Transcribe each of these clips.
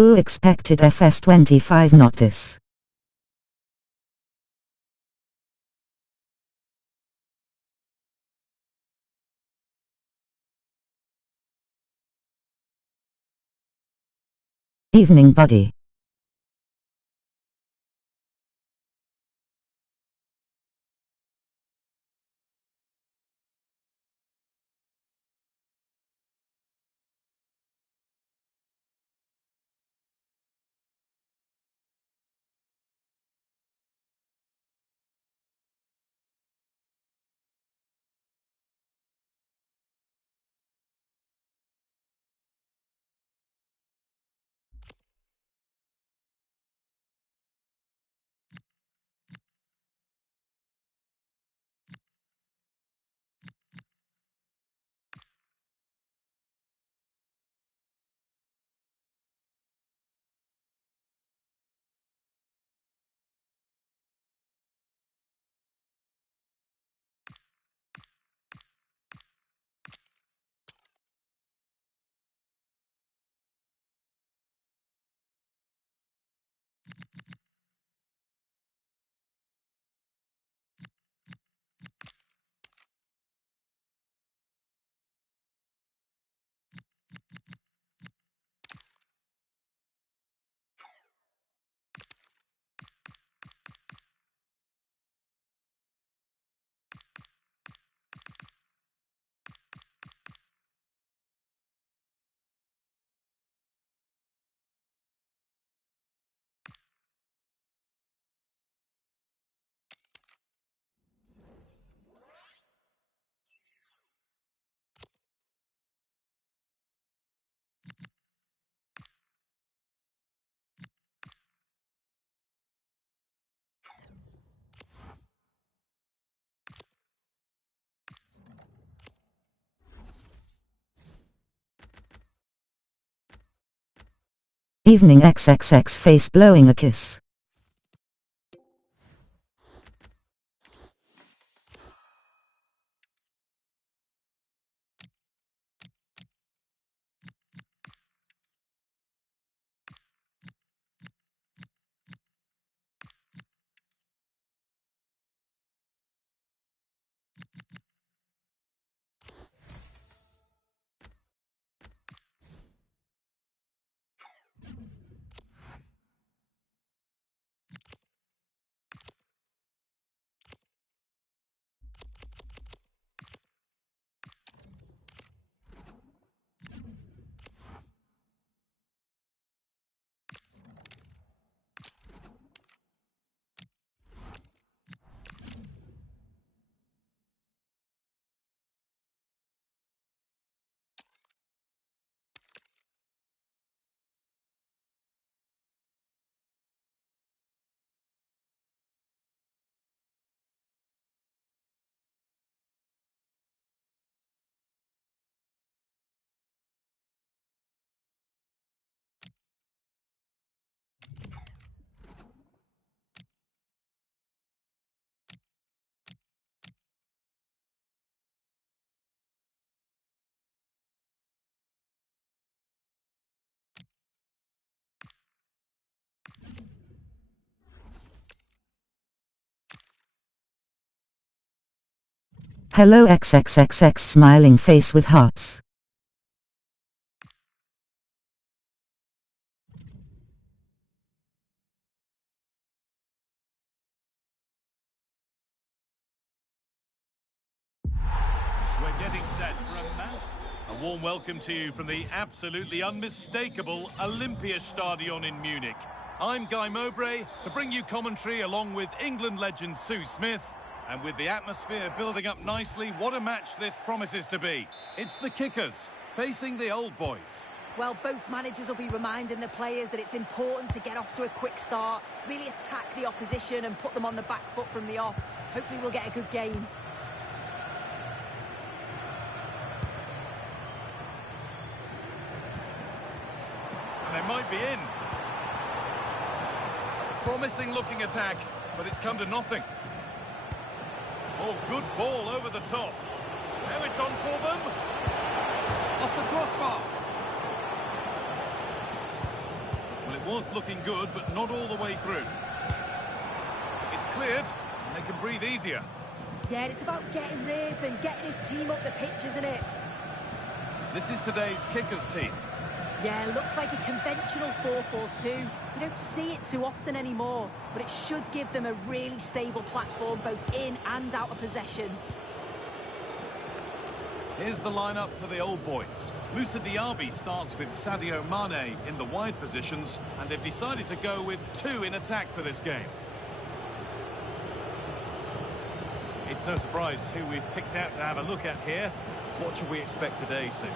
Ooh, expected FS25, not this. Evening, buddy. Evening, XXX, face blowing a kiss. Hello, XXXX, smiling face with hearts. We're getting set for a match. A warm welcome to you from the absolutely unmistakable Olympiastadion in Munich. I'm Guy Mowbray to bring you commentary along with England legend Sue Smith. And with the atmosphere building up nicely, what a match this promises to be. It's the Kickers facing the old boys. Well, both managers will be reminding the players that it's important to get off to a quick start, really attack the opposition and put them on the back foot from the off. Hopefully we'll get a good game. And they might be in. Promising looking attack, but it's come to nothing. Oh, good ball over the top. Now it's on for them. Off the crossbar. was looking good, but not all the way through. It's cleared, and they can breathe easier. Yeah, it's about getting rid and getting his team up the pitch, isn't it? This is today's kickers team. Yeah, looks like a conventional 4-4-2. You don't see it too often anymore, but it should give them a really stable platform both in and out of possession. Here's the lineup for the old boys. Moussa Diaby starts with Sadio Mane in the wide positions, and they've decided to go with two in attack for this game. It's no surprise who we've picked out to have a look at here. What should we expect today, Sue?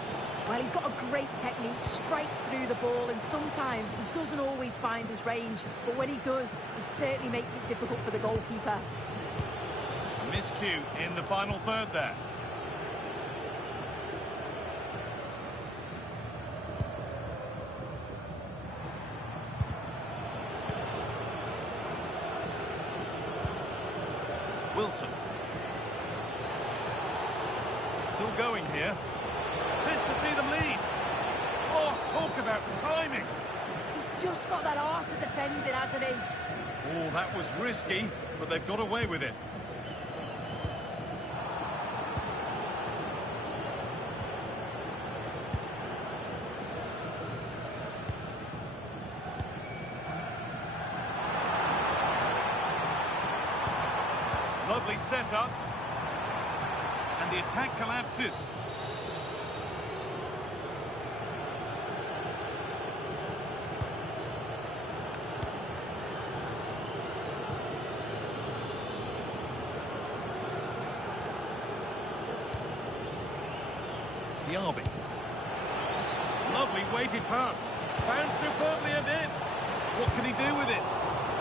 Well, he's got a great technique, strikes through the ball, and sometimes he doesn't always find his range, but when he does, he certainly makes it difficult for the goalkeeper. A miscue in the final third there. Wilson. Still going here. This to see them lead. Oh, talk about timing. He's just got that art of defending, hasn't he? Oh, that was risky, but they've got away with it. Lovely setup. And the attack collapses. Diaby. Lovely weighted pass. Bounced superbly and in. What can he do with it?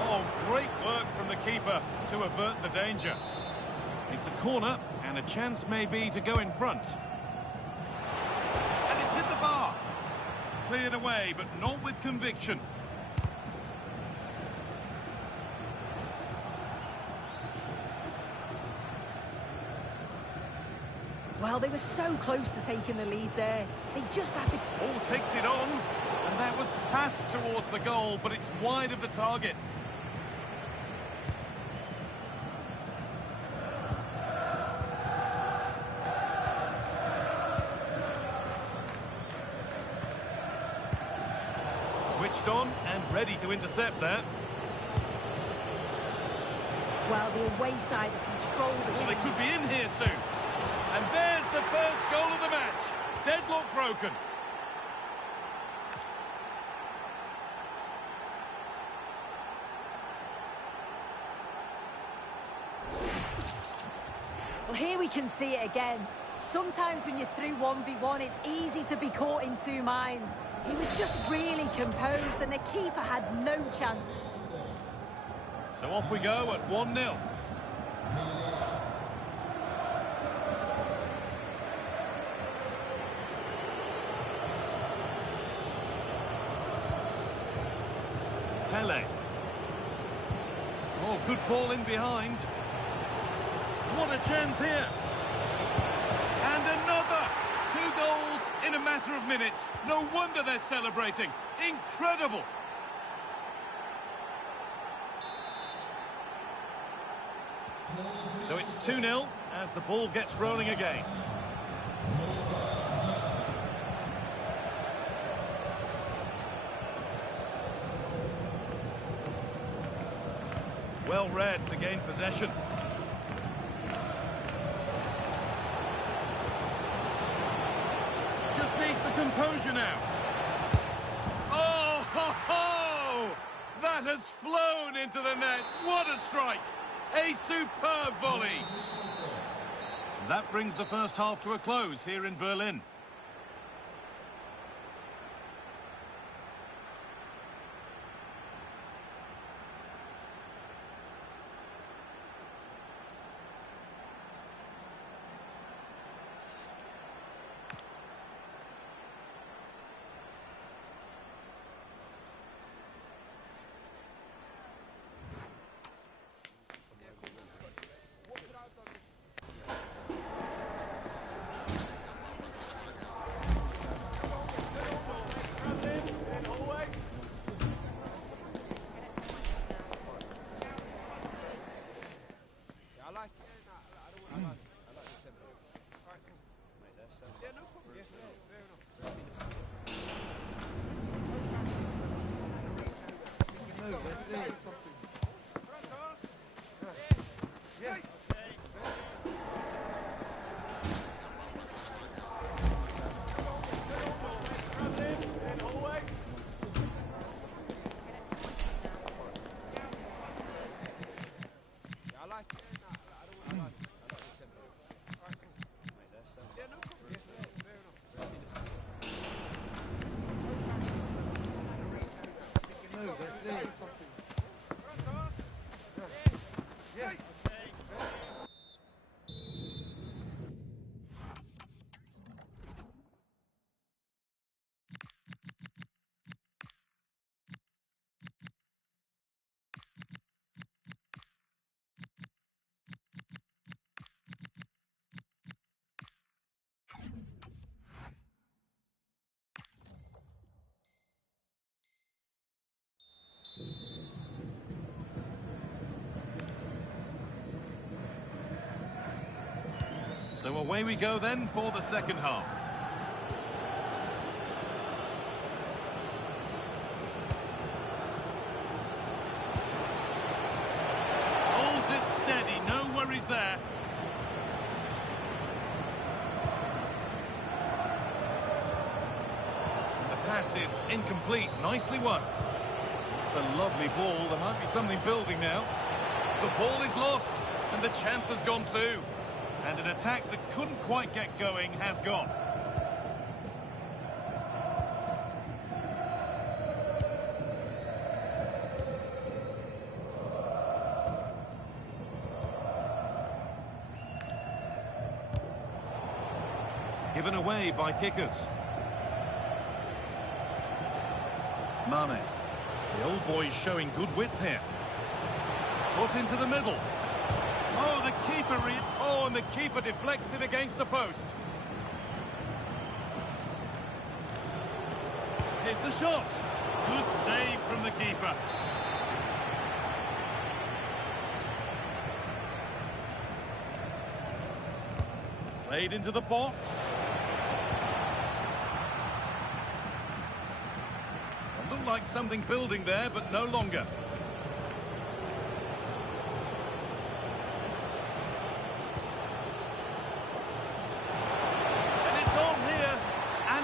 Oh, great work from the keeper to avert the danger. It's a corner, and a chance may be to go in front. And it's hit the bar. Cleared away, but not with conviction. Well, they were so close to taking the lead there. They just have to... Ball takes it on, and that was passed towards the goal, but it's wide of the target. Switched on and ready to intercept there. Well, the away side control the Well, they game. could be in here soon. And there's the first goal of the match. Deadlock broken. Well, here we can see it again. Sometimes when you're through 1v1, it's easy to be caught in two minds. He was just really composed, and the keeper had no chance. So off we go at 1-0. Pele. Oh, good ball in behind. What a chance here. And another. 2 goals in a matter of minutes. No wonder they're celebrating. Incredible. So it's 2-0 as the ball gets rolling again. Well read to gain possession. Just needs the composure now. Oh, ho, ho! That has flown into the net. What a strike! A superb volley. That brings the first half to a close here in Berlin. So away we go then for the second half. Holds it steady, no worries there. And the pass is incomplete, nicely won. It's a lovely ball, there might be something building now. The ball is lost, and the chance has gone too. And an attack that couldn't quite get going has gone. Given away by kickers. Mane. The old boy's showing good width here. Put into the middle. Oh, the keeper, and the keeper deflects it against the post. Here's the shot. Good save from the keeper. Played into the box. It looked like something building there, but no longer.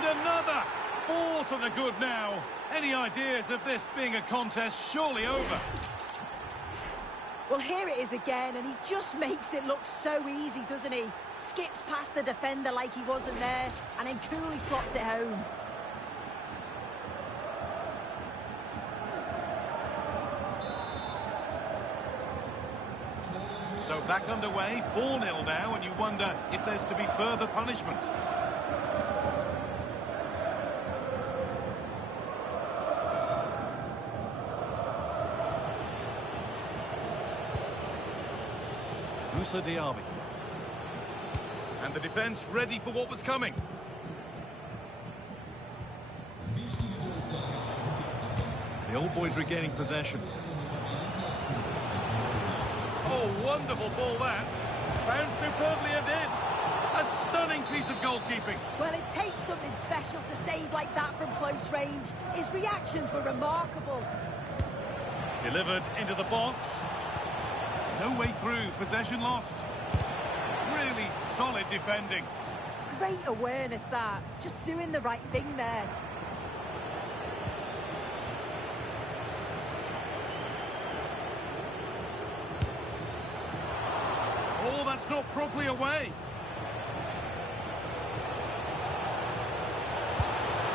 Another! 4 to the good now. Any ideas of this being a contest surely over? Well, here it is again, and he just makes it look so easy, doesn't he? Skips past the defender like he wasn't there, and then coolly slots it home. So back underway, 4-0 now, and you wonder if there's to be further punishment. Moussa Diaby. And the defence ready for what was coming. The old boy's regaining possession. Oh, wonderful ball that. Found superbly and in. A stunning piece of goalkeeping. Well, it takes something special to save like that from close range. His reactions were remarkable. Delivered into the box. No way through, possession lost. Really solid defending. Great awareness that. Just doing the right thing there. Oh, that's not properly away.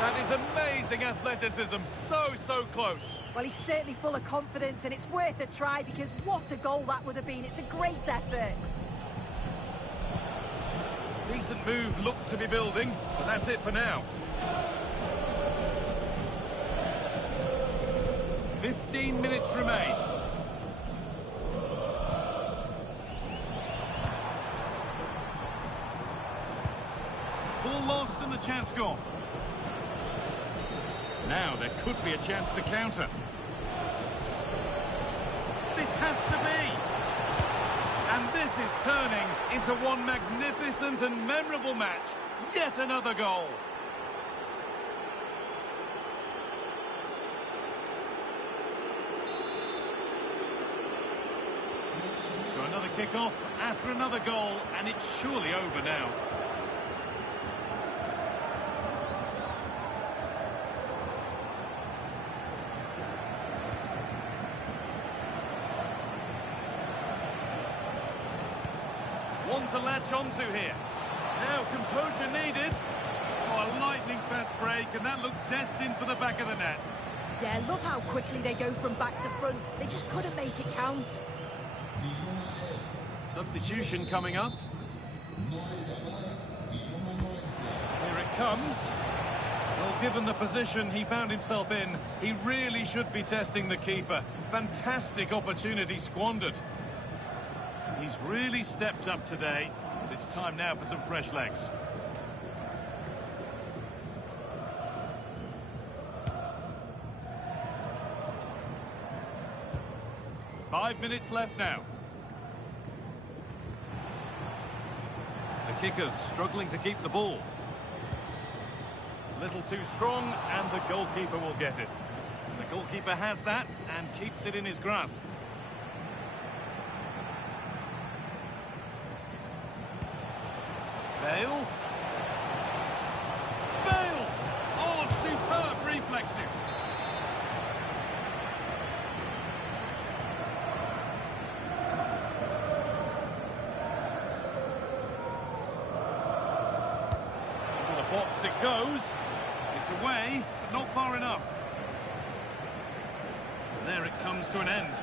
That is amazing athleticism. So close. Well, he's certainly full of confidence, and it's worth a try because what a goal that would have been. It's a great effort. Decent move looked to be building, but that's it for now. 15 minutes remain. Ball lost and the chance gone. Now there could be a chance to counter. This has to be. And this is turning into one magnificent and memorable match. Yet another goal. kick-off after another goal, and it's surely over now. One to latch onto here. Now composure needed. Oh, a lightning-fast break, and that looked destined for the back of the net. Yeah, love how quickly they go from back to front. They just couldn't make it count. Substitution coming up. Here it comes. Well, given the position he found himself in, he really should be testing the keeper. Fantastic opportunity squandered. He's really stepped up today, but it's time now for some fresh legs. Five minutes left now. The kicker's struggling to keep the ball. A little too strong, and the goalkeeper will get it. The goalkeeper has that and keeps it in his grasp. Bale. Bale! Oh, superb reflexes. Into the box it goes. It's away, but not far enough. And there it comes to an end.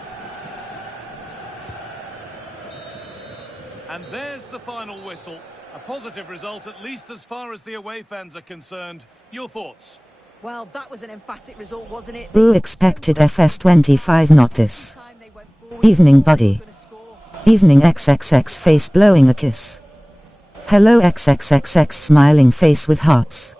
And there's the final whistle. A positive result, at least as far as the away fans are concerned. Your thoughts? Well, that was an emphatic result, wasn't it? Who expected FS25 not this? Evening buddy. Evening XXX face blowing a kiss. Hello XXXX smiling face with hearts.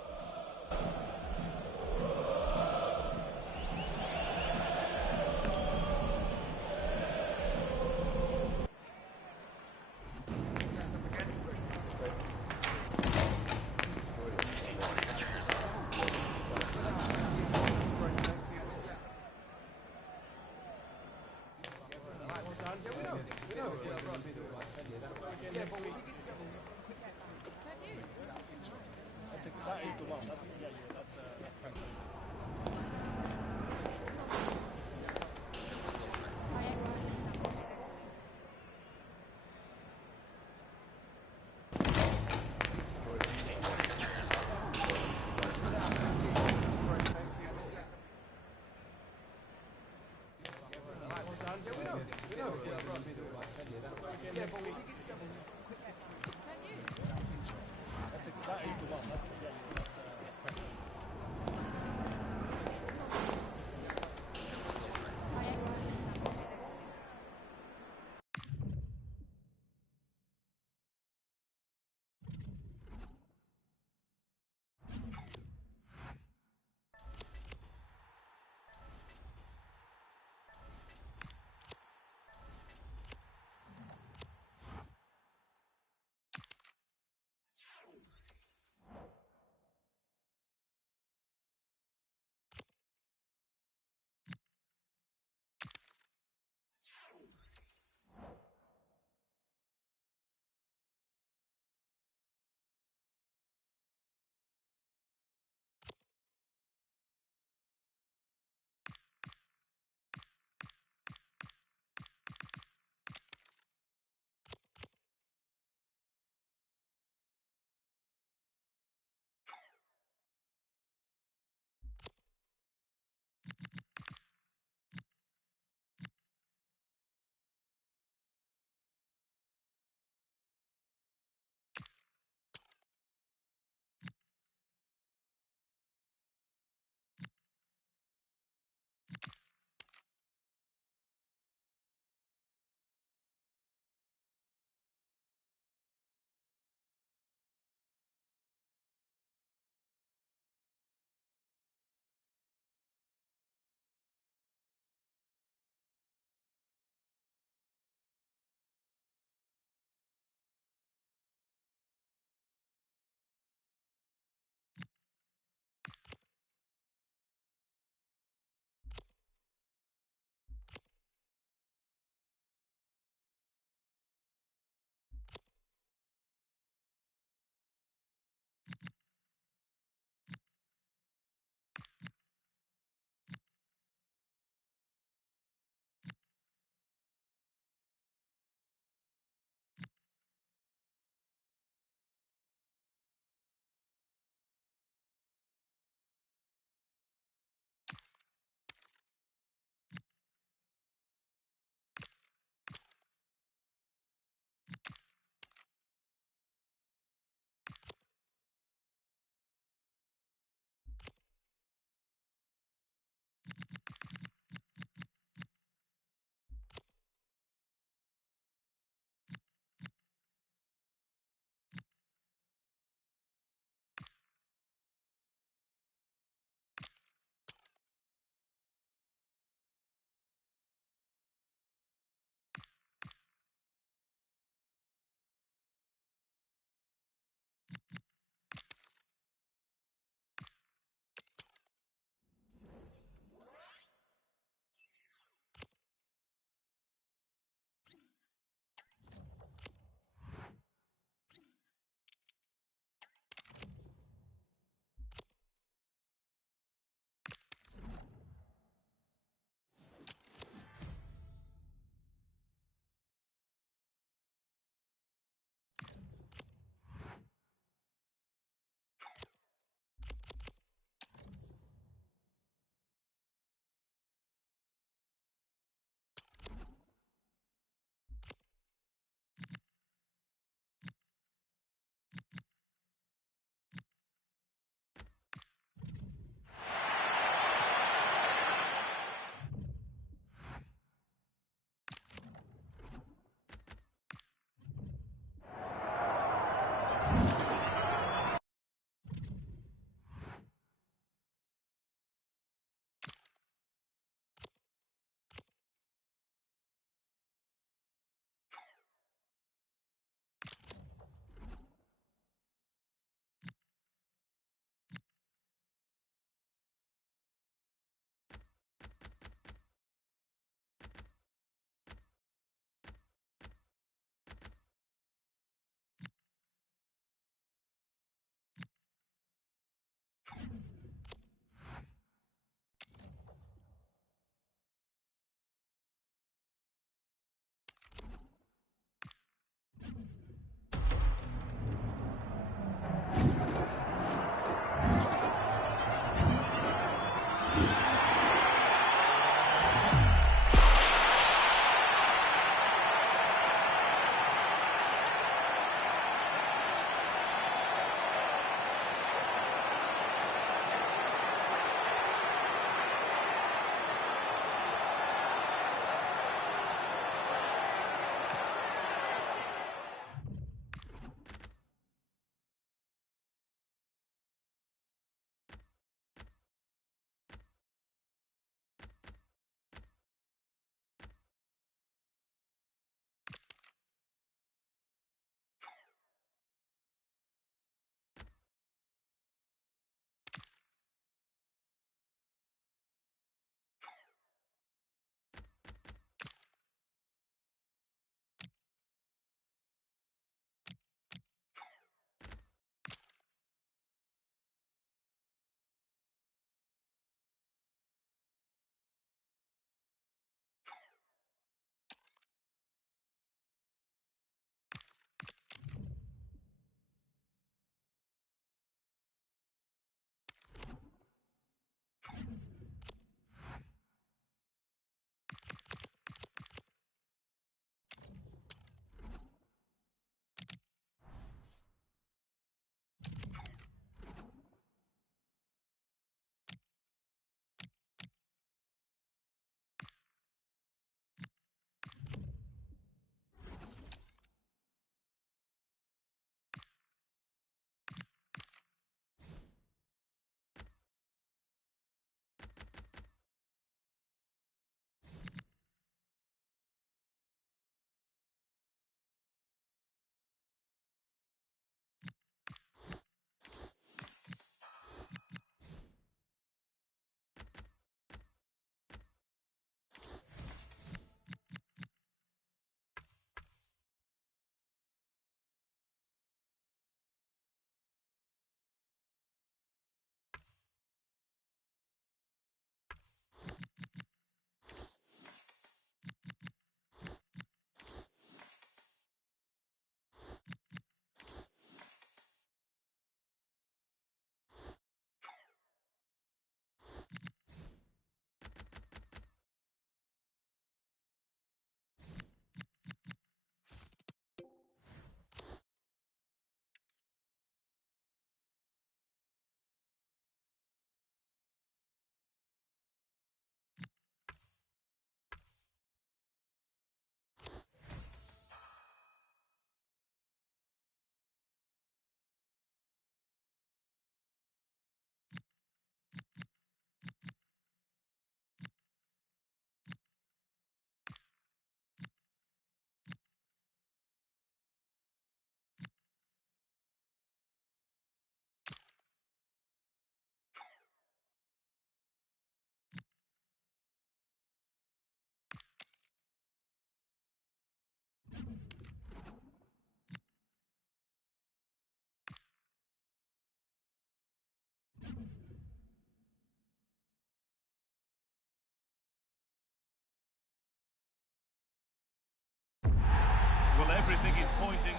Well, everything is pointing.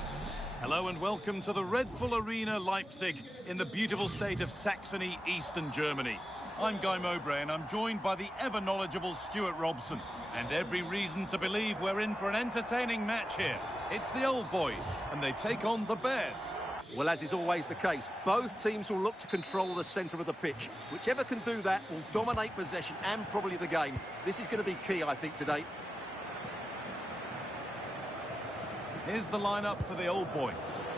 Hello and welcome to the Red Bull Arena Leipzig in the beautiful state of Saxony, Eastern Germany. I'm Guy Mowbray and I'm joined by the ever-knowledgeable Stuart Robson. And every reason to believe we're in for an entertaining match here. It's the old boys and they take on the Bears. Well, as is always the case, both teams will look to control the centre of the pitch. Whichever can do that will dominate possession and probably the game. This is going to be key, I think, today. Here's the lineup for the old boys.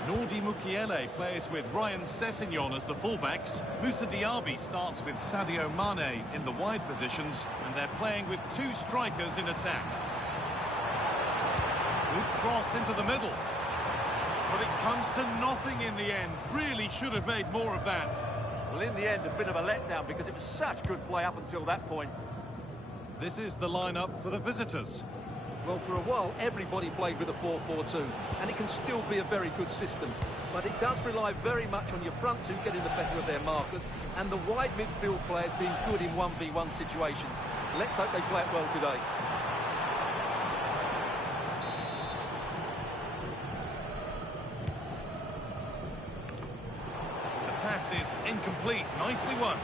Nordi Mukiele plays with Ryan Sessegnon as the fullbacks. Moussa Diaby starts with Sadio Mane in the wide positions, and they're playing with two strikers in attack. Good cross into the middle. But it comes to nothing in the end. Really should have made more of that. Well, in the end, a bit of a letdown because it was such good play up until that point. This is the lineup for the visitors. Well, for a while, everybody played with a 4-4-2, and it can still be a very good system. But it does rely very much on your front two getting the better of their markers, and the wide midfield players being good in 1v1 situations. Let's hope they play it well today. The pass is incomplete. Nicely won.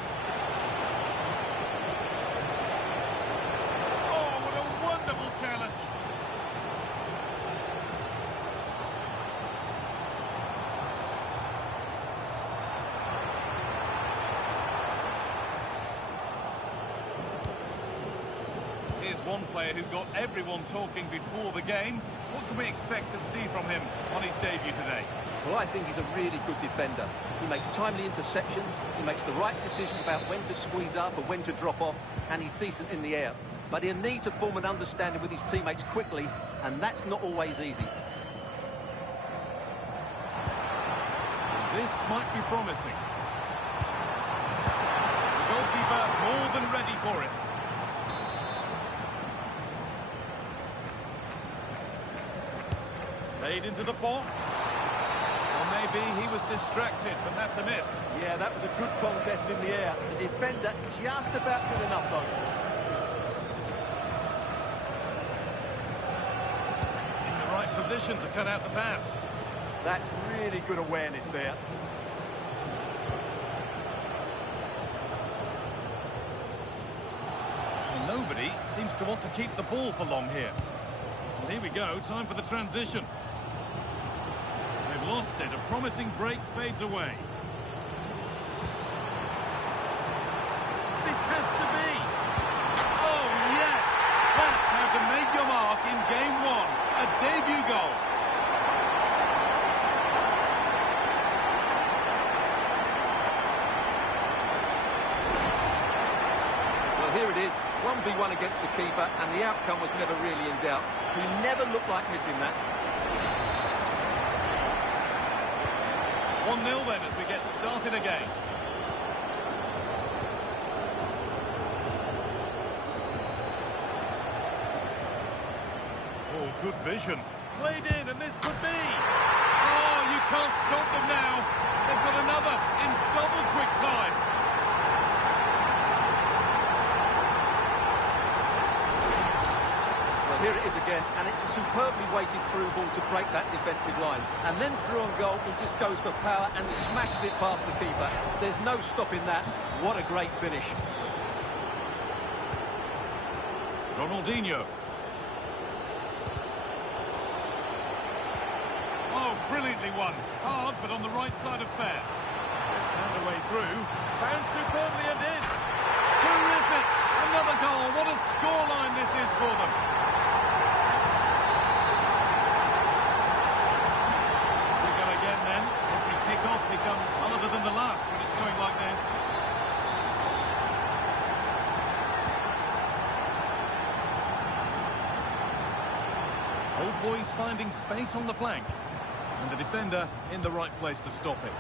is one player who got everyone talking before the game. What can we expect to see from him on his debut today? Well, I think he's a really good defender. He makes timely interceptions, he makes the right decisions about when to squeeze up and when to drop off, and he's decent in the air. But he'll need to form an understanding with his teammates quickly, and that's not always easy. This might be promising. The goalkeeper more than ready for it. Played into the box. Or maybe he was distracted, but that's a miss. Yeah, that was a good contest in the air. The defender just about good enough, though. In the right position to cut out the pass. That's really good awareness there. Well, nobody seems to want to keep the ball for long here. Well, here we go, time for the transition. They've lost it, a promising break fades away. This has to be! Oh, yes! That's how to make your mark in game one. A debut goal. Well, here it is, 1v1 against the keeper, and the outcome was never really in doubt. He never looked like missing that. 1-0 then as we get started again. Oh, good vision. Played in, and this could be. Oh, you can't stop them now. They've got another in double quick time. Well, here it is again, and it's a superbly weighted through ball to break that defensive line. And then through on goal, he just goes for power and smashes it past the keeper. There's no stopping that. What a great finish. Ronaldinho. Oh, brilliantly won. Hard, but on the right side of fair. Found a way through. Found superbly and in. Terrific. Another goal. What a scoreline this is for them. We go again then. Every kick-off becomes harder than the last when it's going like this. Old Boys finding space on the flank. And the defender in the right place to stop it.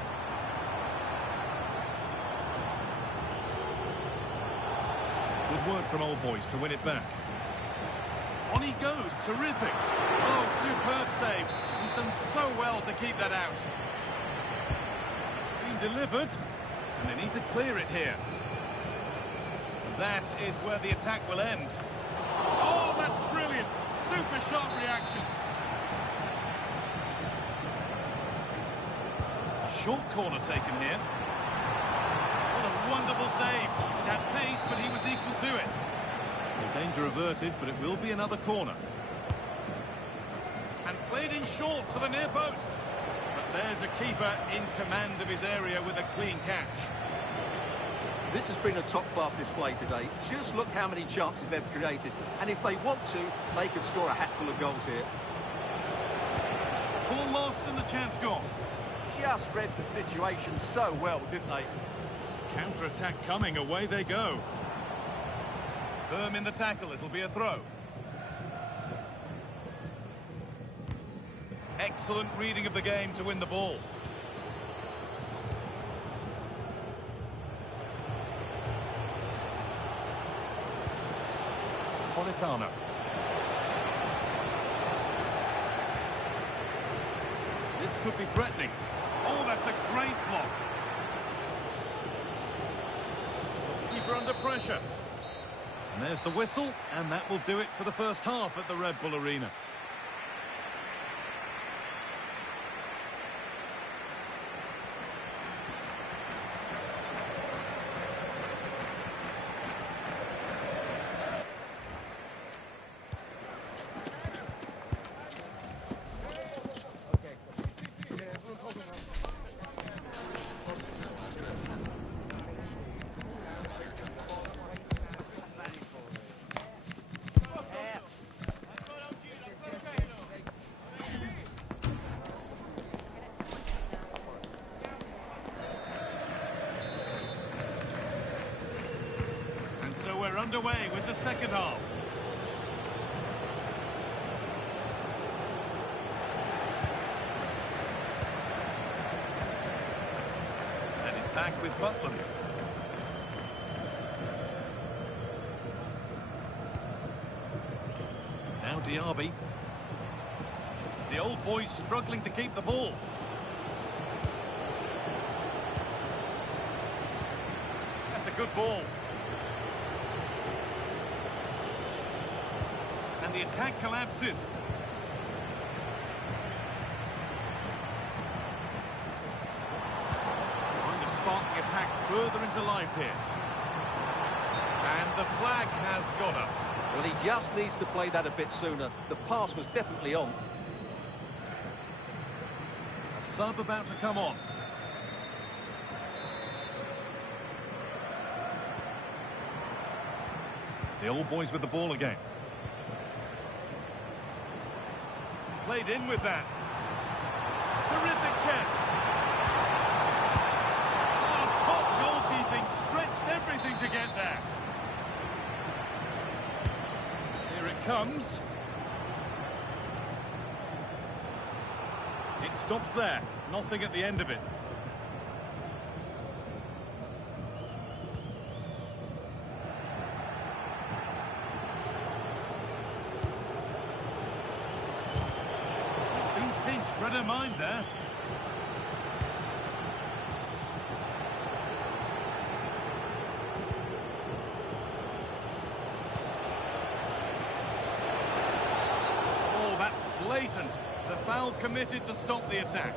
Good work from Old Boys to win it back. On he goes, terrific. Oh, superb save. He's done so well to keep that out. It's been delivered, and they need to clear it here. And that is where the attack will end. Oh, that's brilliant. Super sharp reactions. Short corner taken here. What a wonderful save. It had pace, but he was equal to it. The danger averted, but it will be another corner. And played in short to the near post. But there's a keeper in command of his area with a clean catch. This has been a top-class display today. Just look how many chances they've created. And if they want to, they could score a hatful of goals here. Ball lost and the chance gone. Just read the situation so well, didn't they? Counter-attack coming, away they go. Firm in the tackle, it'll be a throw. Excellent reading of the game to win the ball. Politano. This could be threatening. Oh, that's a great block. Keeper under pressure. And there's the whistle, and that will do it for the first half at the Red Bull Arena. underway with the second half. And it's back with Butland. Now Diaby. The old boys struggling to keep the ball. That's a good ball. And the attack collapses. Trying to spark the attack further into life here. And the flag has gone up. Well, he just needs to play that a bit sooner. The pass was definitely on. A sub about to come on. The old boys with the ball again. Played in with that. Terrific chance. Oh, top goalkeeping, stretched everything to get there. Here it comes. It stops there. Nothing at the end of it. Read her mind there. Oh, that's blatant. The foul committed to stop the attack.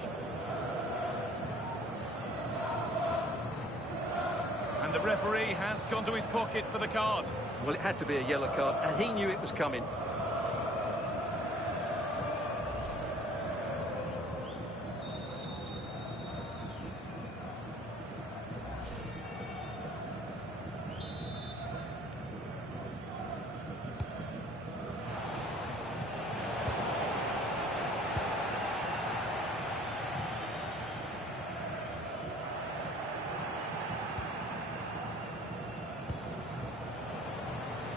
And the referee has gone to his pocket for the card. Well, it had to be a yellow card, and he knew it was coming.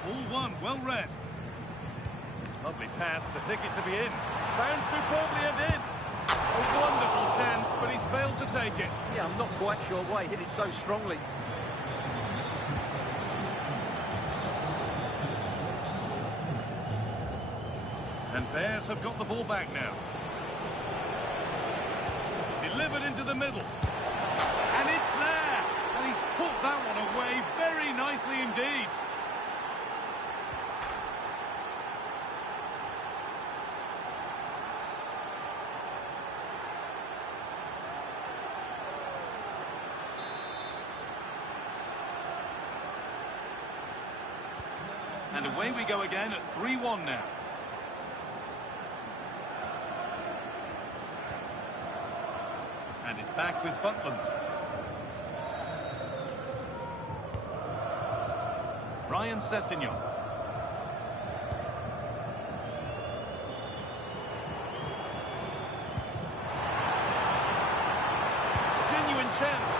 All one, well read. Lovely pass, the ticket to be in. Found superbly and in. A wonderful chance, but he's failed to take it. Yeah, I'm not quite sure why he hit it so strongly. And Bears have got the ball back now. Delivered into the middle. And it's there! And he's put that one away very nicely indeed. And away we go again at 3-1 now. And it's back with Butland. Ryan Sessegnon. Genuine chance.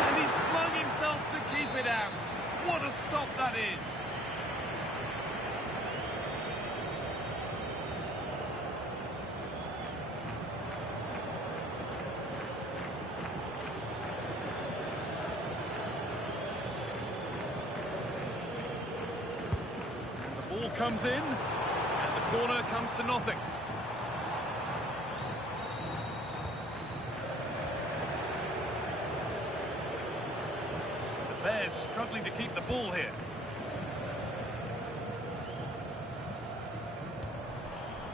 And he's flung himself to keep it out. What a stop that is. Ball comes in, and the corner comes to nothing. The Bears struggling to keep the ball here.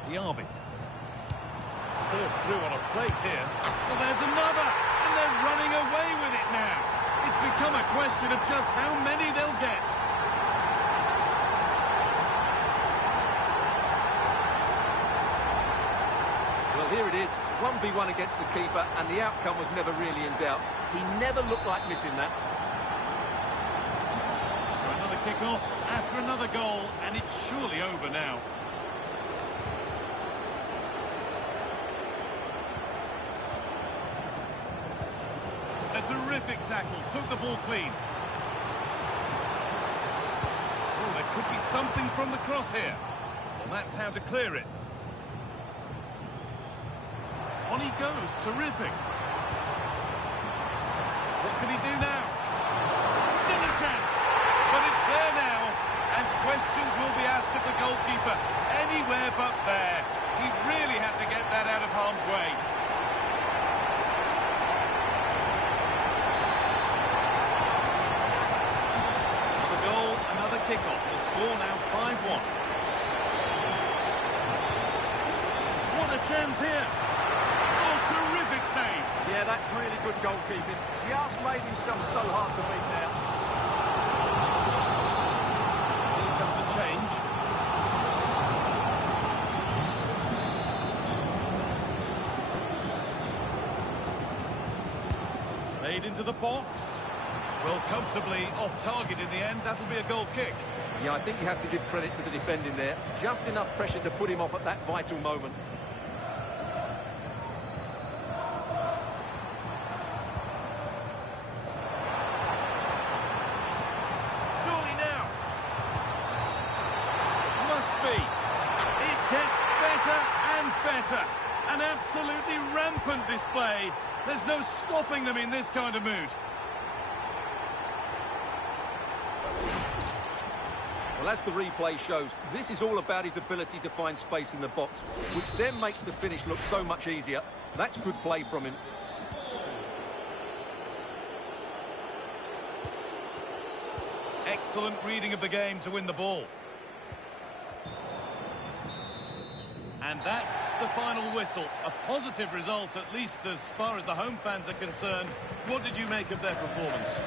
Diaby. Served through on a plate here. Well, there's another, and they're running away with it now. It's become a question of just how many they'll get. Well, here it is, 1v1 against the keeper, and the outcome was never really in doubt. He never looked like missing that. So another kick-off after another goal, and it's surely over now. A terrific tackle, took the ball clean. something from the cross here. Well, that's how to clear it. On he goes, terrific. What can he do now? Still a chance, but it's there now, and questions will be asked of the goalkeeper. Anywhere but there. He really had to get that out of harm's way. Another goal, another kick-off. The score now 5-1. What a chance here. Oh, terrific save. Yeah, that's really good goalkeeping. Just made himself so hard to beat now. Here comes a change. Played into the box. Well, comfortably off target in the end. That'll be a goal kick. Yeah, I think you have to give credit to the defending there. Just enough pressure to put him off at that vital moment. Surely now. Must be. It gets better and better. An absolutely rampant display. There's no stopping them in this kind of mood. Well, as the replay shows, this is all about his ability to find space in the box, which then makes the finish look so much easier. That's good play from him. Excellent reading of the game to win the ball. And that's the final whistle. A positive result, at least as far as the home fans are concerned. What did you make of their performance?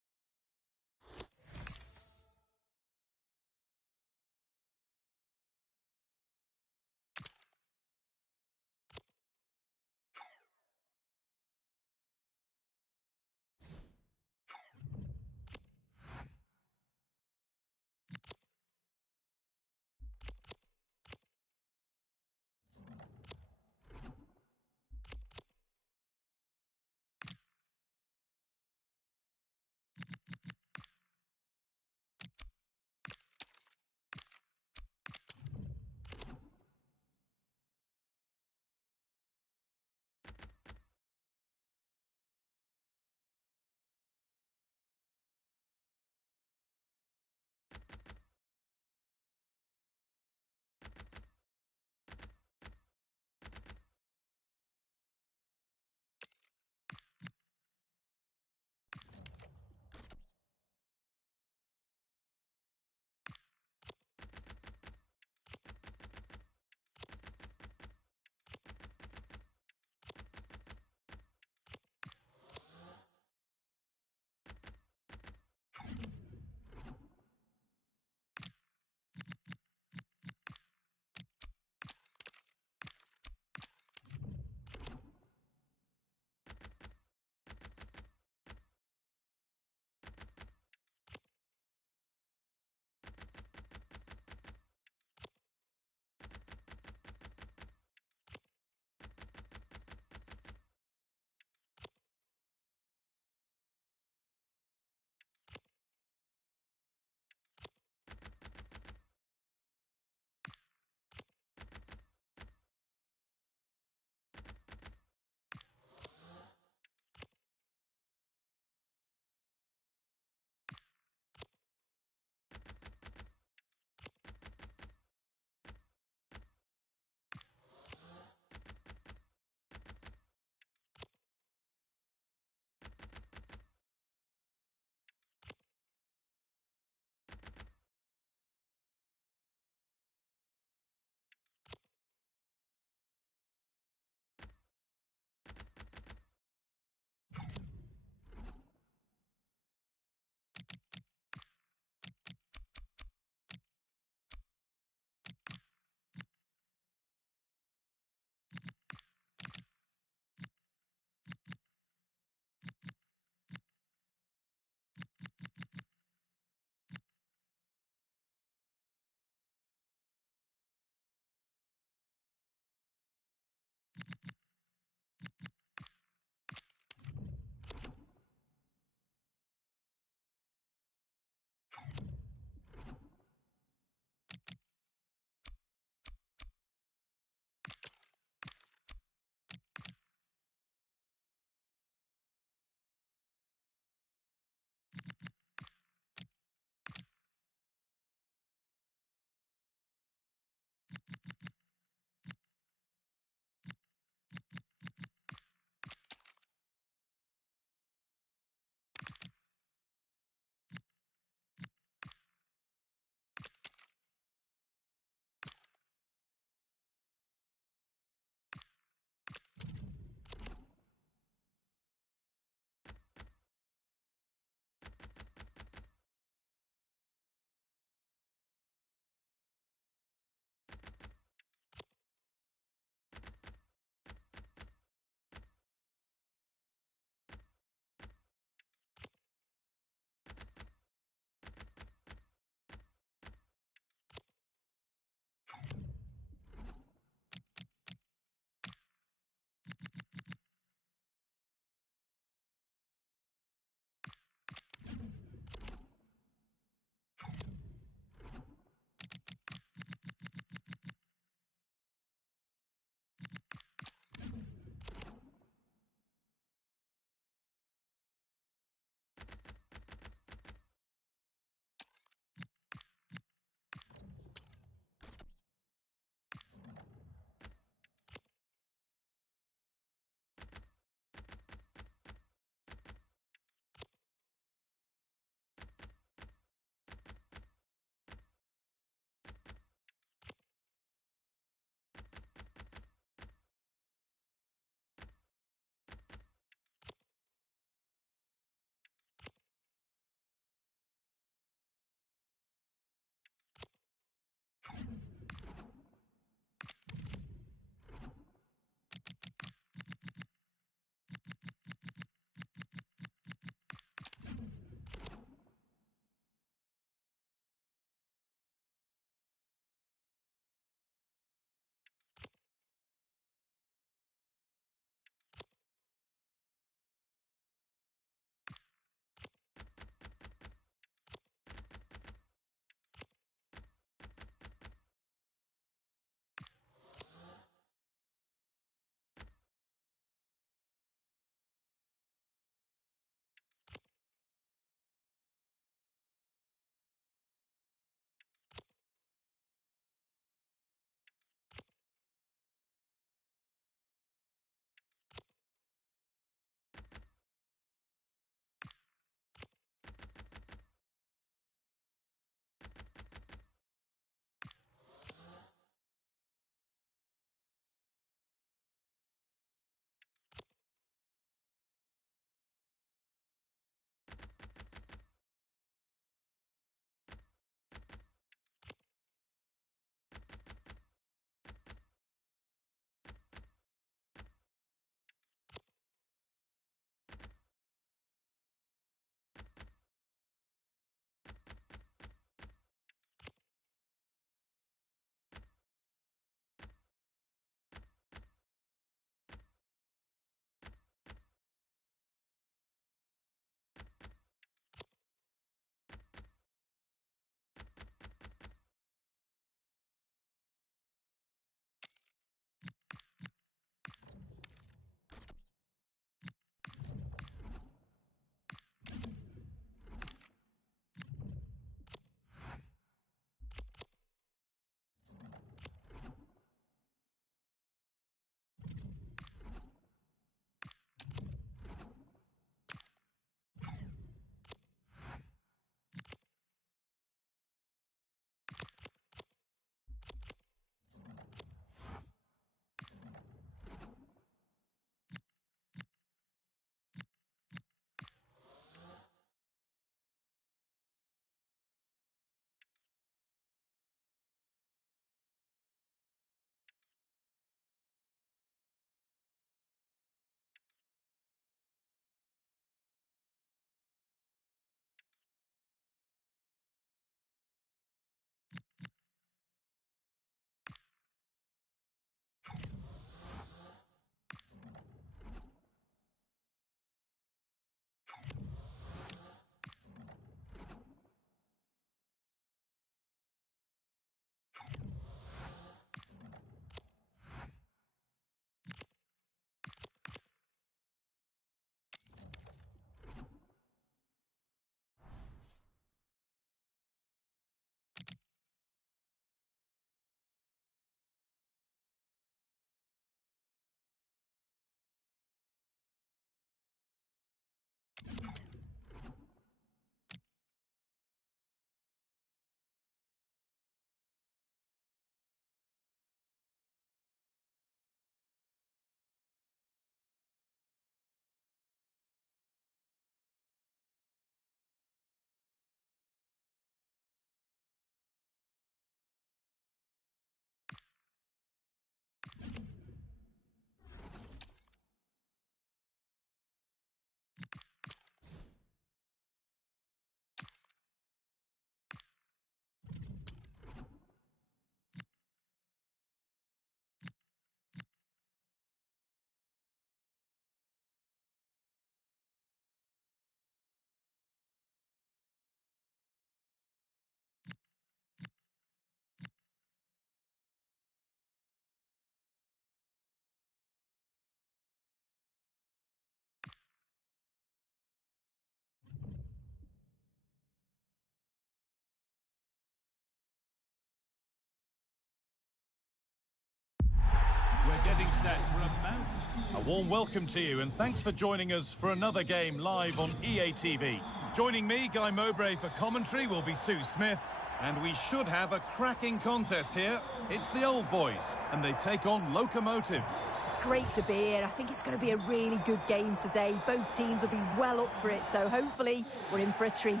We're getting set for a match. A warm welcome to you and thanks for joining us for another game live on EA TV. Joining me, Guy Mowbray, for commentary will be Sue Smith. And we should have a cracking contest here. It's the old boys and they take on Locomotive. It's great to be here. I think it's going to be a really good game today. Both teams will be well up for it, so hopefully we're in for a treat.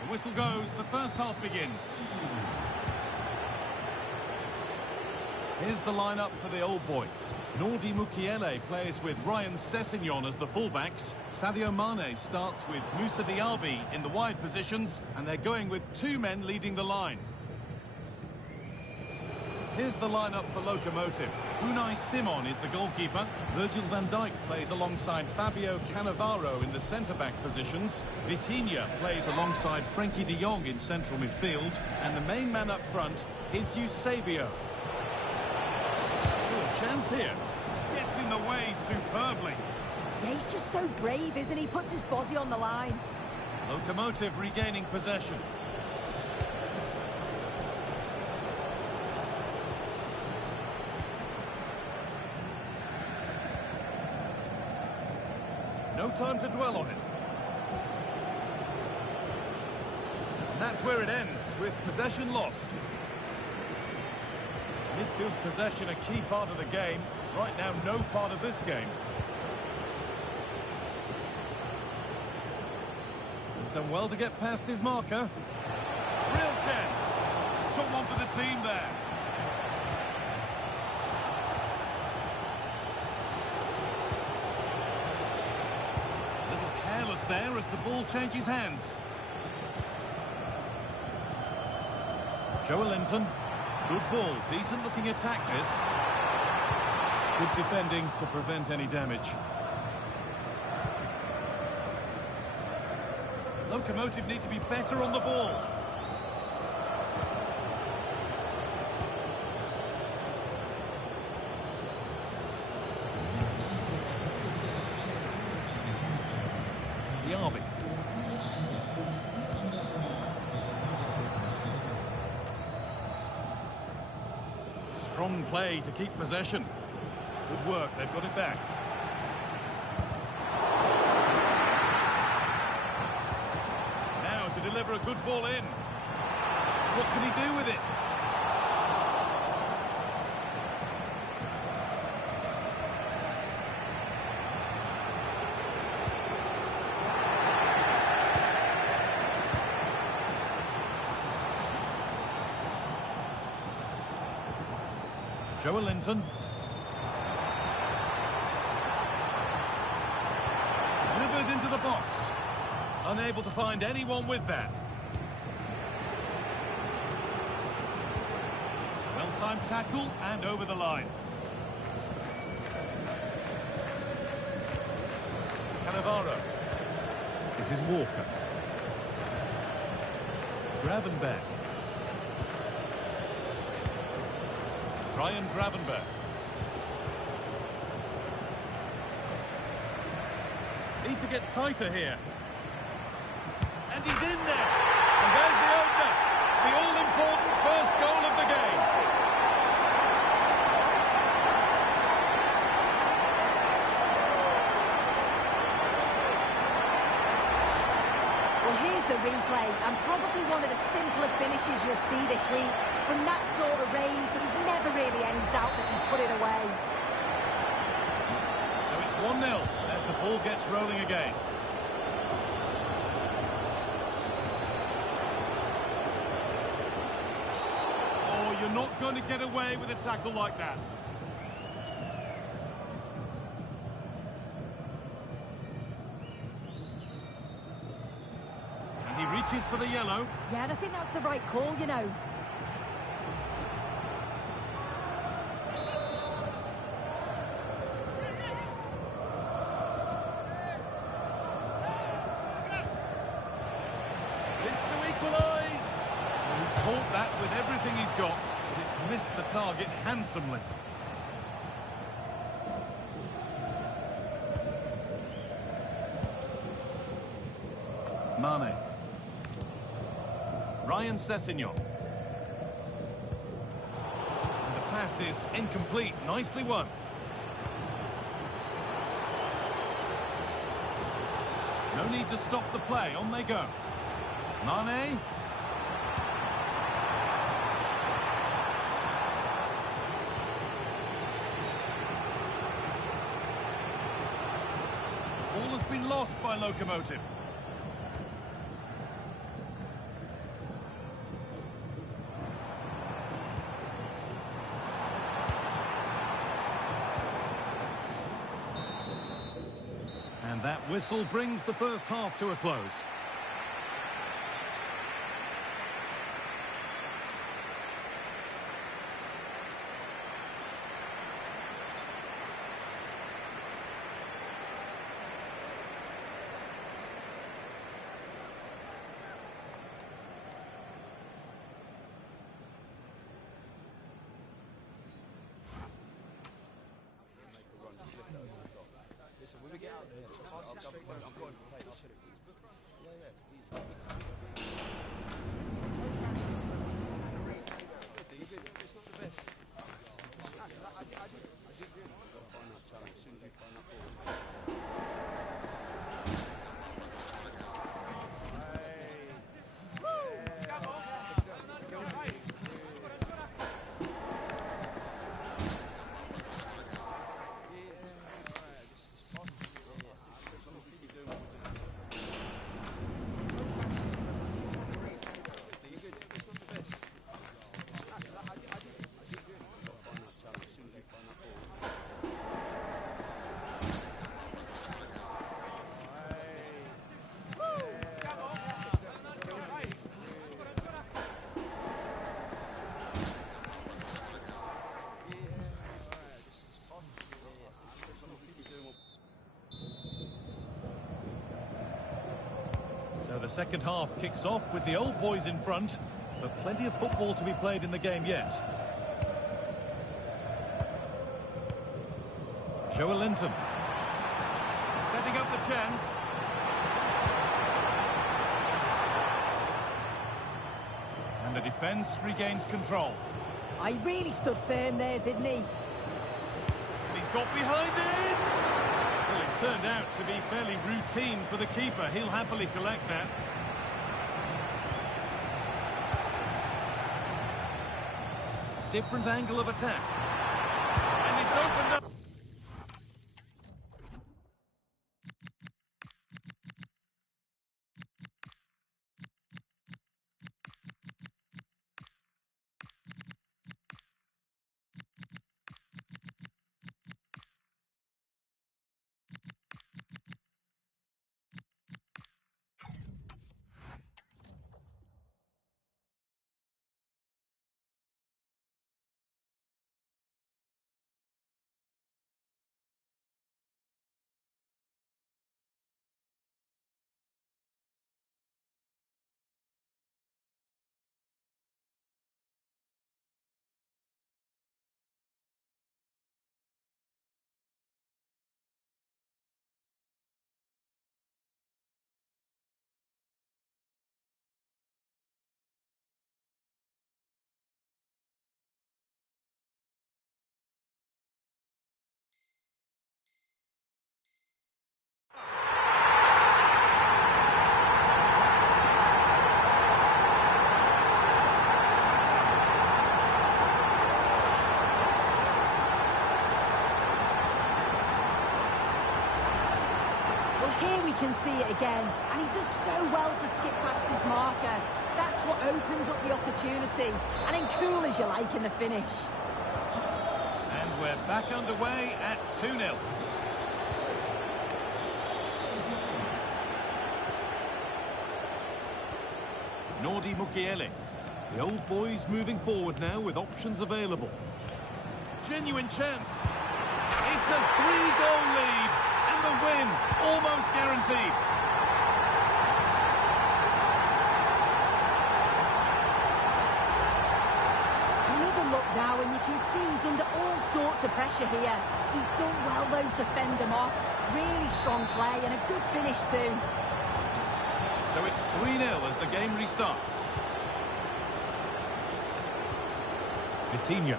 The whistle goes, the first half begins. Here's the lineup for the old boys. Nordi Mukiele plays with Ryan Sessegnon as the fullbacks. Sadio Mane starts with Moussa Diaby in the wide positions, and they're going with two men leading the line. Here's the lineup for Locomotive. Unai Simon is the goalkeeper. Virgil van Dijk plays alongside Fabio Cannavaro in the centre-back positions. Vitinha plays alongside Frenkie de Jong in central midfield. And the main man up front is Eusebio. Good chance here. Gets in the way superbly. Yeah, he's just so brave, isn't he? Puts his body on the line. Locomotive regaining possession. No time to dwell on it. And that's where it ends, with possession lost. Midfield possession, a key part of the game. Right now, no part of this game. He's done well to get past his marker. Real chance. Someone for the team there. There as the ball changes hands. Joelinton, good ball, decent looking attack this. Good defending to prevent any damage. Locomotive need to be better on the ball. Diaby. Strong play to keep possession. Good work, they've got it back. Now to deliver a good ball in. What can he do with it? Joelinton. Delivered into the box. Unable to find anyone with that. Well-timed tackle and over the line. Cannavaro. This is Walker. Gravenberg. Ryan Gravenberg. Need to get tighter here. And he's in there. And there's the opener. The all-important first goal of the game. Well, here's the replay, and probably one of the simpler finishes you'll see this week. From that sort of range, there was never really any doubt that he put it away. So it's 1-0 as the ball gets rolling again. Oh, you're not going to get away with a tackle like that. And he reaches for the yellow. Yeah, and I think that's the right call, you know. Caught that with everything he's got, but it's missed the target handsomely. Mane. Ryan Sessegnon. And the pass is incomplete. Nicely won. No need to stop the play. On they go. Mane. Ball has been lost by Locomotive. And that whistle brings the first half to a close. So the second half kicks off with the old boys in front, but plenty of football to be played in the game yet. Joe Linton setting up the chance. And the defence regains control. I really stood firm there, didn't he? He's got behind it! Well, it turned out to be fairly routine for the keeper. He'll happily collect that. Different angle of attack. And it's opened up. can see it again, and he does so well to skip past his marker. That's what opens up the opportunity, and then cool as you like in the finish. And we're back underway at 2-0. Nordi Mukiele. The old boys moving forward now with options available. Genuine chance. It's a 3-goal lead, and the win almost guaranteed. Another look now, and you can see he's under all sorts of pressure here. He's done well, though, to fend them off. Really strong play and a good finish, too. So it's 3-0 as the game restarts. Vitinha.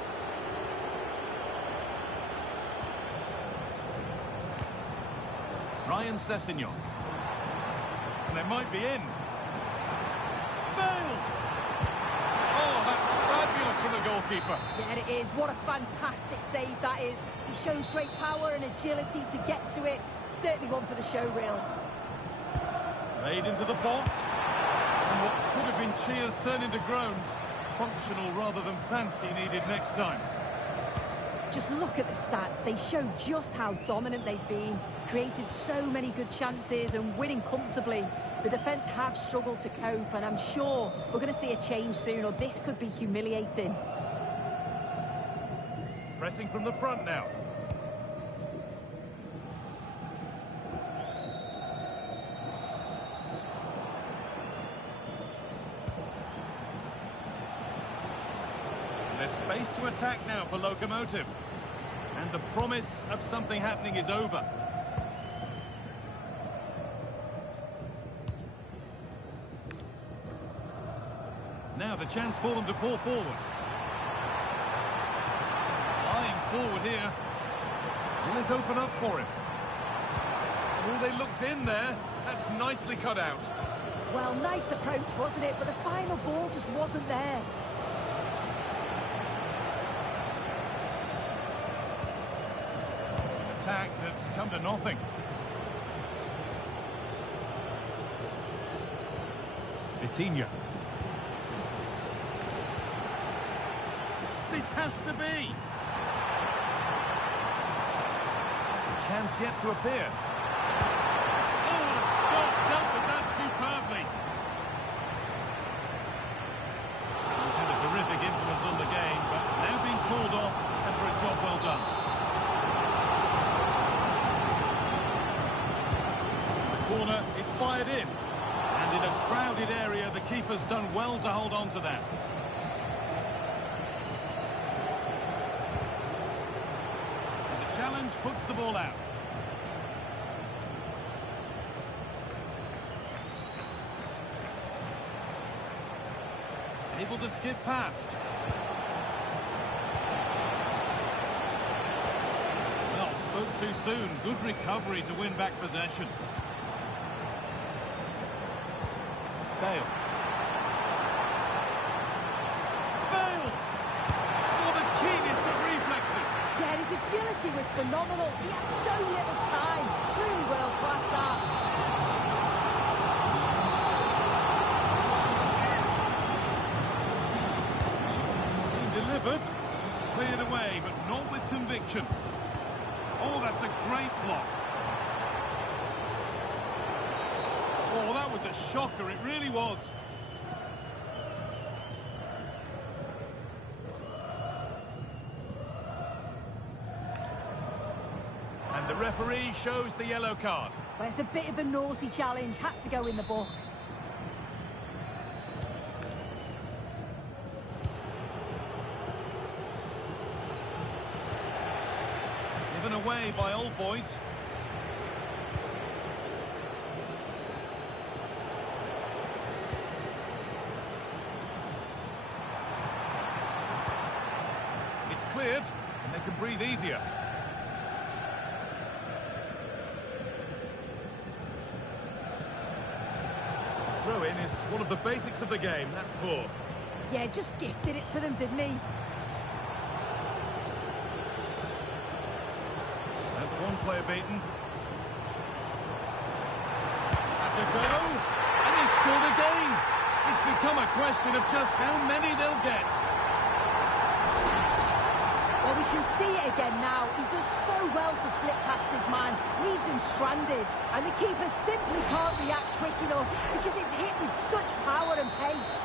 Ryan Sessegnon. And they might be in. Bale! Oh, that's fabulous from the goalkeeper. Yeah, it is. What a fantastic save that is. He shows great power and agility to get to it. Certainly one for the show reel. Laid into the box. And what could have been cheers turned into groans. Functional rather than fancy needed next time. Just look at the stats. They show just how dominant they've been. Created so many good chances and winning comfortably. The defence have struggled to cope, and I'm sure we're going to see a change soon, or this could be humiliating. Pressing from the front now. There's space to attack now for Locomotive. And the promise of something happening is over. Now the chance for them to pull forward. Flying forward here. Will it open up for him? Oh, they looked in there. That's nicely cut out. Well, nice approach, wasn't it? But the final ball just wasn't there. Attack that's come to nothing. Vitinha. This has to be. A chance yet to appear. Oh, what a stop! Dealt with that superbly. He's had a terrific influence on the game, but now being called off and for a job well done. Corner is fired in, and in a crowded area the keeper's done well to hold on to that. And the challenge puts the ball out. Able to skip past. Well, spoke too soon. Good recovery to win back possession. Bale. Bale! Oh, the keenest of reflexes. Yeah, his agility was phenomenal. He had so little time. Truly world-class, that. It's been delivered. Cleared away, but not with conviction. Oh, that's a great block. Oh, that was a shocker, it really was. And the referee shows the yellow card. Well, it's a bit of a naughty challenge. Had to go in the book. Given away by Old Boys. Cleared, and they can breathe easier. Throw-in is one of the basics of the game. That's poor. Yeah, just gifted it to them, didn't he? That's one player beaten. to go, and he's scored again. It's become a question of just how many they'll get. Well, we can see it again now. He does so well to slip past his man, leaves him stranded, and the keeper simply can't react quick enough because it's hit with such power and pace.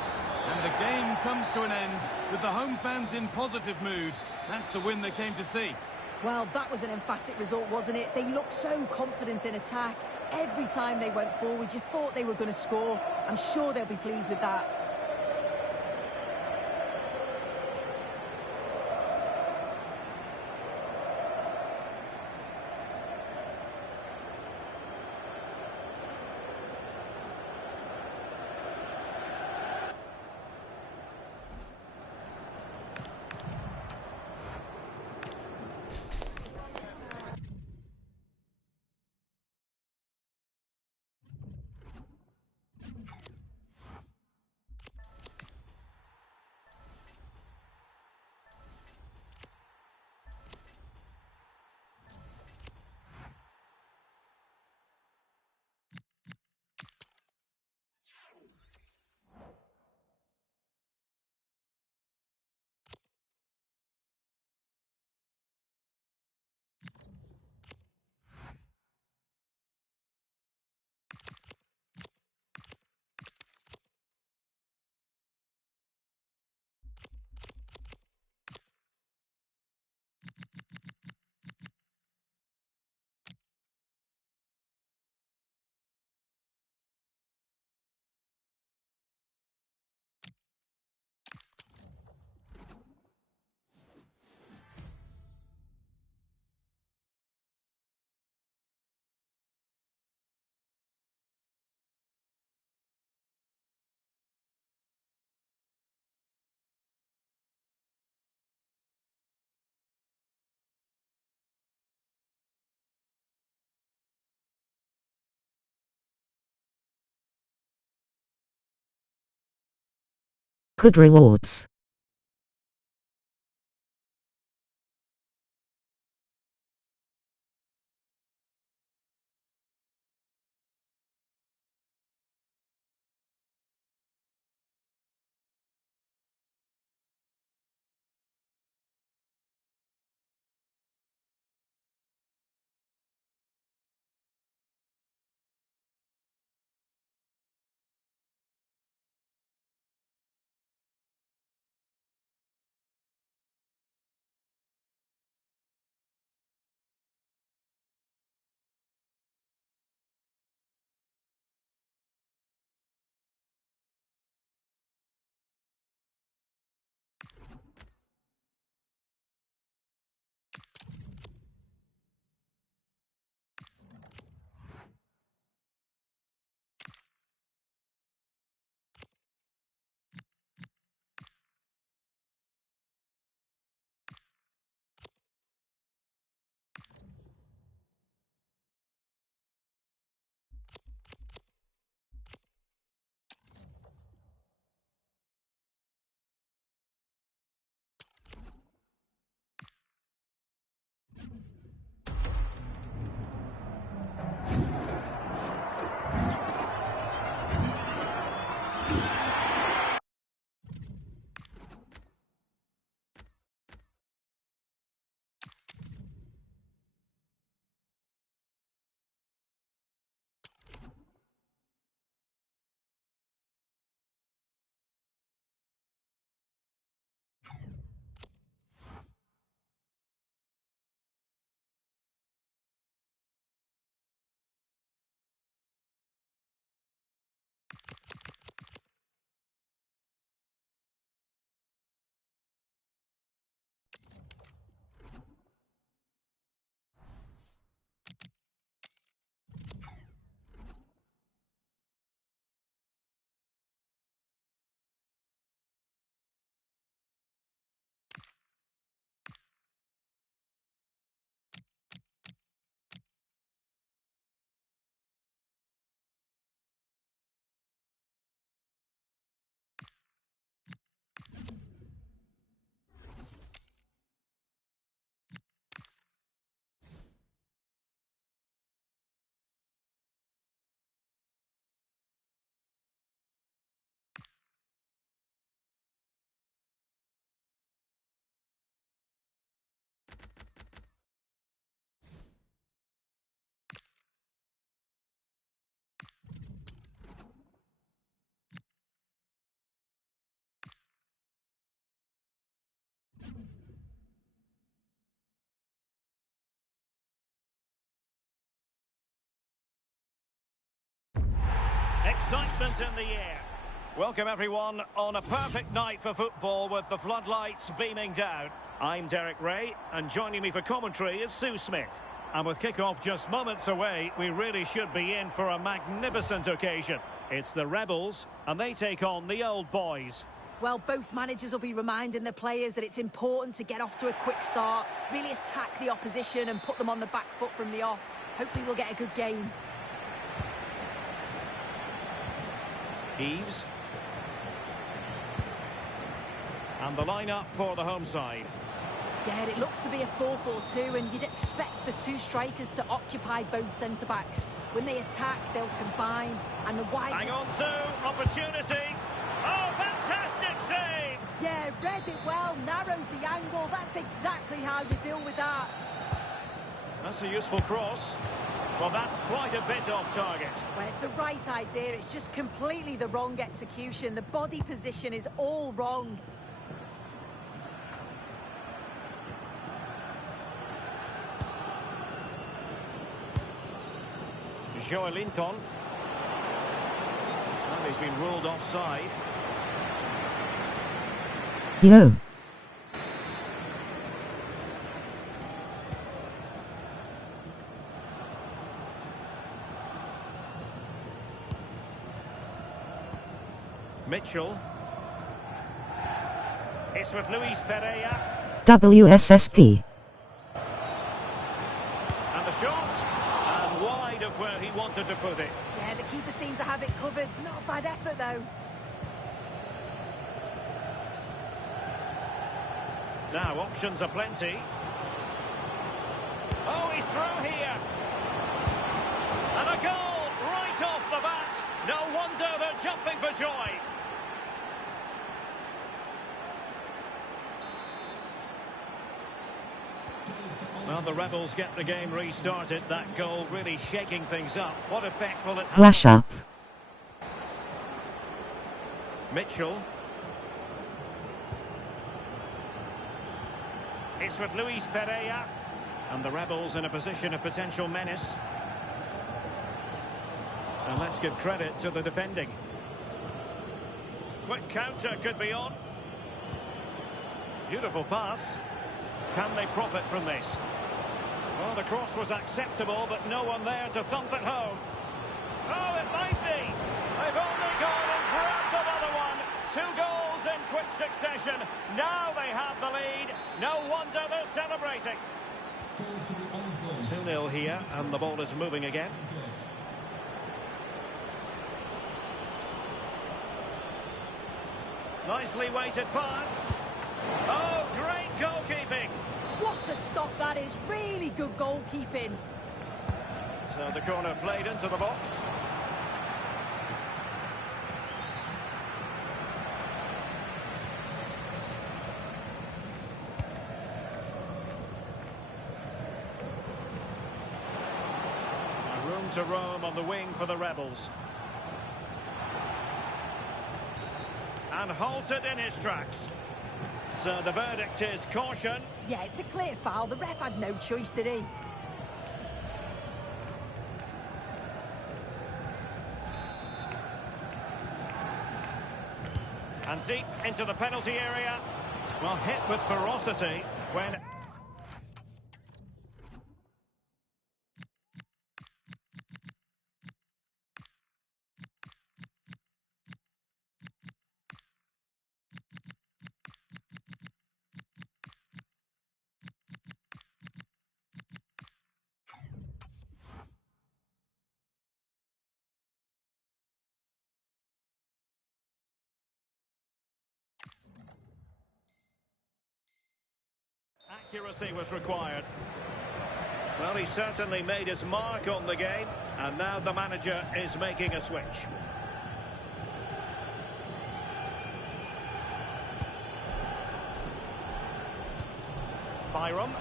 And the game comes to an end with the home fans in positive mood. That's the win they came to see. Well, that was an emphatic result, wasn't it? They looked so confident in attack. Every time they went forward, you thought they were going to score. I'm sure they'll be pleased with that. Good rewards. excitement in the air. Welcome everyone on a perfect night for football with the floodlights beaming down. I'm Derek Ray, and joining me for commentary is Sue Smith. And with kick-off just moments away, we really should be in for a magnificent occasion. It's the Rebels, and they take on the Old Boys. Well, both managers will be reminding the players that it's important to get off to a quick start, really attack the opposition and put them on the back foot from the off. Hopefully we'll get a good game. Eves. And the lineup for the home side. Yeah, it looks to be a 4-4-2, and you'd expect the two strikers to occupy both centre-backs. When they attack, they'll combine, and the wide... Hang on, Sue, opportunity. Oh, fantastic save! Yeah, read it well, narrowed the angle. That's exactly how you deal with that. That's a useful cross. Well, that's quite a bit off target. Well, it's the right idea. It's just completely the wrong execution. The body position is all wrong. Joelinton. And he's been ruled offside. Yo. Mitchell. It's with Luis Pereira. WSSP. And the shot. And wide of where he wanted to put it. Yeah, the keeper seems to have it covered. Not a bad effort, though. Now, options are plenty. Oh, he's through here. And a goal right off the bat. No wonder they're jumping for joy. Well, the Rebels get the game restarted. That goal really shaking things up. What effect will it have? Lash up. Mitchell. It's with Luis Pereira. And the Rebels in a position of potential menace. And let's give credit to the defending. Quick counter could be on. Beautiful pass. Can they profit from this? Well, the cross was acceptable, but no one there to thump it home. Oh, it might be. They've only gone and grabbed another one. 2 goals in quick succession. Now they have the lead. No wonder they're celebrating. 2-0 here, and the ball is moving again. Nicely weighted pass. Oh, great goalkeeping. What a stop that is. Really good goalkeeping. So the corner played into the box. Room to roam on the wing for the Rebels. And halted in his tracks. So the verdict is caution. Yeah, it's a clear foul. The ref had no choice, did he? And deep into the penalty area. Well, hit with ferocity when... Accuracy was required. Well, he certainly made his mark on the game, and now the manager is making a switch. Byram.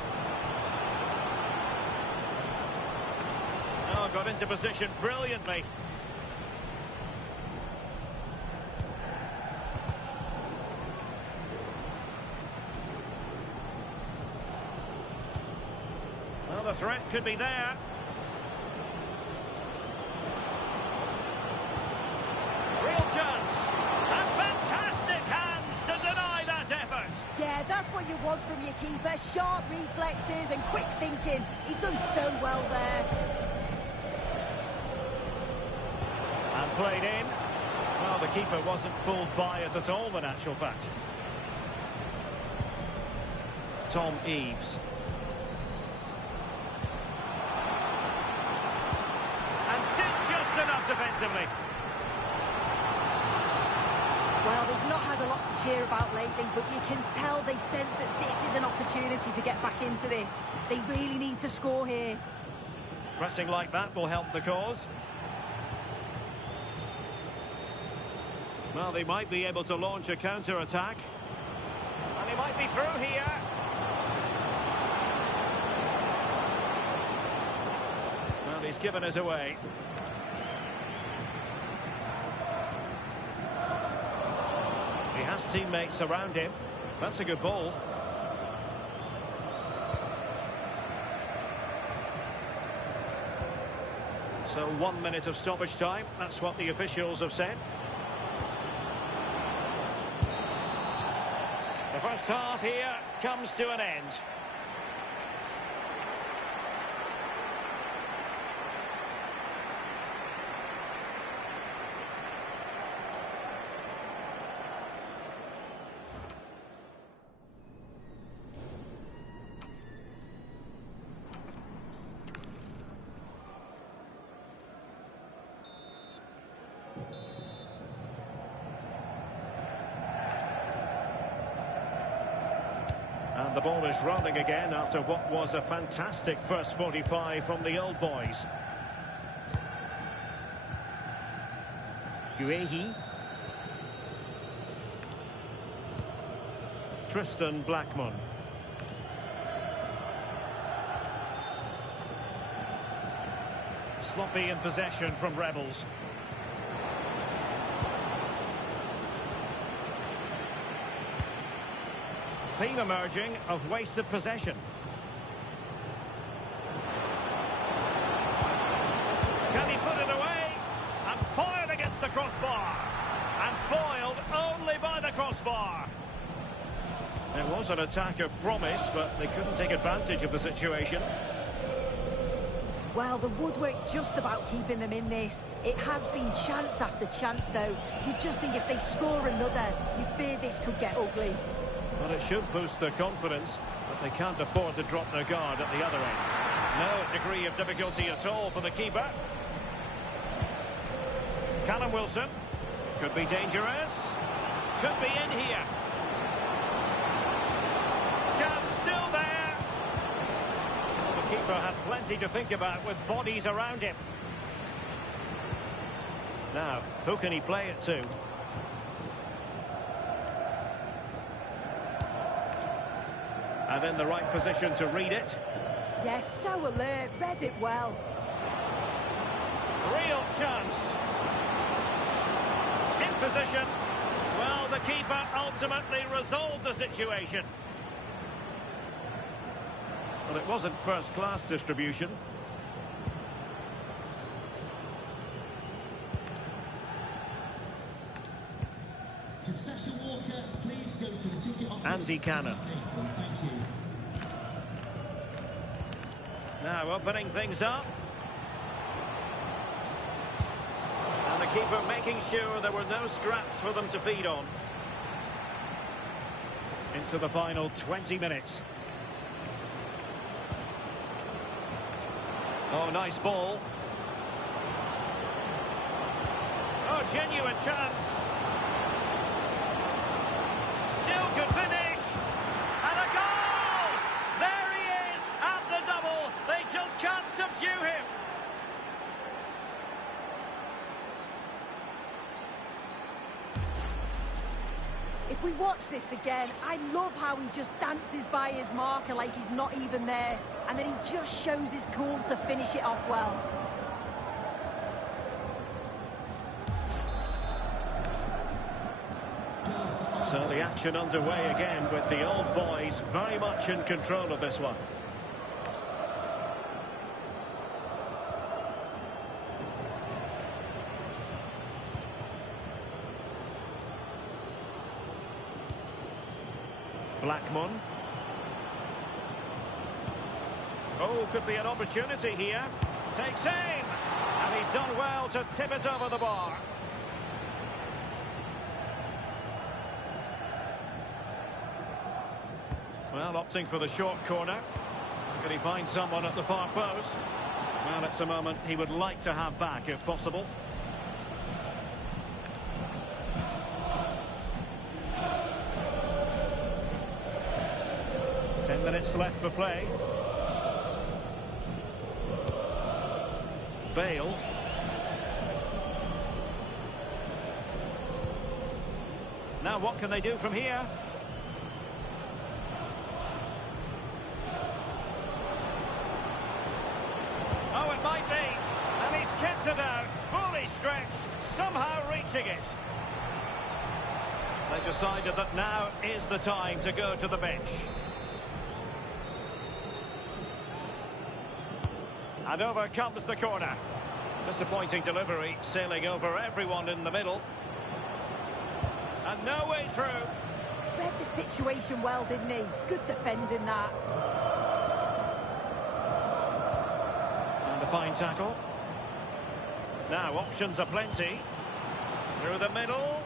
Oh, got into position brilliantly. Well, the threat could be there. job from your keeper. Sharp reflexes and quick thinking. He's done so well there. And played in. Well, the keeper wasn't fooled by it at all, in actual fact. Tom Eaves. And did just enough defensively. Well, they've not had a lot to cheer about lately, but you can tell they sense that this is an opportunity to get back into this. They really need to score here. Pressing like that will help the cause. Well, they might be able to launch a counter-attack. And he might be through here. Well, he's given us away. He has teammates around him. That's a good ball. So 1 minute of stoppage time. That's what the officials have said. The first half here comes to an end. And the ball is rolling again after what was a fantastic first 45 from the old boys. Guehi. Tristan Blackman. Sloppy in possession from Rebels. Theme emerging of wasted possession. Can he put it away? And fired against the crossbar. And foiled only by the crossbar. There was an attack of promise, but they couldn't take advantage of the situation. Well, the woodwork just about keeping them in this. It has been chance after chance, though. You just think if they score another, you fear this could get ugly. Well, it should boost their confidence, but they can't afford to drop their guard at the other end. No degree of difficulty at all for the keeper. Callum Wilson. Could be dangerous. Could be in here. Chance still there. Well, the keeper had plenty to think about with bodies around him. Now, who can he play it to? And in the right position to read it. Yes, so alert, read it well. Real chance. In position. Well, the keeper ultimately resolved the situation. Well, it wasn't first-class distribution. Concession Walker, please go to the ticket office. Andy Cannon. Thank you. Now opening things up. And the keeper making sure there were no scraps for them to feed on. Into the final 20 minutes. Oh, nice ball. Oh, genuine chance. Still could finish. And a goal! There he is at the double. They just can't subdue him. If we watch this again, I love how he just dances by his marker like he's not even there, and then he just shows his cool to finish it off well. So the action underway again with the old boys very much in control of this one. Blackman. Oh, could be an opportunity here. Takes aim. And he's done well to tip it over the bar. Well, opting for the short corner. Can he find someone at the far post? Well, it's a moment he would like to have back if possible. Minutes left for play. Bale. Now what can they do from here? Oh, it might be. And he's kept it out, fully stretched, somehow reaching it. They decided that now is the time to go to the bench. And over comes the corner. Disappointing delivery, sailing over everyone in the middle. And no way through. Read the situation well, didn't he? Good defending that. And a fine tackle. Now options are plenty. Through the middle.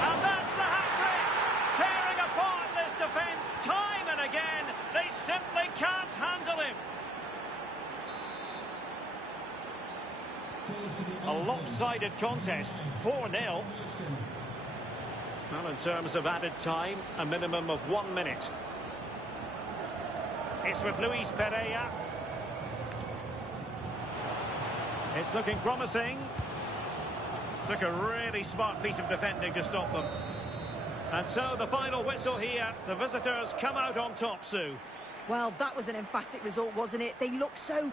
And that's the hat-trick! Tearing apart this defence time and again. They simply can't handle him. A lopsided contest, 4-0. Well, in terms of added time, a minimum of 1 minute. It's with Luis Pereira. It's looking promising. Took a really smart piece of defending to stop them. And so the final whistle here. The visitors come out on top, Sue. Well, that was an emphatic result, wasn't it? They look so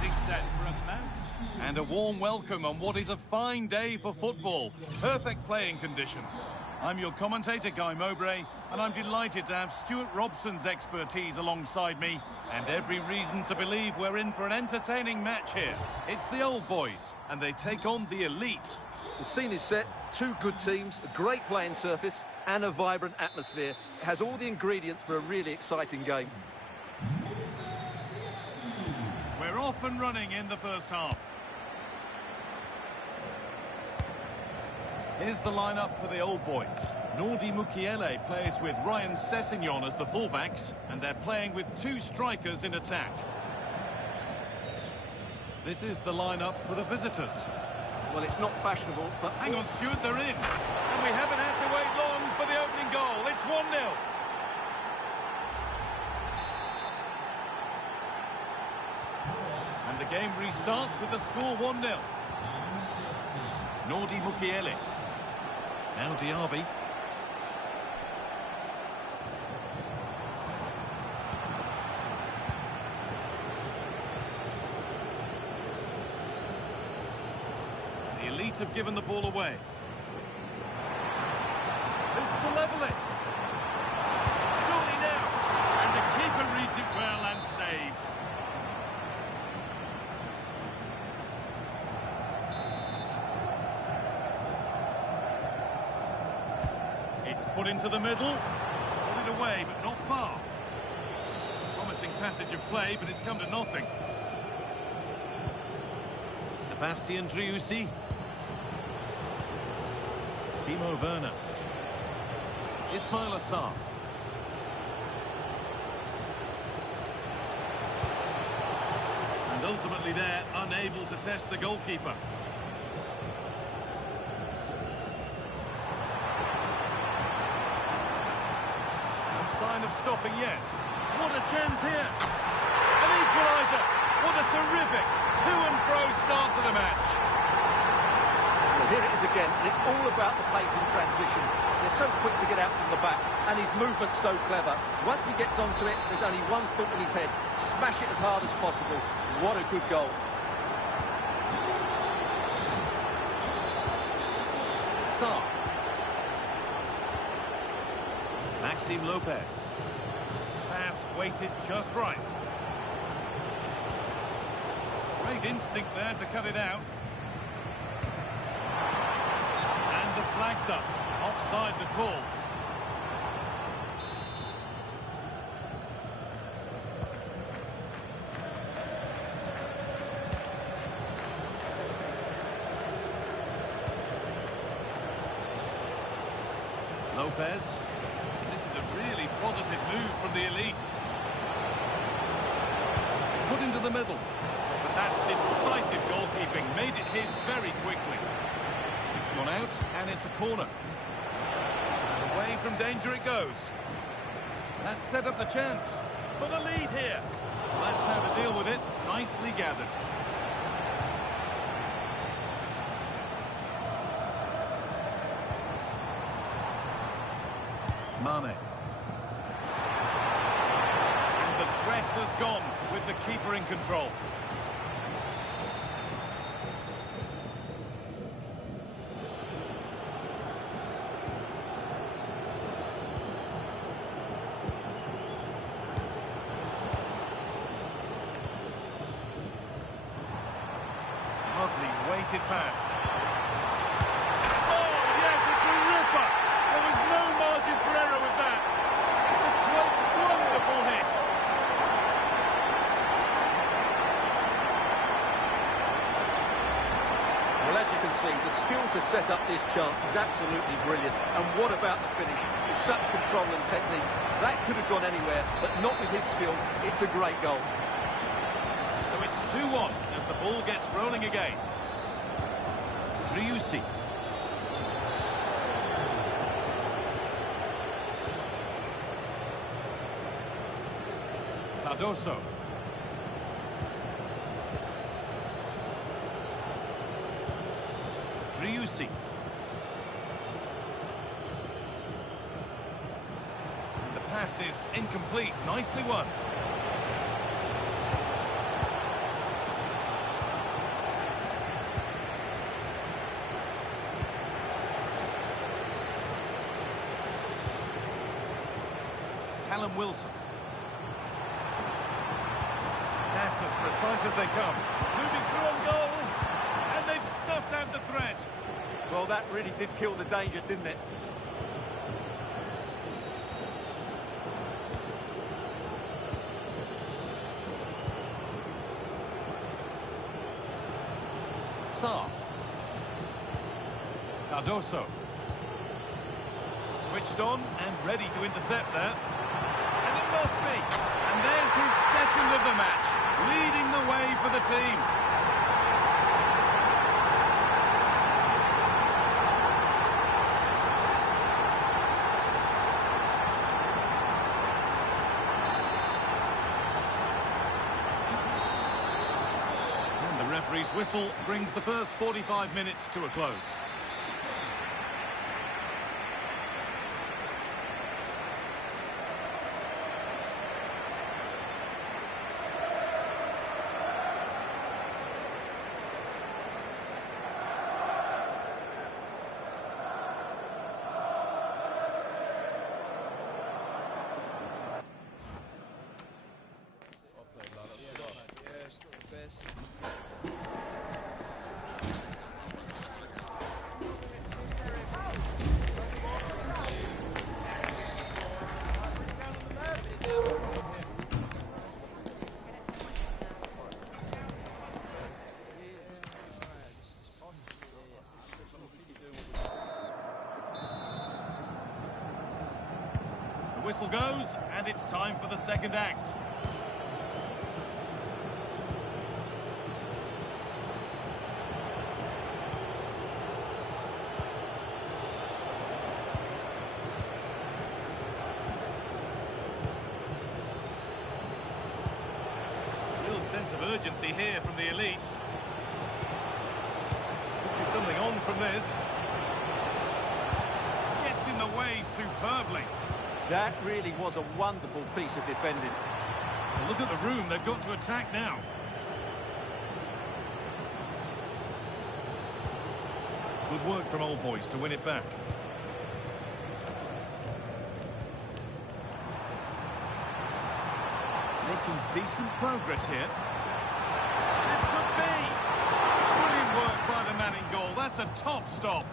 getting set for a match. And a warm welcome on what is a fine day for football. Perfect playing conditions. I'm your commentator, Guy Mowbray, and I'm delighted to have Stuart Robson's expertise alongside me, and every reason to believe we're in for an entertaining match here. It's the old boys, and they take on the elite. The scene is set, two good teams, a great playing surface, and a vibrant atmosphere. It has all the ingredients for a really exciting game. We're off and running in the first half. Here's the lineup for the old boys. Nordi Mukiele plays with Ryan Sessegnon as the fullbacks, and they're playing with two strikers in attack. This is the lineup for the visitors. Well, it's not fashionable, but... Hang on, Stuart, they're in. And we haven't had to wait long for the opening goal. It's 1-0. And the game restarts with the score 1-0. Nordi Mukiele. Now Diaby. The elite have given the ball away. This is to level it. Surely now. And the keeper reads it well and saves. It's put into the middle. Put it away, but not far. Promising passage of play, but it's come to nothing. Sebastian Driussi. Timo Werner. Ismail Assar. And ultimately they're unable to test the goalkeeper. Sign of stopping yet. What a chance here. An equaliser. What a terrific to-and-fro start to the match. Well, here it is again, and it's all about the pace in transition. They're so quick to get out from the back, and his movement's so clever. Once he gets onto it, there's only one thought in his head. Smash it as hard as possible. What a good goal. Sarr. Maxime Lopez. Pass weighted just right. Great instinct there to cut it out. And the flag's up. Offside the call. Lopez. Really positive move from the elite. Put into the middle. But that's decisive goalkeeping. Made it his very quickly. It's gone out and it's a corner. And away from danger it goes. That set up the chance for the lead here. Let's have a deal with it. Nicely gathered. Mane. Has gone with the keeper in control. Lovely weighted pass. Oh yes, it's a ripper. There was no margin for error with that. It's a quite wonderful hit. Well, as you can see, the skill to set up this chance is absolutely brilliant. And what about the finish? With such control and technique, that could have gone anywhere, but not with his skill. It's a great goal. So it's 2-1 as the ball gets rolling again. Driussi. Cardoso. Driussi. The pass is incomplete. Nicely won. Callum Wilson. That's as precise as they come. Moving through on goal. And they've snuffed out the threat. Well, that really did kill the danger, didn't it? Saar. Cardoso. Switched on and ready to intercept there. And it must be. And there's his second of the match, leading the way for the team. And the referee's whistle brings the first 45 minutes to a close. The whistle goes, and it's time for the second act. Real sense of urgency here from the elite. Could be something on from this. Gets in the way superbly. That really was a wonderful piece of defending. Well, look at the room they've got to attack now. Good work from Old Boys to win it back. Making decent progress here. This could be. Brilliant work by the man in goal. That's a top stop.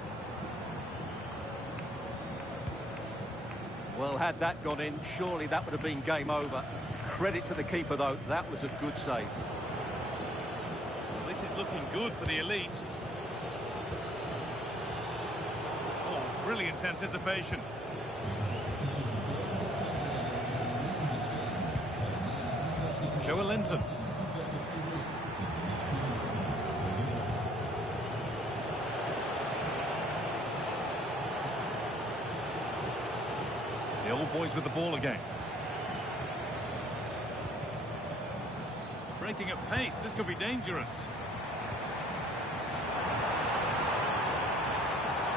Well, had that gone in, surely that would have been game over. Credit to the keeper, though. That was a good save. Well, this is looking good for the elite. Oh, brilliant anticipation. Joelinton. The Old Boys with the ball again. Breaking at pace, this could be dangerous.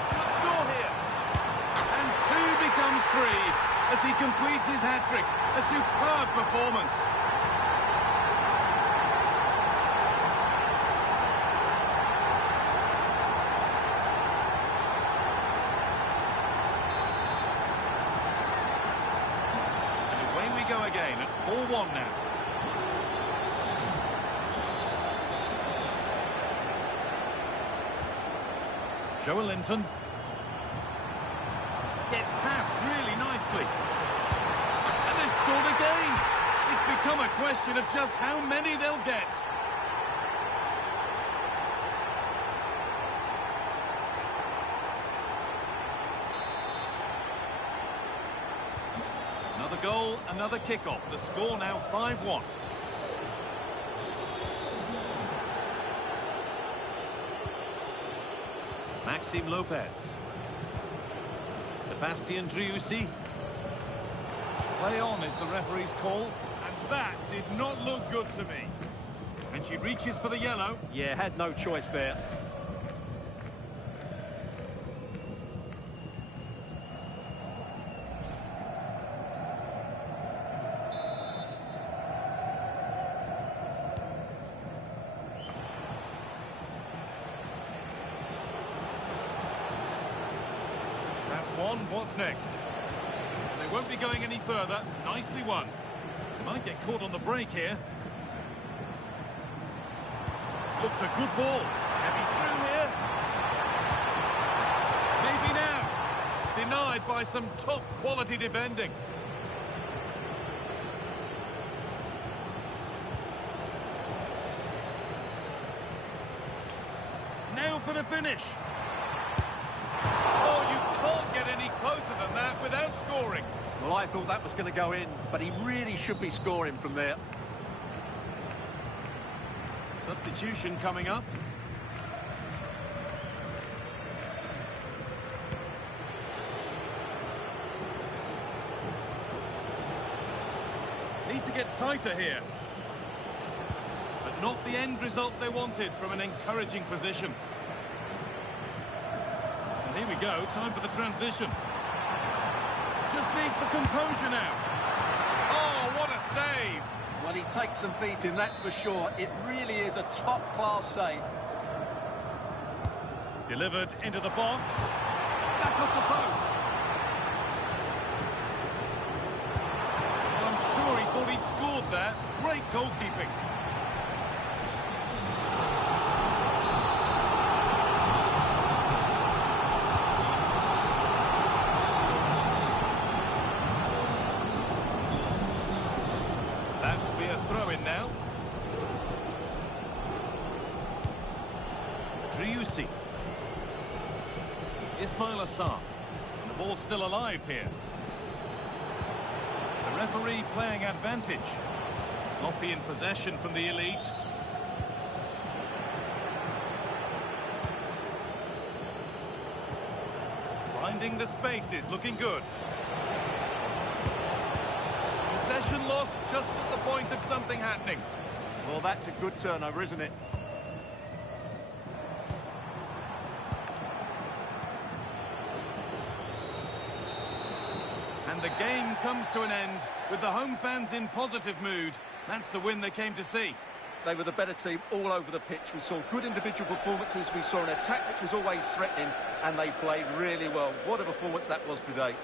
Should score here. And 2 becomes 3 as he completes his hat-trick. A superb performance. Go again at 4-1 now. Joelinton gets past really nicely. And they've scored again. It's become a question of just how many they'll get. Another goal, another kick-off. The score now 5-1. Maxime Lopez. Sebastian Driussi. Play on is the referee's call. And that did not look good to me. And she reaches for the yellow. Yeah, had no choice there. That's one. What's next? They Won't be going any further. Nicely won. Might get caught on the break here. Looks a good ball. Heavy through here. Maybe now. Denied by some top quality defending. Now for the finish. Oh, you can't get any closer than that without scoring. Well, I thought that was going to go in, but he really should be scoring from there. Substitution coming up. Need to get tighter here. But not the end result they wanted from an encouraging position. And here we go, time for the transition. Just needs the composure now. Oh, what a save! Well, he takes some beating, that's for sure. It really is a top-class save. Delivered into the box. Back off the post. Well, I'm sure he thought he'd scored there. Great goalkeeping. That will be a throw-in now. Driussi. Ismail Assar. And the ball's still alive here. The referee playing advantage. Sloppy in possession from the elite. Finding the spaces, looking good. Possession lost just at the point of something happening. Well, that's a good turnover, isn't it? And the game comes to an end with the home fans in positive mood. That's the win they came to see. They were the better team all over the pitch. We saw good individual performances. We saw an attack which was always threatening, and they played really well. What a performance that was today.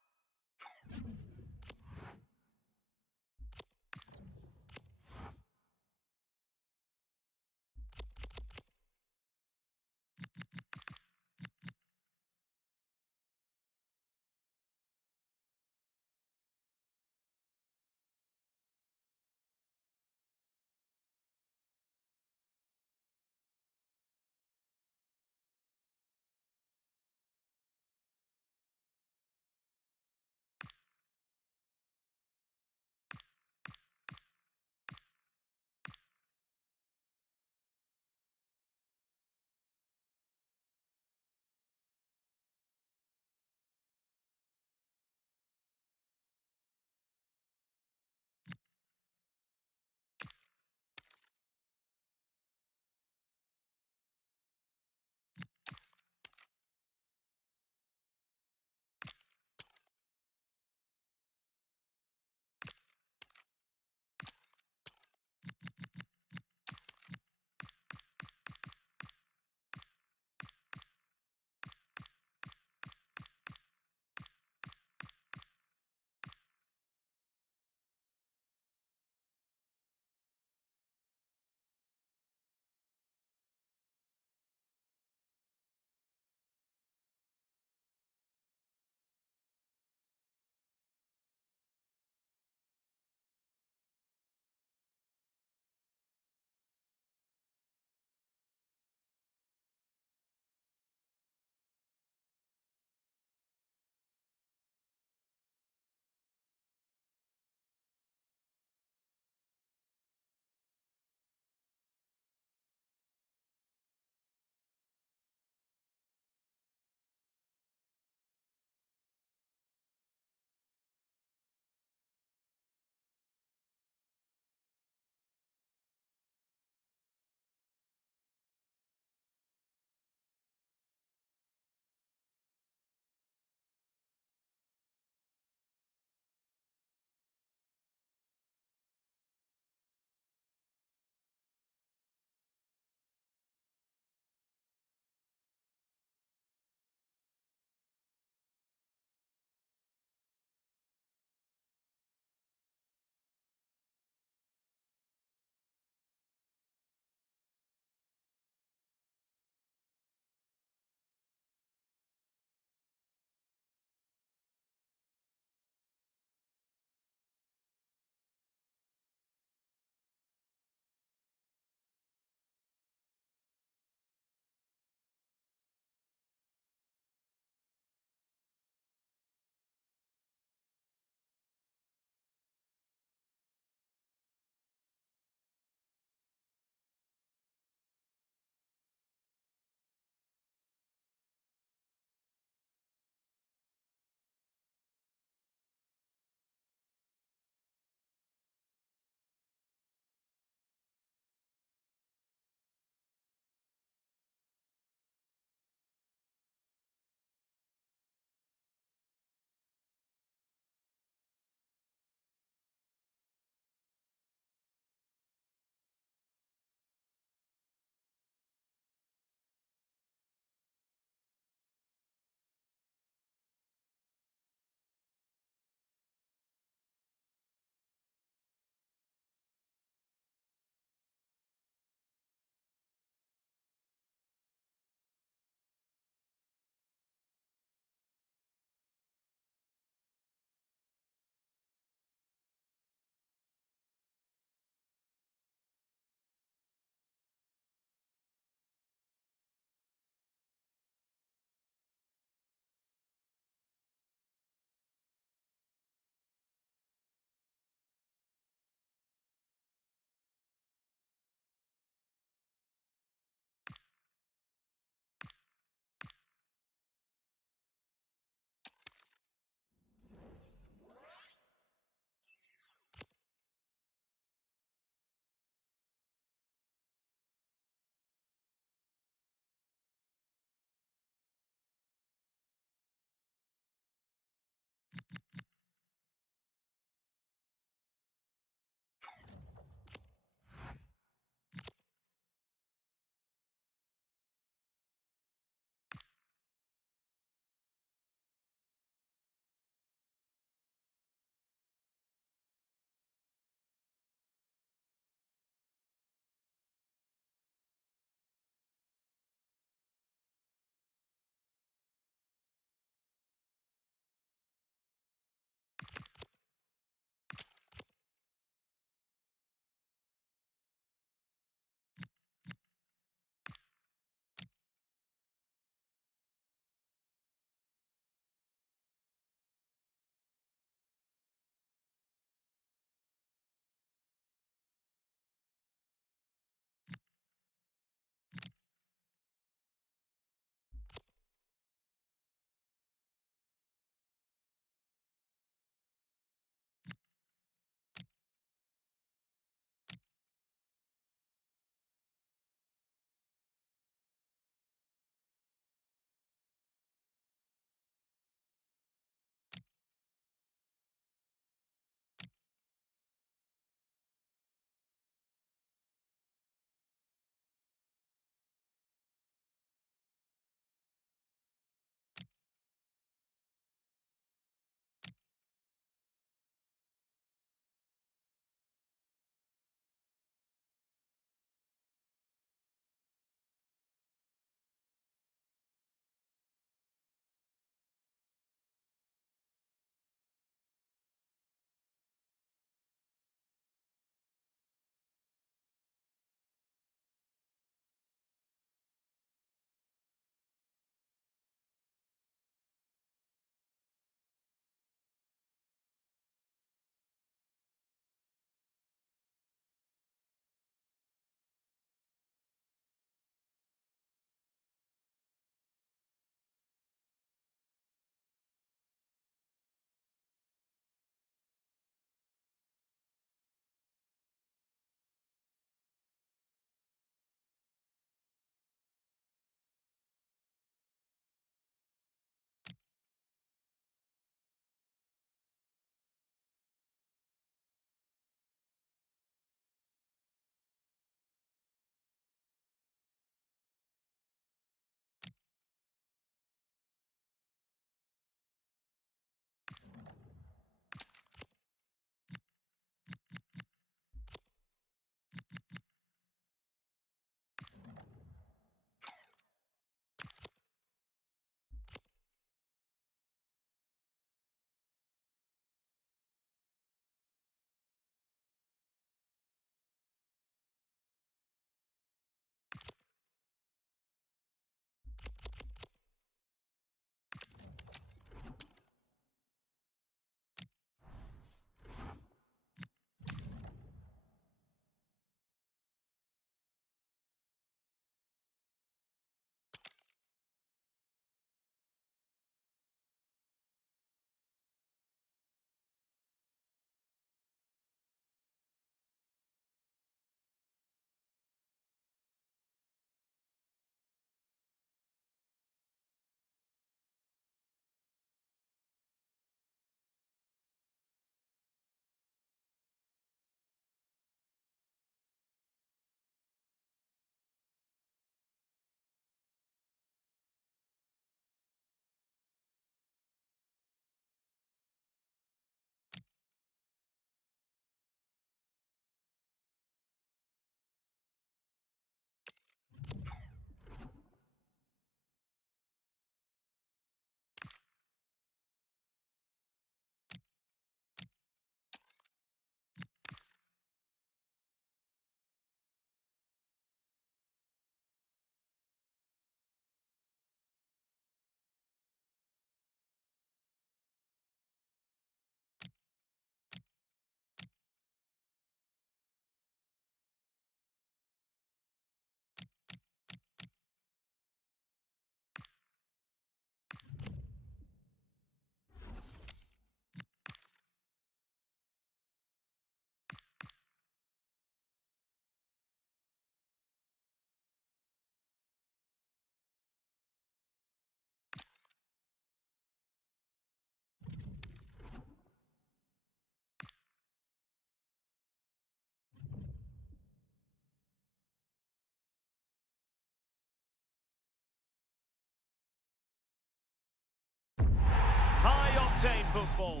football.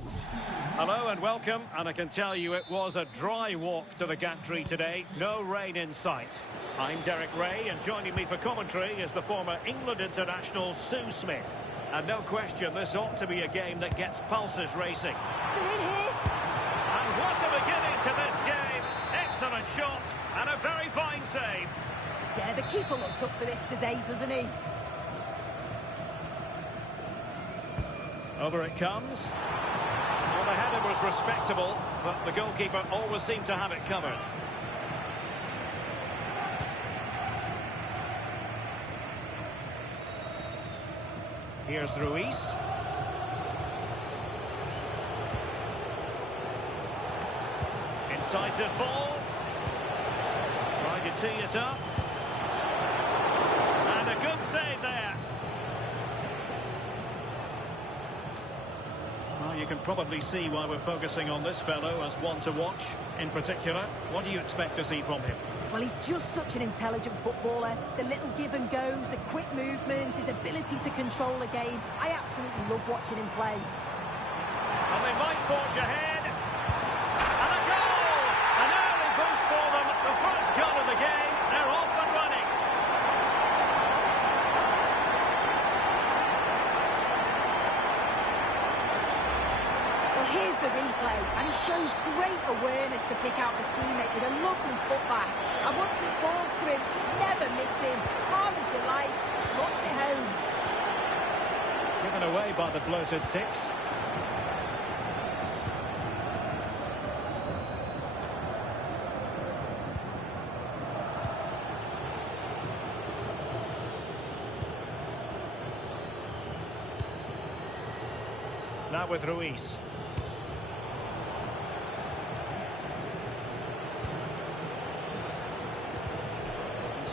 Hello and welcome, and I can tell you it was a dry walk to the gantry today. No rain in sight. I'm Derek Ray, and joining me for commentary is the former England international Sue Smith. And no question, this ought to be a game that gets pulses racing. They're in here. And what a beginning to this game. Excellent shot and a very fine save. Yeah, the keeper looks up for this today, doesn't he? Over it comes. Well, the header was respectable, but the goalkeeper always seemed to have it covered. Here's Ruiz. Incisive ball. Trying to tee it up. And a good save there. Well, you can probably see why we're focusing on this fellow as one to watch. In particular, what do you expect to see from him? Well, he's just such an intelligent footballer. The little give and goes, the quick movements, his ability to control a game. I absolutely love watching him play. And they might forge ahead. And a goal! An early boost for them. The first goal of the game. They're off and running. Well, here's the replay, and he shows great awareness to pick out a teammate with a lovely cutback. And once it falls to him, he's never missing. Calm as you like, slots it home. Given away by the bloated ticks. Now with Ruiz.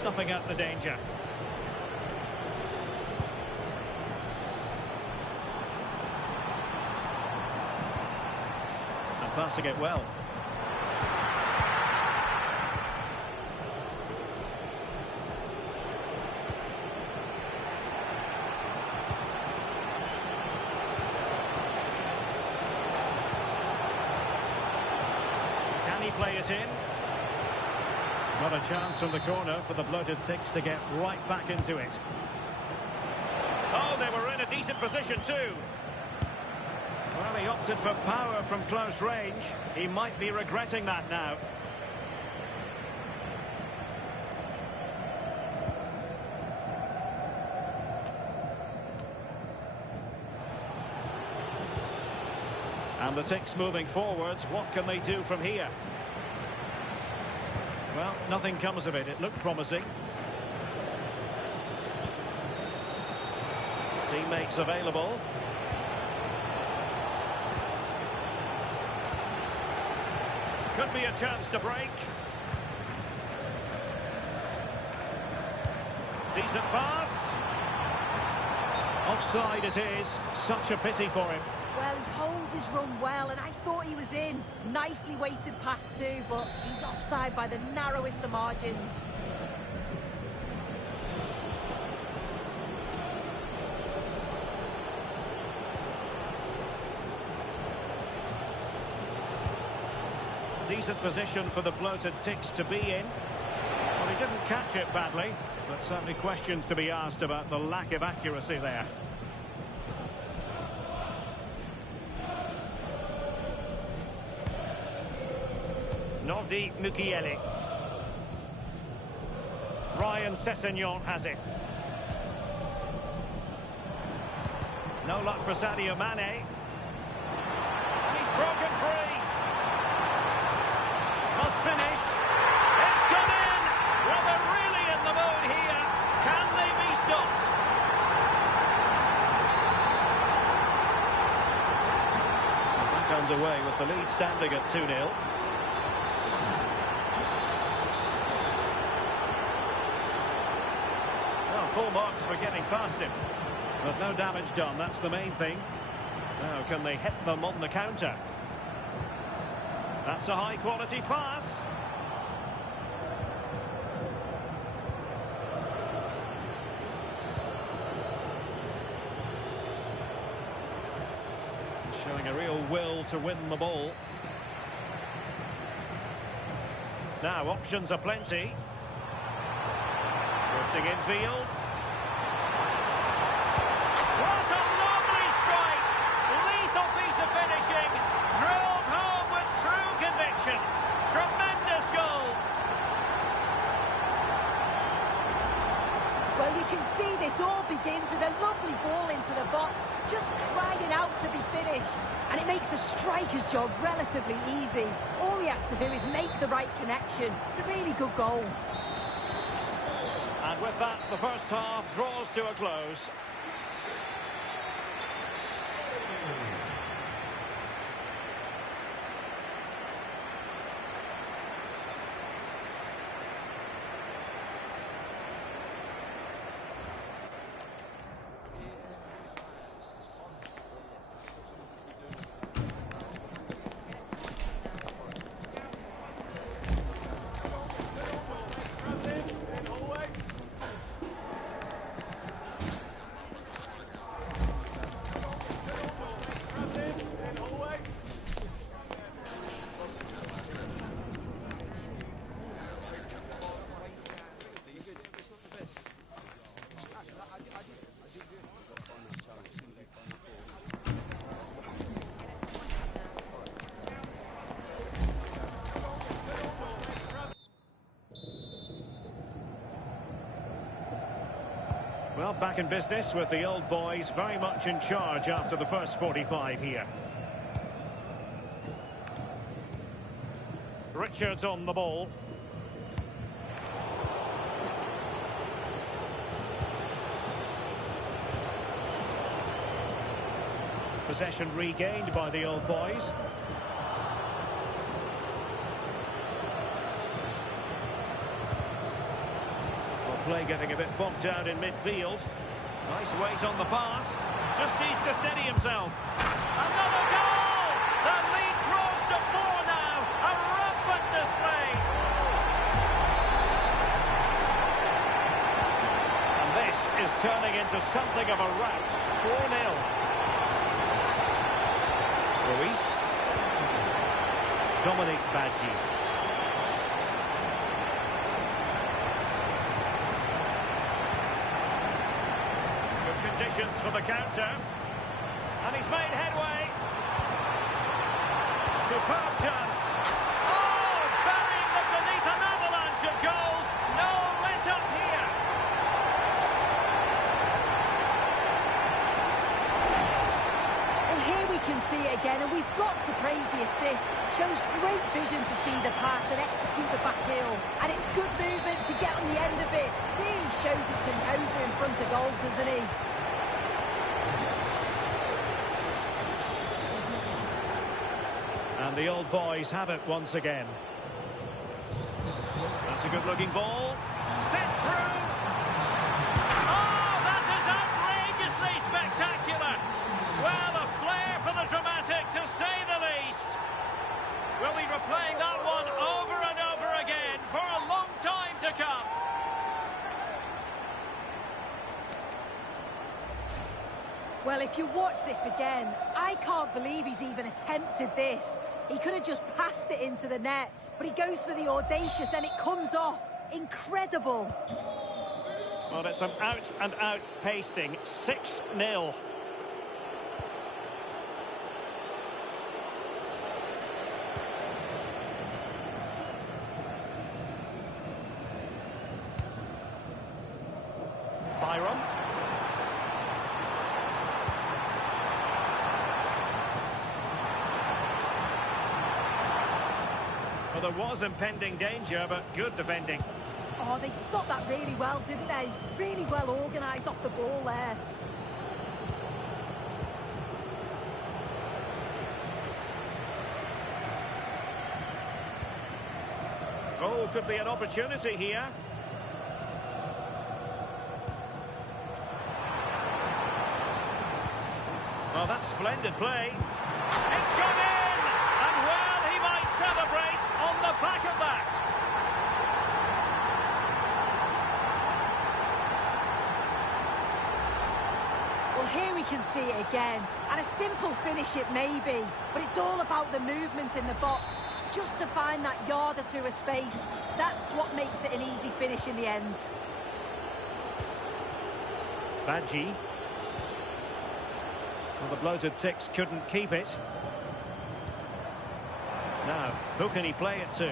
Snuffing out the danger. And passing it well. Can he play it in? Not a chance from the corner for the bloated ticks to get right back into it. Oh, they were in a decent position too. Well, he opted for power from close range. He might be regretting that now. And the ticks moving forwards. What can they do from here? Well, nothing comes of it. It looked promising. Teammates available. Could be a chance to break. Decent pass. Offside it is. Such a pity for him. Well, he holds his run well, and I thought he was in. Nicely weighted pass too, but he's offside by the narrowest of margins. Decent position for the bloated ticks to be in. Well, he didn't catch it badly, but certainly questions to be asked about the lack of accuracy there. Nordi Mukiele. Ryan Sessegnon has it. No luck for Sadio Mane. And he's broken free. Must finish. It's gone in. Well, they're really in the mood here. Can they be stopped? Back underway with the lead standing at 2-0. Full marks for getting past him. But no damage done, that's the main thing. Now, can they hit them on the counter? That's a high-quality pass. Showing a real will to win the ball. Now, options are plenty. Drifting infield. What a lovely strike! Lethal piece of finishing. Drilled home with true conviction. Tremendous goal. Well, you can see this all begins with a lovely ball into the box, just crying out to be finished. And it makes the striker's job relatively easy. All he has to do is make the right connection. It's a really good goal. And with that, the first half draws to a close. Well, back in business with the old boys very much in charge after the first 45 here. Richards on the ball. Possession regained by the old boys. Play getting a bit bogged down in midfield. Nice weight on the pass. Just needs to steady himself. Another goal! The lead grows to 4 now. A rampant display. And this is turning into something of a rout. 4-0. Ruiz. Dominic Badji. Conditions for the counter, and he's made headway. Superb chance. Oh, burying them beneath an avalanche of goals. No let up here. Well, here we can see it again, and we've got to praise the assist. Shows great vision to see the pass and execute the back heel, and it's good movement to get on the end of it. Really shows his composure in front of goal, doesn't he? And the old boys have it once again. That's a good-looking ball. Set through. Oh, that is outrageously spectacular. Well, a flair for the dramatic, to say the least. We'll be replaying that one over and over again for a long time to come. Well, if you watch this again, I can't believe he's even attempted this. He could have just passed it into the net, but he goes for the audacious and it comes off. Incredible. Well, it's an out-and-out pasting. 6-0. Byron. Well, there was impending danger, but good defending. Oh, they stopped that really well, didn't they? Really well organised off the ball there. Oh, could be an opportunity here. Well, that's splendid play. It's gone in! And well, he might celebrate on the back of that. Well, here we can see it again. And a simple finish it may be, but it's all about the movement in the box. Just to find that yard or two of space, that's what makes it an easy finish in the end. Badji. Well, the bloated Ticks couldn't keep it. Now, who can he play it to?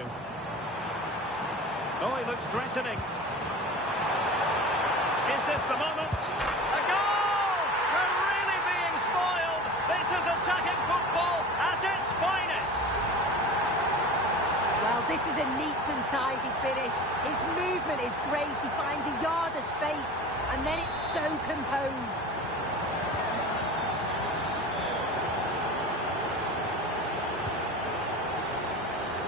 Oh, he looks threatening. Is this the moment? A goal! We're really being spoiled. This is attacking football at its finest. Well, this is a neat and tidy finish. His movement is great. He finds a yard of space, and then it's so composed.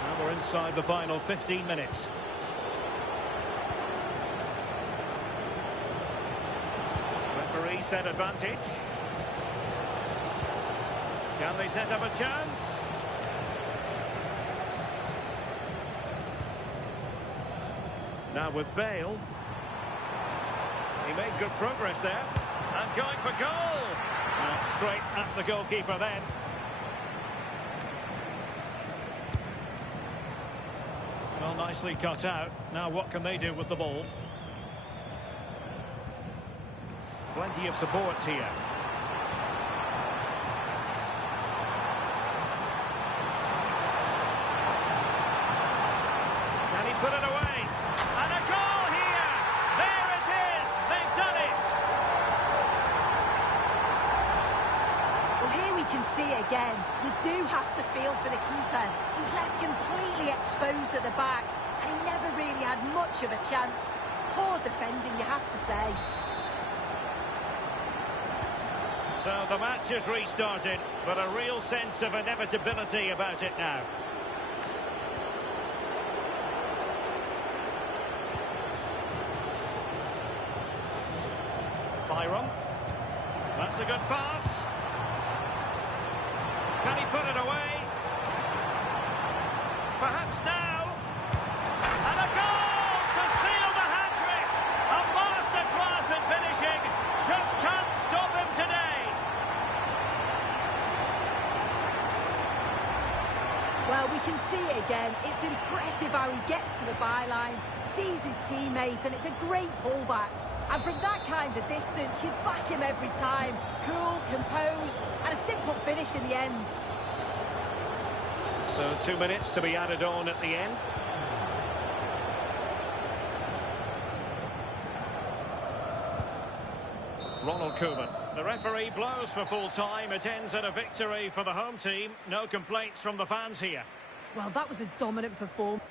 Now we're inside the final 15 minutes. Referee set advantage. Can they set up a chance? Now with Bale. He made good progress there. And going for goal. Straight at the goalkeeper then. Well, nicely cut out. Now what can they do with the ball? Plenty of support here. Can he put it away? And a goal here! There it is! They've done it! Well, here we can see it again. You do have to feel for the keeper. He's left completely exposed at the back, and he never really had much of a chance. Poor defending, you have to say. So the match has restarted, but a real sense of inevitability about it now. Byron. That's a good pass. Can he put it away? Perhaps now. And a goal to seal the hat-trick. A masterclass in finishing. Just can't stop him today. Well, we can see it again. It's impressive how he gets to the byline, sees his teammate, and it's a great pullback. And from that kind of distance, you'd back him every time. Cool, composed, and a simple finish in the end. So 2 minutes to be added on at the end. Ronald Koeman. The referee blows for full time. It ends in a victory for the home team. No complaints from the fans here. Well, that was a dominant performance.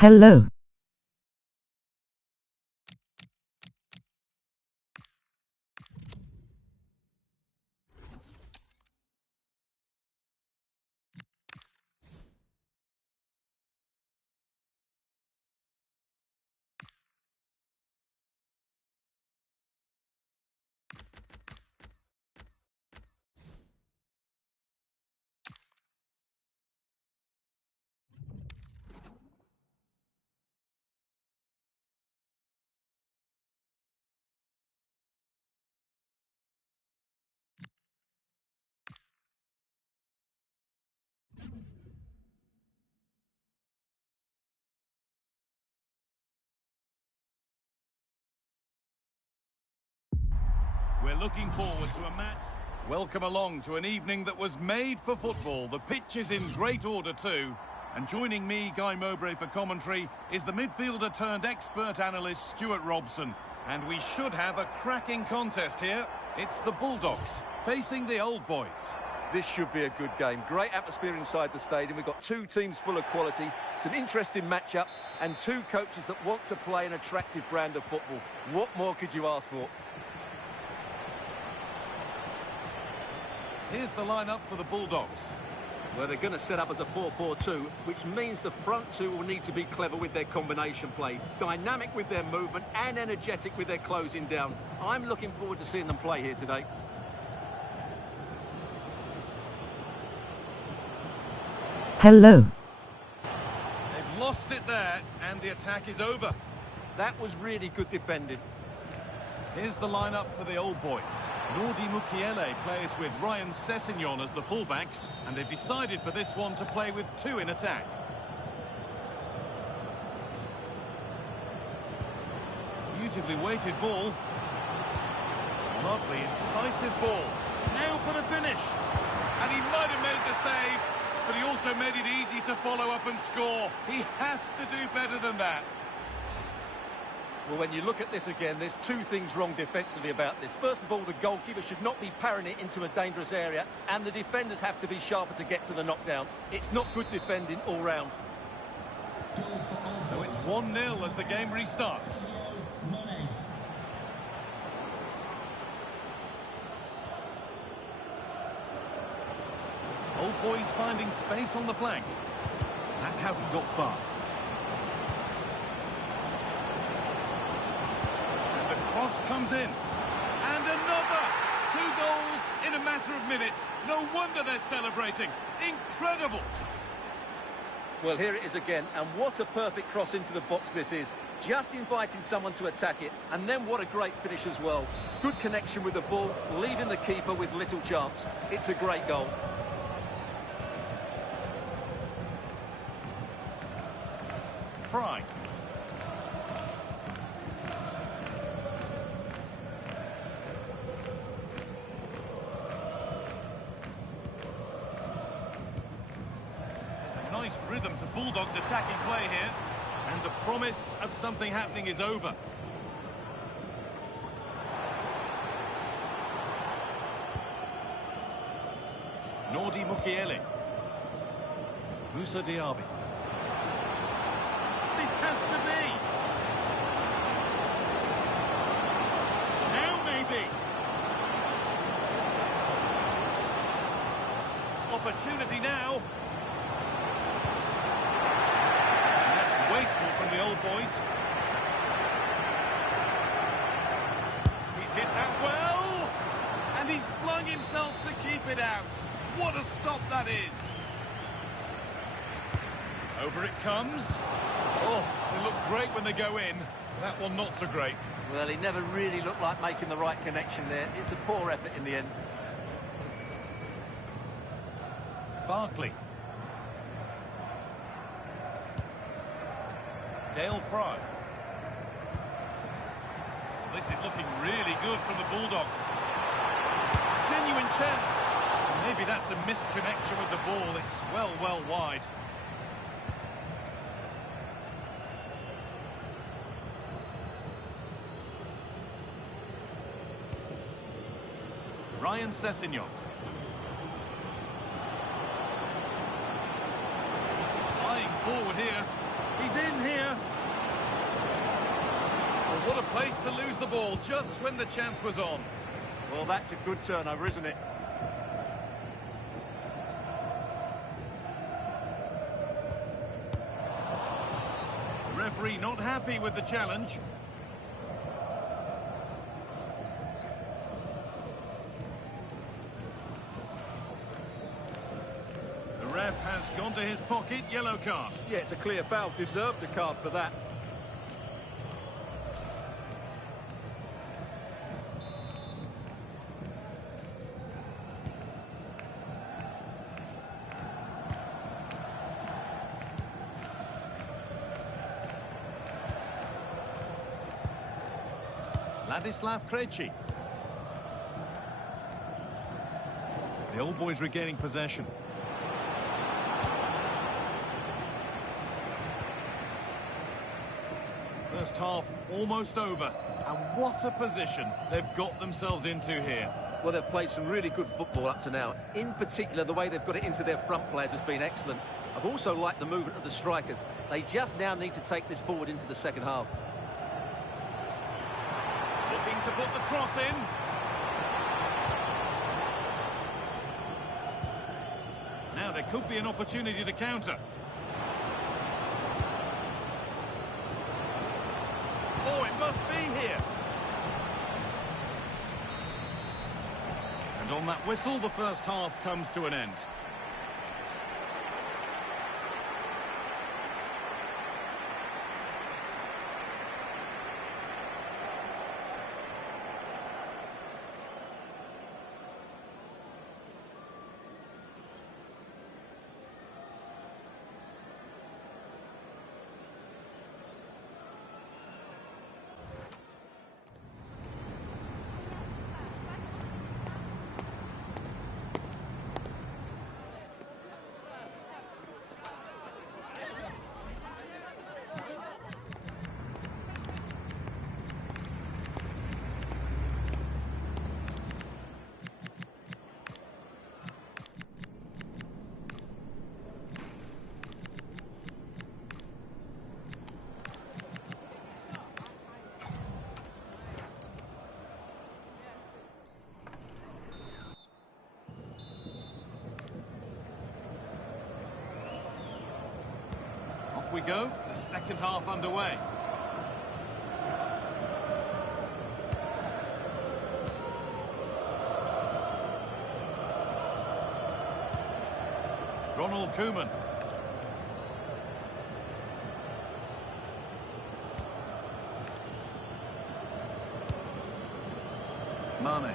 Hello. We're looking forward to a match. Welcome along to an evening that was made for football. The pitch is in great order too. And joining me, Guy Mowbray, for commentary is the midfielder turned expert analyst Stuart Robson. And we should have a cracking contest here. It's the Bulldogs facing the Old Boys. This should be a good game. Great atmosphere inside the stadium. We've got two teams full of quality, some interesting matchups, and two coaches that want to play an attractive brand of football. What more could you ask for? Here's the lineup for the Bulldogs. Well, they're going to set up as a 4-4-2, which means the front two will need to be clever with their combination play, dynamic with their movement and energetic with their closing down. I'm looking forward to seeing them play here today. Hello. They've lost it there, and the attack is over. That was really good defending. Here's the lineup for the Old Boys. Nordi Mukiele plays with Ryan Sessegnon as the fullbacks, and they've decided for this one to play with two in attack. Beautifully weighted ball. Lovely, incisive ball. Now for the finish. And he might have made the save, but he also made it easy to follow up and score. He has to do better than that. Well, when you look at this again, there's two things wrong defensively about this. First of all, the goalkeeper should not be parrying it into a dangerous area, and the defenders have to be sharper to get to the knockdown. It's not good defending all round. So it's 1-0 as the game restarts. Old Boys finding space on the flank. That hasn't got far. Cross comes in, and another! 2 goals in a matter of minutes. No wonder they're celebrating. Incredible! Well, here it is again, and what a perfect cross into the box this is. Just inviting someone to attack it, and then what a great finish as well. Good connection with the ball, leaving the keeper with little chance. It's a great goal. Fry. Nice rhythm to Bulldogs' attacking play here, and the promise of something happening is over. Nordi Mukiele. Musa Diaby. This has to be. Now maybe. Opportunity now. Wasteful from the Old Boys. He's hit that well, and he's flung himself to keep it out. What a stop that is. Over it comes. Oh, they look great when they go in. That one not so great. Well, he never really looked like making the right connection there. It's a poor effort in the end. Barkley. Dale Fry. This is looking really good from the Bulldogs. Genuine chance. Maybe that's a misconnection with the ball. It's well wide. Ryan Sessegnon. He's flying forward here. He's in here. What a place to lose the ball just when the chance was on. Well, that's a good turnover, isn't it? The referee not happy with the challenge. The ref has gone to his pocket, yellow card. Yeah, it's a clear foul. Deserved a card for that. Ladislav Krejci. The old boys regaining possession. First half almost over. And what a position they've got themselves into here. Well, they've played some really good football up to now. In particular, the way they've got it into their front players has been excellent. I've also liked the movement of the strikers. They just now need to take this forward into the second half. Looking to put the cross in. Now there could be an opportunity to counter. Oh, it must be here. And on that whistle, the first half comes to an end. We go, the second half underway. Ronald Koeman. Mane.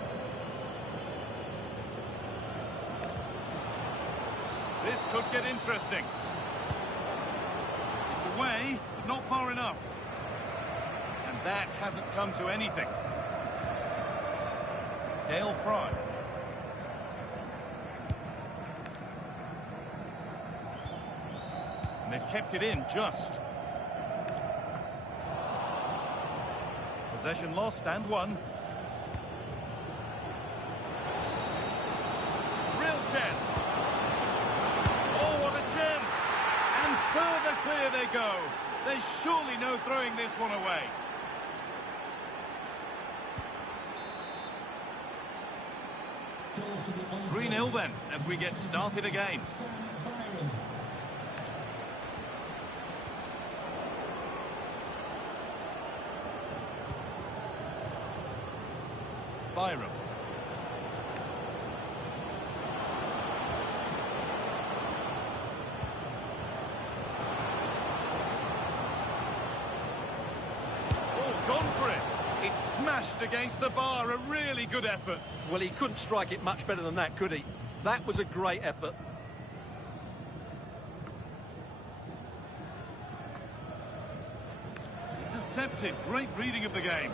This could get interesting. Away, but not far enough. And that hasn't come to anything. Dale Fry. And they've kept it in just. Possession lost and won. Real chance. Oh, what a chance! And further clear they go. There's surely no throwing this one away. Goal for the 3-0 then, as we get started again. Byram. Gone for it. It's smashed against the bar. A really good effort. Well, he couldn't strike it much better than that, could he? That was a great effort. Intercepted. Great reading of the game.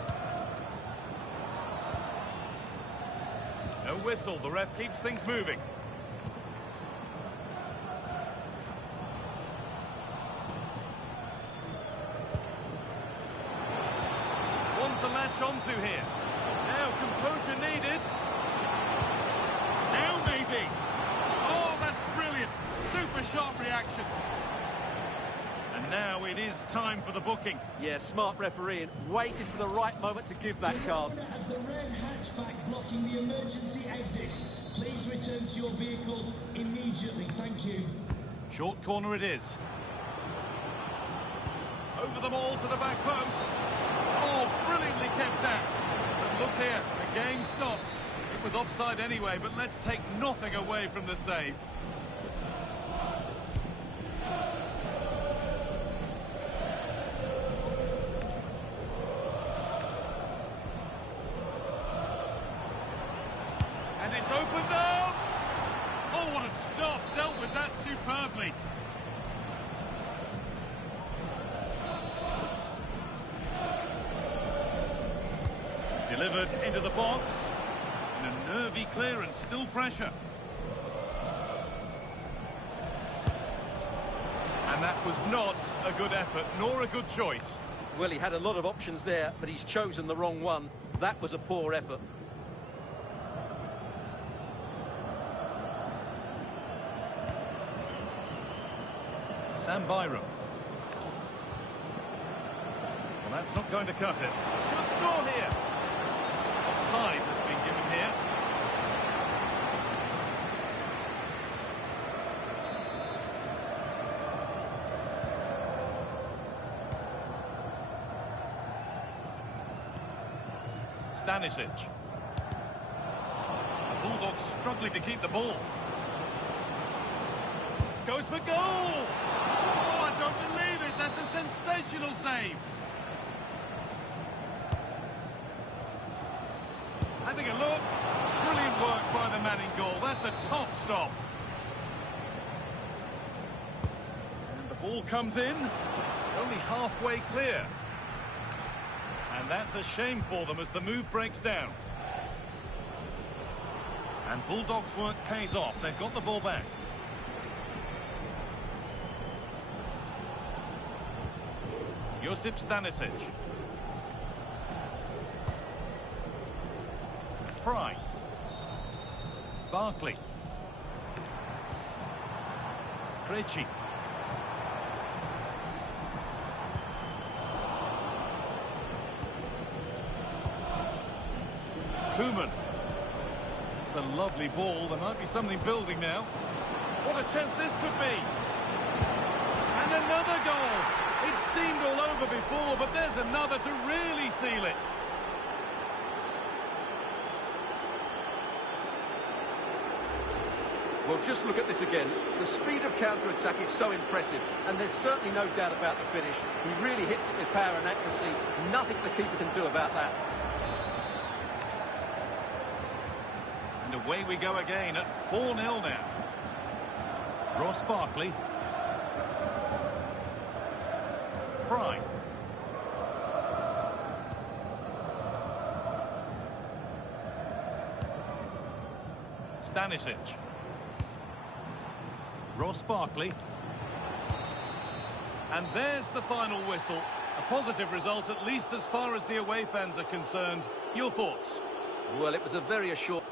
No whistle. The ref keeps things moving. To latch onto here. Now composure needed. Now maybe. Oh, that's brilliant. Super sharp reactions. And now we it is time for the booking. Yeah, smart refereeing. Waited for the right moment to give that card. The have the red hatchback blocking the emergency exit. Please return to your vehicle immediately. Thank you. Short corner it is. Over them all to the back post. Oh, brilliantly kept out. But look here, the game stops. It was offside anyway, but let's take nothing away from the save. And it's opened up. Oh, what a stop. Dealt with that superbly. Delivered into the box. And a nervy clearance, still pressure. And that was not a good effort, nor a good choice. Well, he had a lot of options there, but he's chosen the wrong one. That was a poor effort. Sam Byram. Well, that's not going to cut it. Should score here. Offside has been given here. Stanisic. The Bulldogs struggling to keep the ball. Goes for goal! Oh, I don't believe it! That's a sensational save! Having a look. Brilliant work by the man in goal. That's a top stop. And the ball comes in. It's only halfway clear. And that's a shame for them as the move breaks down. And Bulldogs' work pays off. They've got the ball back. Josip Stanisic. Fry. Barkley. Krejci. Koeman. It's a lovely ball. There might be something building now. What a chance this could be. And another goal. It seemed all over before, but there's another to really seal it. Well, just look at this again. The speed of counter-attack is so impressive, and there's certainly no doubt about the finish. He really hits it with power and accuracy. Nothing the keeper can do about that. And away we go again at 4-0 now. Ross Barkley. Fry. Stanisic. Ross Barkley. And there's the final whistle. A positive result, at least as far as the away fans are concerned. Your thoughts? Well, it was a very assured...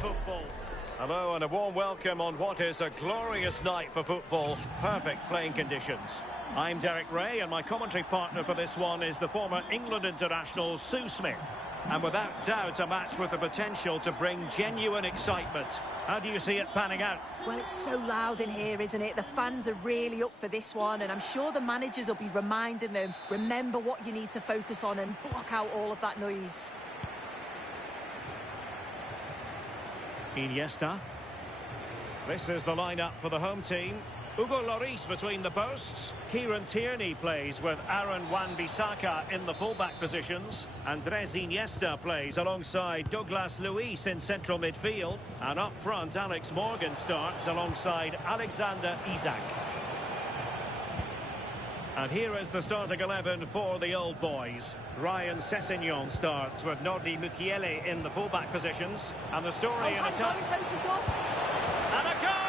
football. Hello and a warm welcome on what is a glorious night for football. Perfect playing conditions. I'm Derek Ray and my commentary partner for this one is the former England international Sue Smith. And without doubt a match with the potential to bring genuine excitement. How do you see it panning out? Well, it's so loud in here, isn't it? The fans are really up for this one, and I'm sure the managers will be reminding them, remember what you need to focus on and block out all of that noise. Iniesta. This is the lineup for the home team. Hugo Lloris between the posts. Kieran Tierney plays with Aaron Wan-Bissaka in the fullback positions. Andres Iniesta plays alongside Douglas Luiz in central midfield. And up front, Alex Morgan starts alongside Alexander Isak. And here is the starting 11 for the old boys. Ryan Sessegnon starts with Nordi Mukiele in the fullback positions. And the story in attack. And a goal!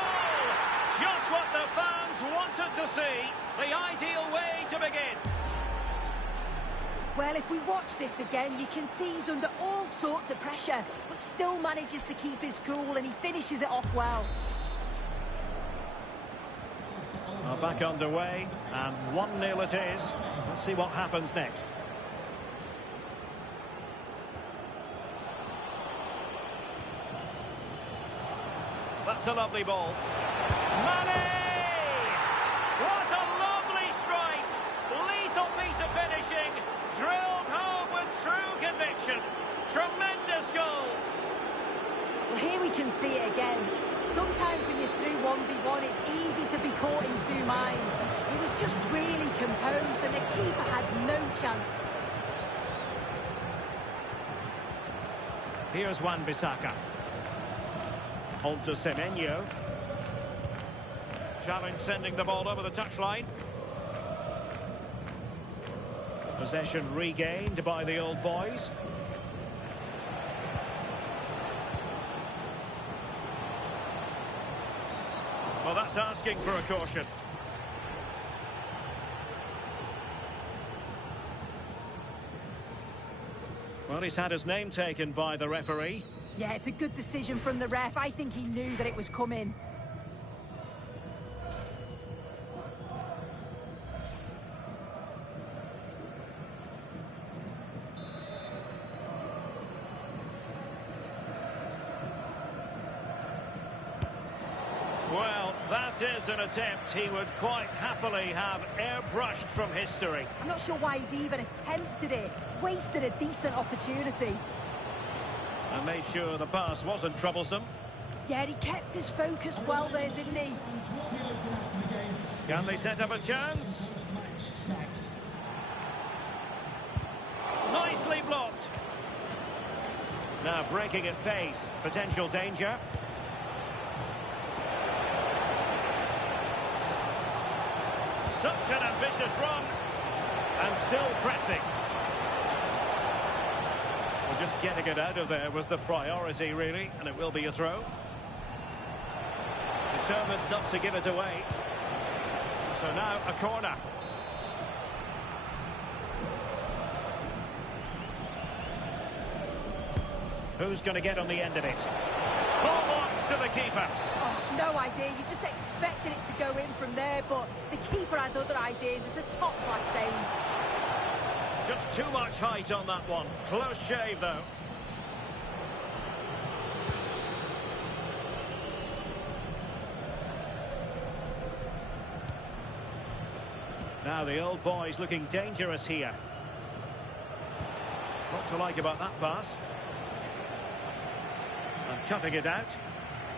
Just what the fans wanted to see. The ideal way to begin. Well, if we watch this again, you can see he's under all sorts of pressure, but still manages to keep his cool and he finishes it off well. Well, back underway, and 1-0 it is. Let's see what happens next. That's a lovely ball. Mane! What a lovely strike! Lethal piece of finishing. Drilled home with true conviction. Tremendous goal. Well, here we can see it again. Sometimes when you're through 1v1, it's easy to be caught in two minds. He was just really composed and the keeper had no chance. Here's Wan-Bissaka. On to Semenyo. Challenge sending the ball over the touchline. Possession regained by the old boys. Well, that's asking for a caution. Well, he's had his name taken by the referee. Yeah, it's a good decision from the ref. I think he knew that it was coming. Well, that is an attempt he would quite happily have airbrushed from history. I'm not sure why he's even attempted it. Wasted a decent opportunity. And made sure the pass wasn't troublesome. Yeah, he kept his focus well there, didn't he? Can they set up a chance? Nicely blocked. Now breaking at pace. Potential danger. Such an ambitious run. And still pressing. Well, just getting it out of there was the priority, really, and it will be a throw. Determined not to give it away. So now a corner. Who's going to get on the end of it? Full marks to the keeper. Oh, no idea. You just expected it to go in from there, but the keeper had other ideas. It's a top-class save. Just too much height on that one. Close shave, though. Now the old boy's looking dangerous here. What to like about that pass? And cutting it out.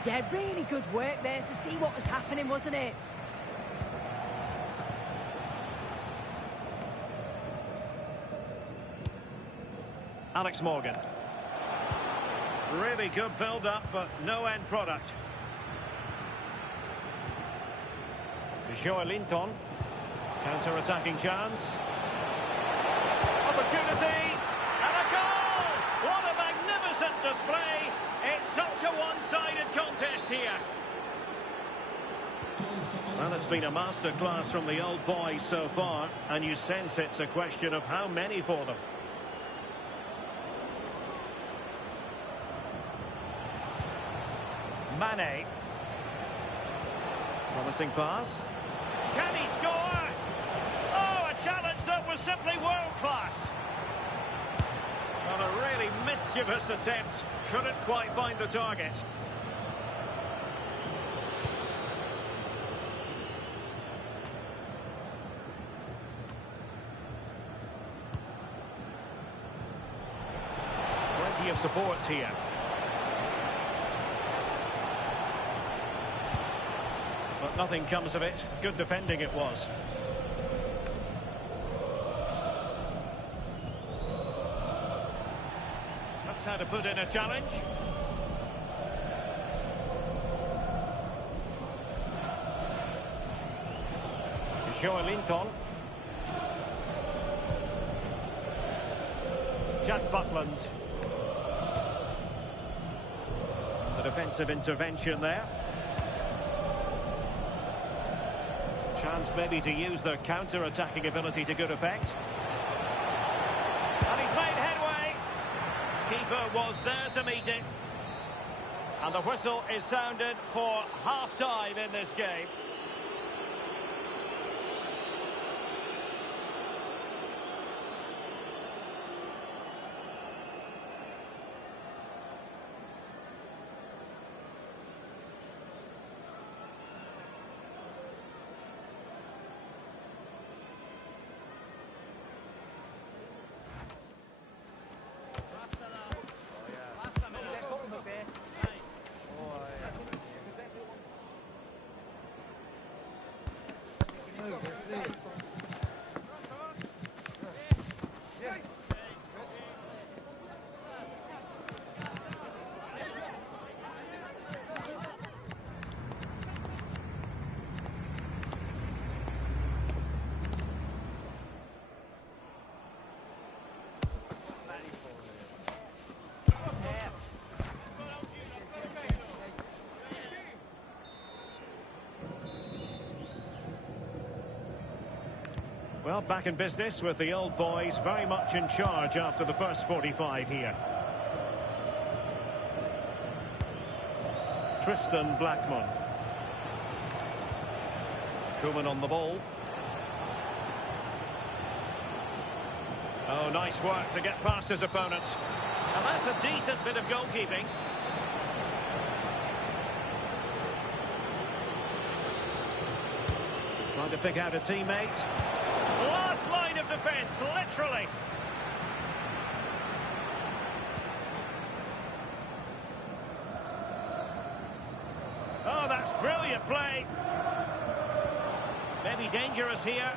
Yeah, really good work there to see what was happening, wasn't it? Alex Morgan. Really good build-up, but no end product. Joelinton. Counter-attacking chance. Opportunity. And a goal! What a magnificent display. It's such a one-sided contest here. Well, it's been a masterclass from the old boys so far, and you sense it's a question of how many for them. Mane. Promising pass. Can he score? Oh, a challenge that was simply world-class. On a really mischievous attempt. Couldn't quite find the target. Plenty of support here. But nothing comes of it. Good defending it was. That's how to put in a challenge. Linton. Jack Butland. The defensive intervention there. Chance maybe to use their counter-attacking ability to good effect. And he's made headway. Keeper was there to meet it. And the whistle is sounded for half-time in this game. Well, back in business with the old boys very much in charge after the first 45 here. Tristan Blackman. Koeman on the ball. Oh, nice work to get past his opponent. And that's a decent bit of goalkeeping. Trying to pick out a teammate. Last line of defence, literally. Oh, that's brilliant play. Maybe dangerous here.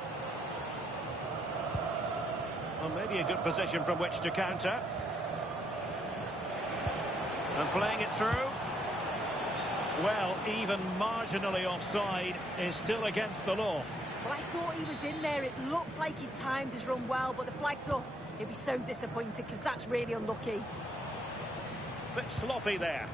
Well, maybe a good position from which to counter. And playing it through. Well, even marginally offside is still against the law. Well, I thought he was in there. It looked like he timed his run well, but the flag's up. He'll be so disappointed because that's really unlucky. Bit sloppy there.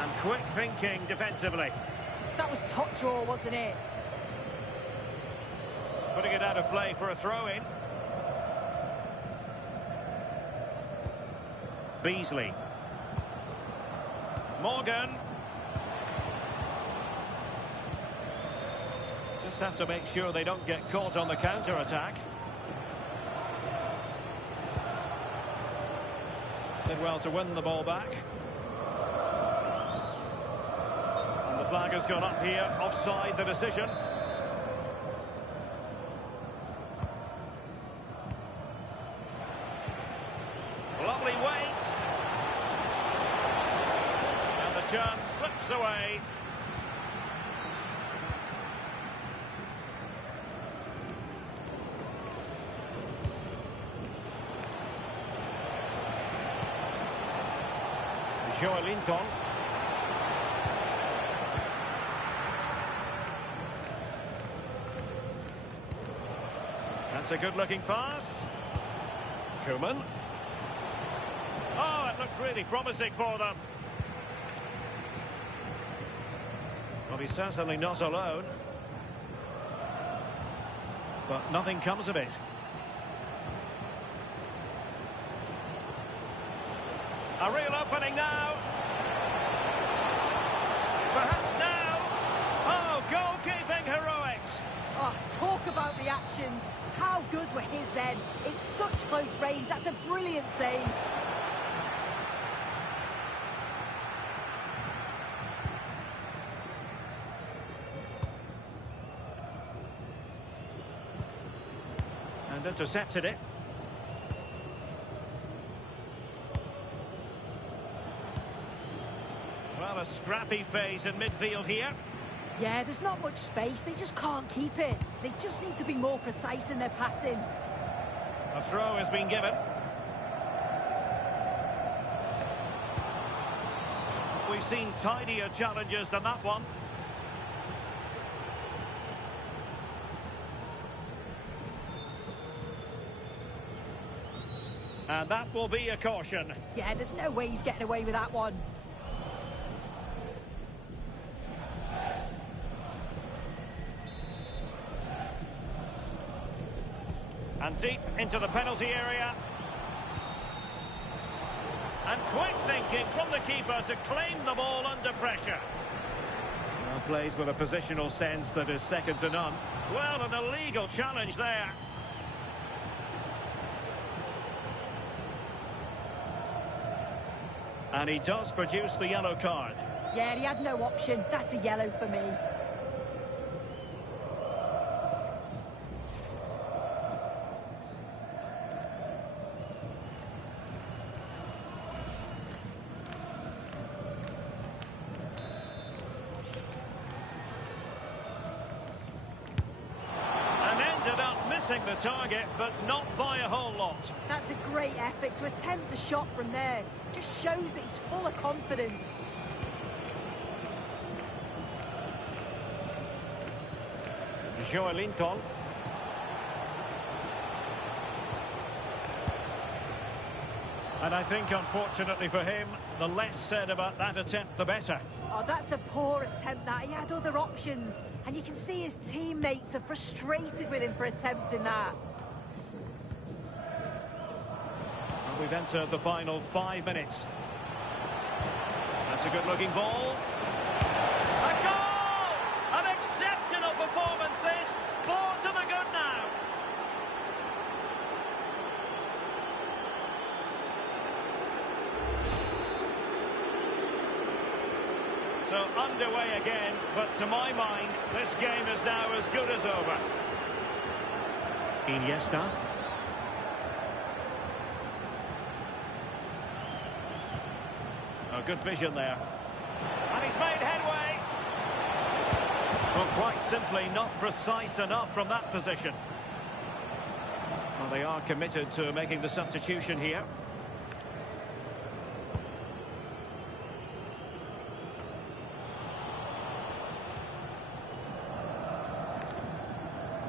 And quick thinking defensively. That was top draw, wasn't it? Putting it out of play for a throw-in. Beasley. Morgan. Just have to make sure they don't get caught on the counter-attack. Did well to win the ball back. And the flag has gone up here, offside the decision. Lovely weight. And the chance slips away. Linton. That's a good-looking pass. Koeman. Oh, it looked really promising for them. Well, he's certainly not alone. But nothing comes of it. A real opening now. Perhaps now. Oh, goalkeeping heroics. Oh, talk about reactions. How good were his then? It's such close range. That's a brilliant save. And intercepted it. Well, a scrappy phase in midfield here. Yeah, there's not much space. They just can't keep it. They just need to be more precise in their passing. A throw has been given. We've seen tidier challenges than that one. And that will be a caution. Yeah, there's no way he's getting away with that one. And deep into the penalty area. And quick thinking from the keeper to claim the ball under pressure. Well, plays with a positional sense that is second to none. Well, an illegal challenge there. And he does produce the yellow card. Yeah, he had no option. That's a yellow for me. The target, but not by a whole lot. That's a great effort to attempt the shot from there. Just shows that he's full of confidence. Joelinton. And I think, unfortunately for him, the less said about that attempt, the better. Oh, that's a poor attempt, that. He had other options. And you can see his teammates are frustrated with him for attempting that. And we've entered the final 5 minutes. That's a good-looking ball. A goal! An exceptional performance, this. 4 to the good now. So underway again, but to my mind, this game is now as good as over. Iniesta. Oh, good vision there. And he's made headway. Well, quite simply not precise enough from that position. Well, they are committed to making the substitution here.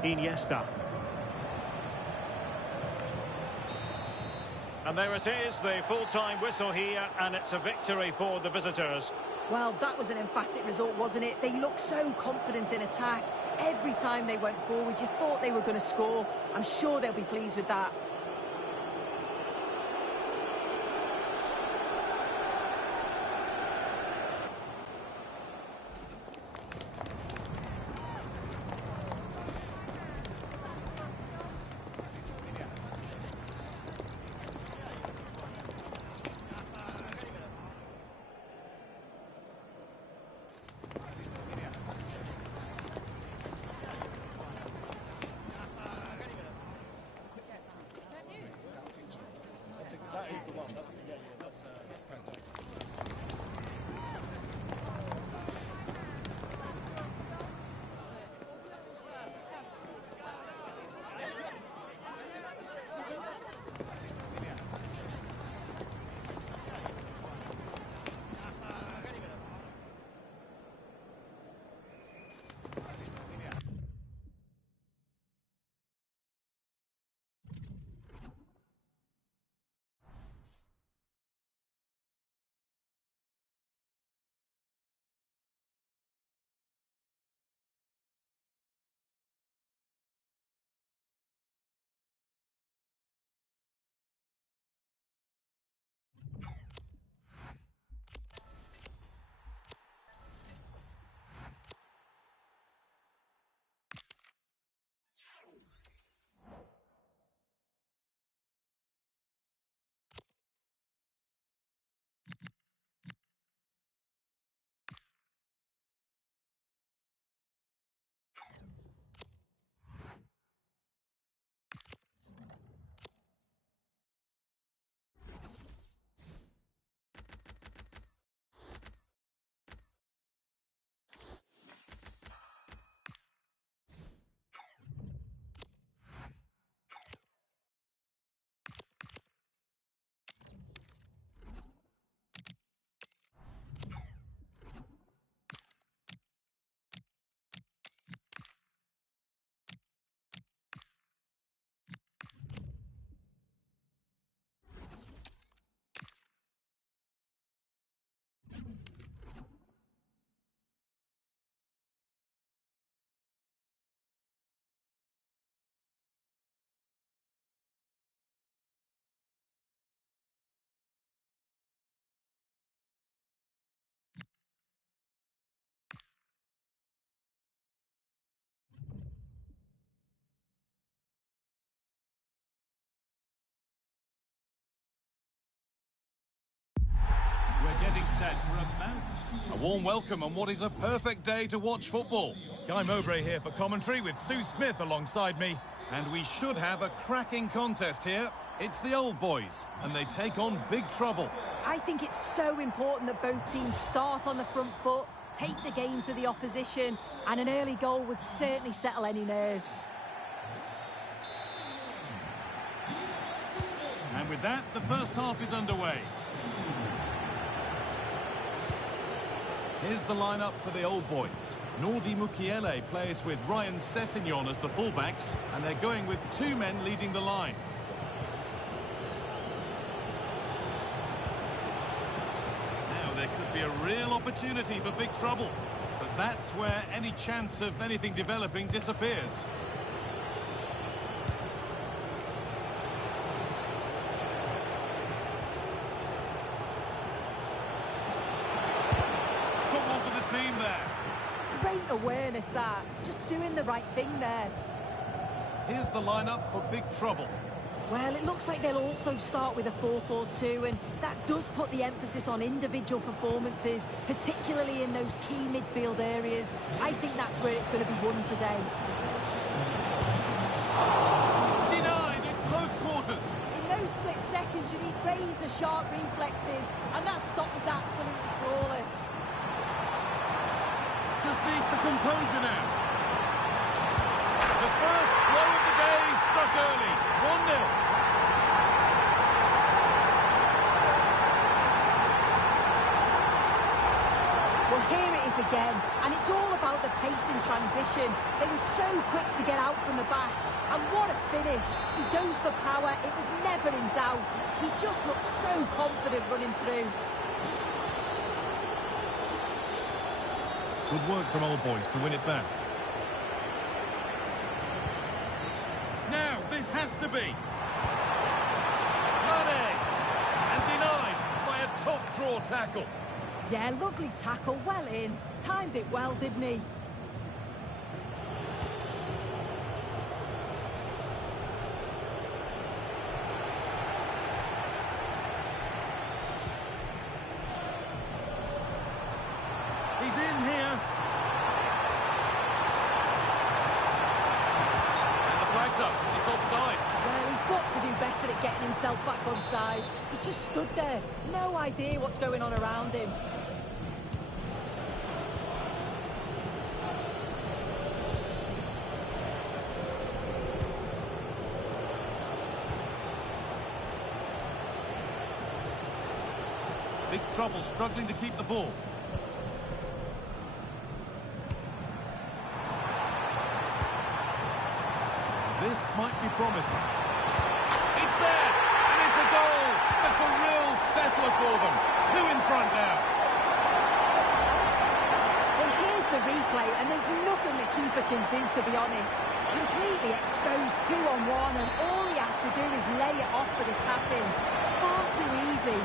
Iniesta. And there it is, the full-time whistle here, and it's a victory for the visitors. Well, that was an emphatic result, wasn't it? They looked so confident in attack. Every time they went forward, you thought they were going to score. I'm sure they'll be pleased with that. set for a bout. A warm welcome on what is a perfect day to watch football. Guy Mowbray here for commentary with Sue Smith alongside me. And we should have a cracking contest here. It's the old boys, and they take on big trouble. I think it's so important that both teams start on the front foot, take the game to the opposition, and an early goal would certainly settle any nerves. And with that, the first half is underway. Here's the lineup for the old boys. Nordi Mukiele plays with Ryan Sessegnon as the fullbacks, and they're going with two men leading the line. Now there could be a real opportunity for big trouble, but that's where any chance of anything developing disappears. Team there. Great awareness that. Just doing the right thing there. Here's the lineup for big trouble. Well, it looks like they'll also start with a 4-4-2, and that does put the emphasis on individual performances, particularly in those key midfield areas. I think that's where it's going to be won today. Denied in close quarters. In those split seconds, you need razor-sharp reflexes, and that stop was absolutely flawless. Just needs the composure now. The first blow of the day struck early. 1-0. Well, here it is again, and it's all about the pace in transition. They were so quick to get out from the back, and what a finish. He goes for power. It was never in doubt. He just looked so confident running through. Good work from old boys to win it back. Now, this has to be. Mane! And denied by a top draw tackle. Yeah, lovely tackle, well in. Timed it well, didn't he? He's in here. And the flag's up. It's offside. Well, he's got to do better at getting himself back on side. He's just stood there. No idea what's going on around him. Big trouble struggling to keep the ball. This might be promising. It's there! And it's a goal! That's a real settler for them. Two in front now. Well, here's the replay, and there's nothing the keeper can do, to be honest. Completely exposed 2-on-1, and all he has to do is lay it off for the tap-in. It's far too easy.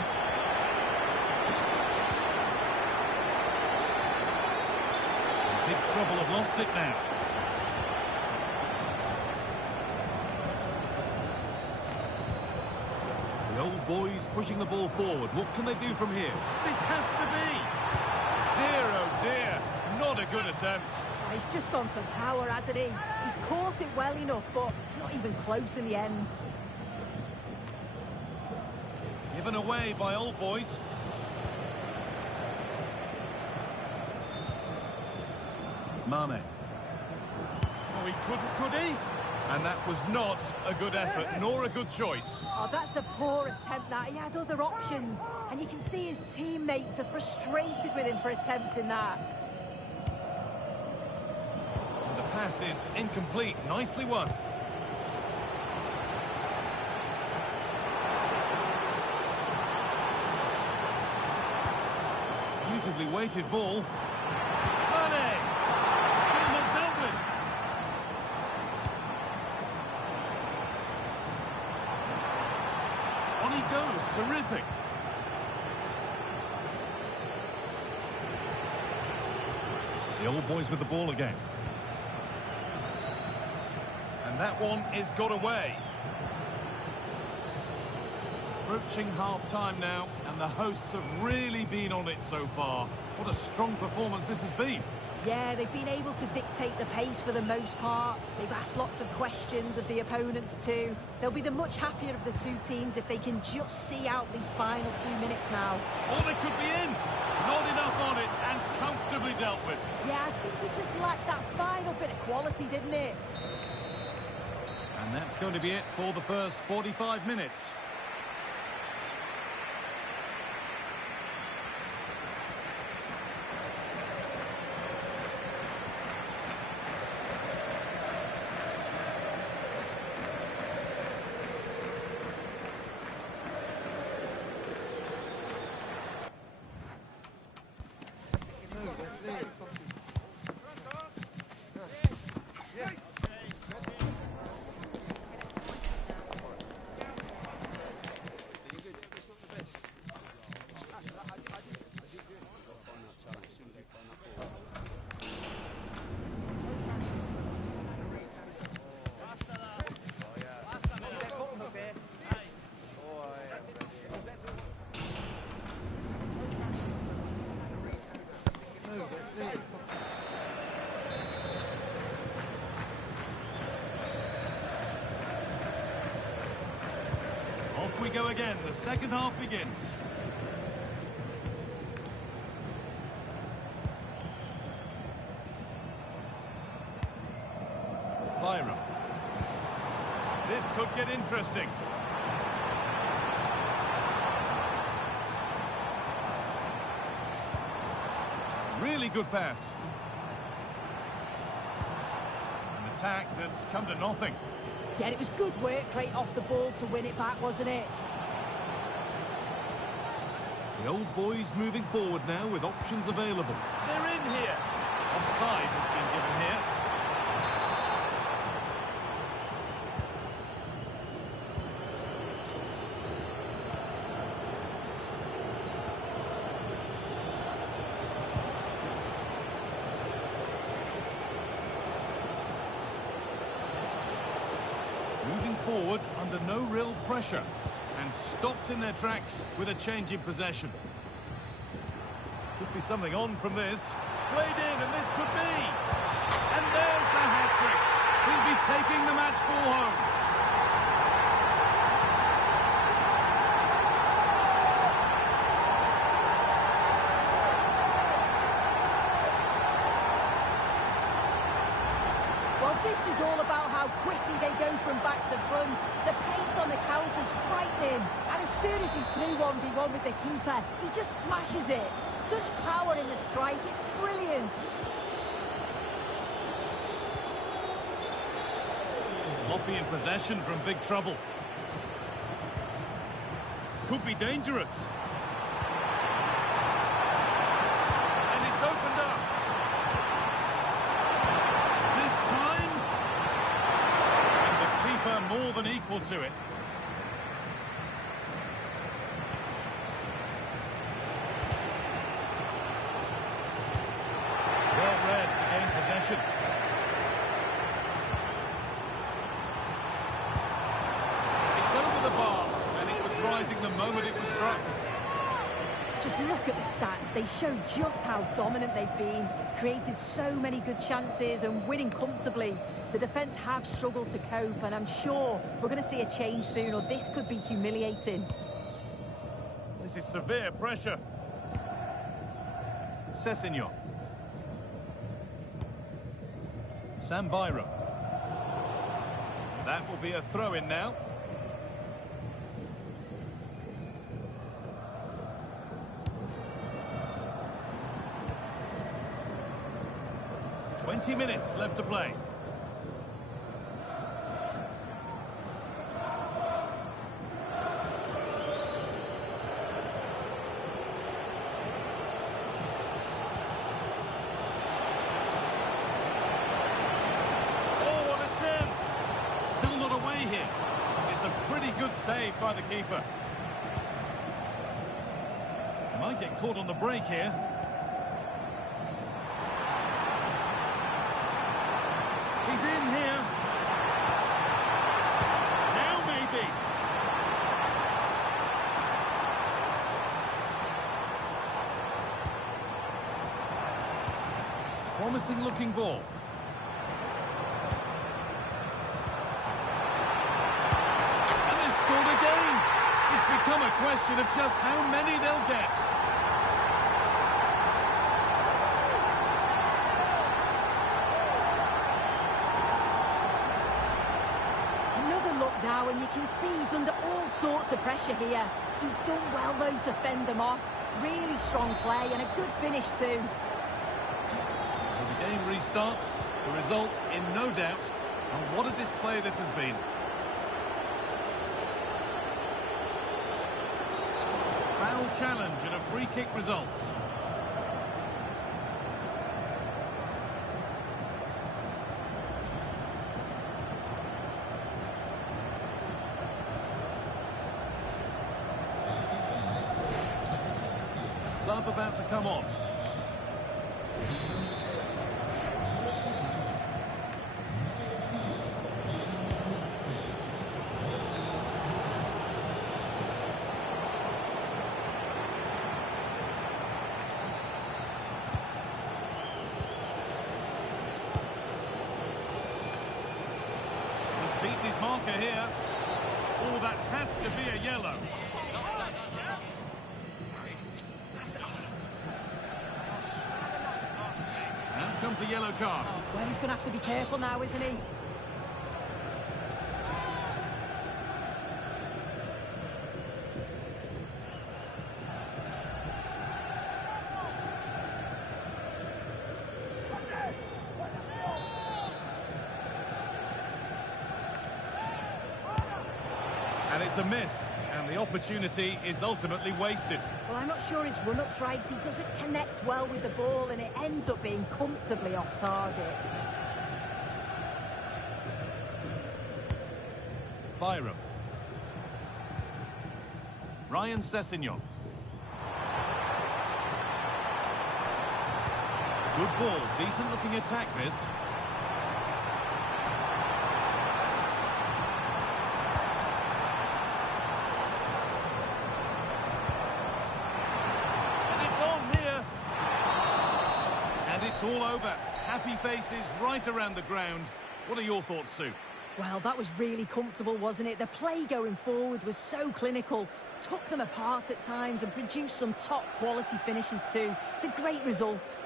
Big trouble have lost it now. The old boys pushing the ball forward. What can they do from here? This has to be! Dear, oh dear. Not a good attempt. He's just gone for power, hasn't he? He's caught it well enough, but it's not even close in the end. Given away by old boys. Mane. Oh, he couldn't, could he? And that was not a good effort, nor a good choice. Oh, that's a poor attempt, that. He had other options. And you can see his teammates are frustrated with him for attempting that. And the pass is incomplete. Nicely won. Beautifully weighted ball. Mane! Still not dealt with. On he goes, terrific. The old boys with the ball again. And that one is got away. Approaching half-time now, and the hosts have really been on it so far. What a strong performance this has been. Yeah, they've been able to dictate the pace for the most part. They've asked lots of questions of the opponents too. They'll be the much happier of the two teams if they can just see out these final few minutes now. Or they could be in. Not enough on it, and comfortably dealt with. Yeah, I think it just lacked that final bit of quality, didn't it? And that's going to be it for the first 45 minutes. Off we go again. The second half begins. Byram. This could get interesting. Really good pass. An attack that's come to nothing. Yeah, it was good work right off the ball to win it back, wasn't it? The old boys moving forward now with options available. They're in here. Offside has been given here. Moving forward under no real pressure and stopped in their tracks with a change in possession. Could be something on from this. Played in, and this could be. And there's the hat-trick. He'll be taking the match ball home. Well, this is all about how quickly they go from back to front. The pace on the counter's frightening. And as soon as he's through 1v1 with the keeper, he just smashes it. Such power in the strike, it's brilliant. Sloppy in possession from big trouble. Could be dangerous. And it's opened up. This time, and the keeper more than equal to it. Well read to gain possession. It's over the bar, and it was rising the moment it was struck. Just look at the stats. They show just how dominant they've been. Created so many good chances and winning comfortably. The defence have struggled to cope, and I'm sure we're going to see a change soon, or this could be humiliating. This is severe pressure. Sessegnon. Sam Byram. That will be a throw-in now. "20 minutes left to play. Here. It's a pretty good save by the keeper. Might get caught on the break here. He's in here. Now maybe. Promising looking ball. And they've scored again. It's become a question of just how many they'll get. Another look now, and you can see he's under all sorts of pressure here. He's done well, though, to fend them off. Really strong play and a good finish, too. Well, the game restarts. The result in no doubt. And what a display this has been. Foul challenge and a free kick results. Sub about to come on. He's beaten his marker here. Oh, that has to be a yellow. Now comes the yellow card. Well, he's going to have to be careful now, isn't he? And it's a miss, and the opportunity is ultimately wasted. Well, I'm not sure his run-up's right. He doesn't connect well with the ball, and it ends up being comfortably off target. Byram. Ryan Sessegnon. Good ball, decent looking attack this. And it's on here. And it's all over. Happy faces right around the ground. What are your thoughts, Sue? Well, that was really comfortable, wasn't it? The play going forward was so clinical, took them apart at times and produced some top-quality finishes too. It's a great result.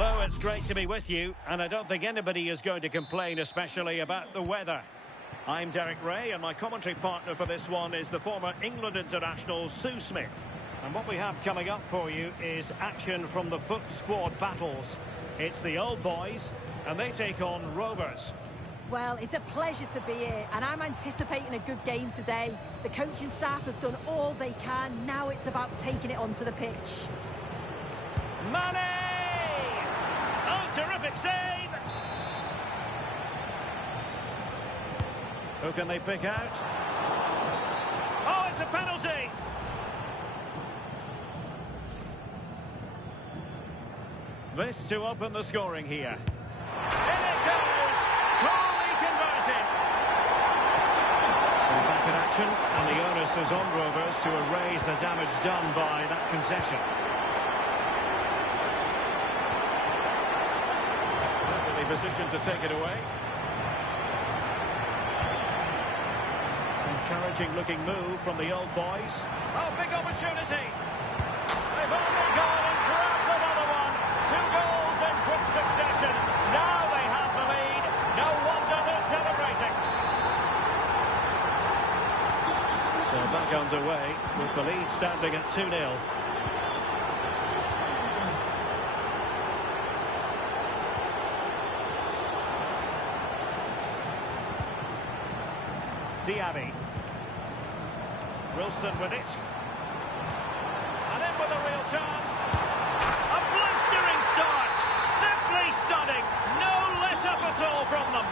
Hello, it's great to be with you, and I don't think anybody is going to complain, especially about the weather. I'm Derek Ray, and my commentary partner for this one is the former England international Sue Smith. And what we have coming up for you is action from the FUT squad battles. It's the old boys, and they take on Rovers. Well, it's a pleasure to be here, and I'm anticipating a good game today. The coaching staff have done all they can. Now it's about taking it onto the pitch. Mane! Oh, terrific save! Who can they pick out? Oh, it's a penalty! This to open the scoring here. In it goes! Coolly converted! So back in action, and the onus is on Rovers to erase the damage done by that concession. Perfectly positioned to take it away. Encouraging looking move from the old boys. Oh, big opportunity! They've only gone and grabbed another one. 2 goals in quick succession. Now they have the lead. No wonder they're celebrating. So back underway with the lead standing at 2-0. Diaby. Wilson with it. And in with a real chance. A blistering start. Simply stunning. No let up at all from them.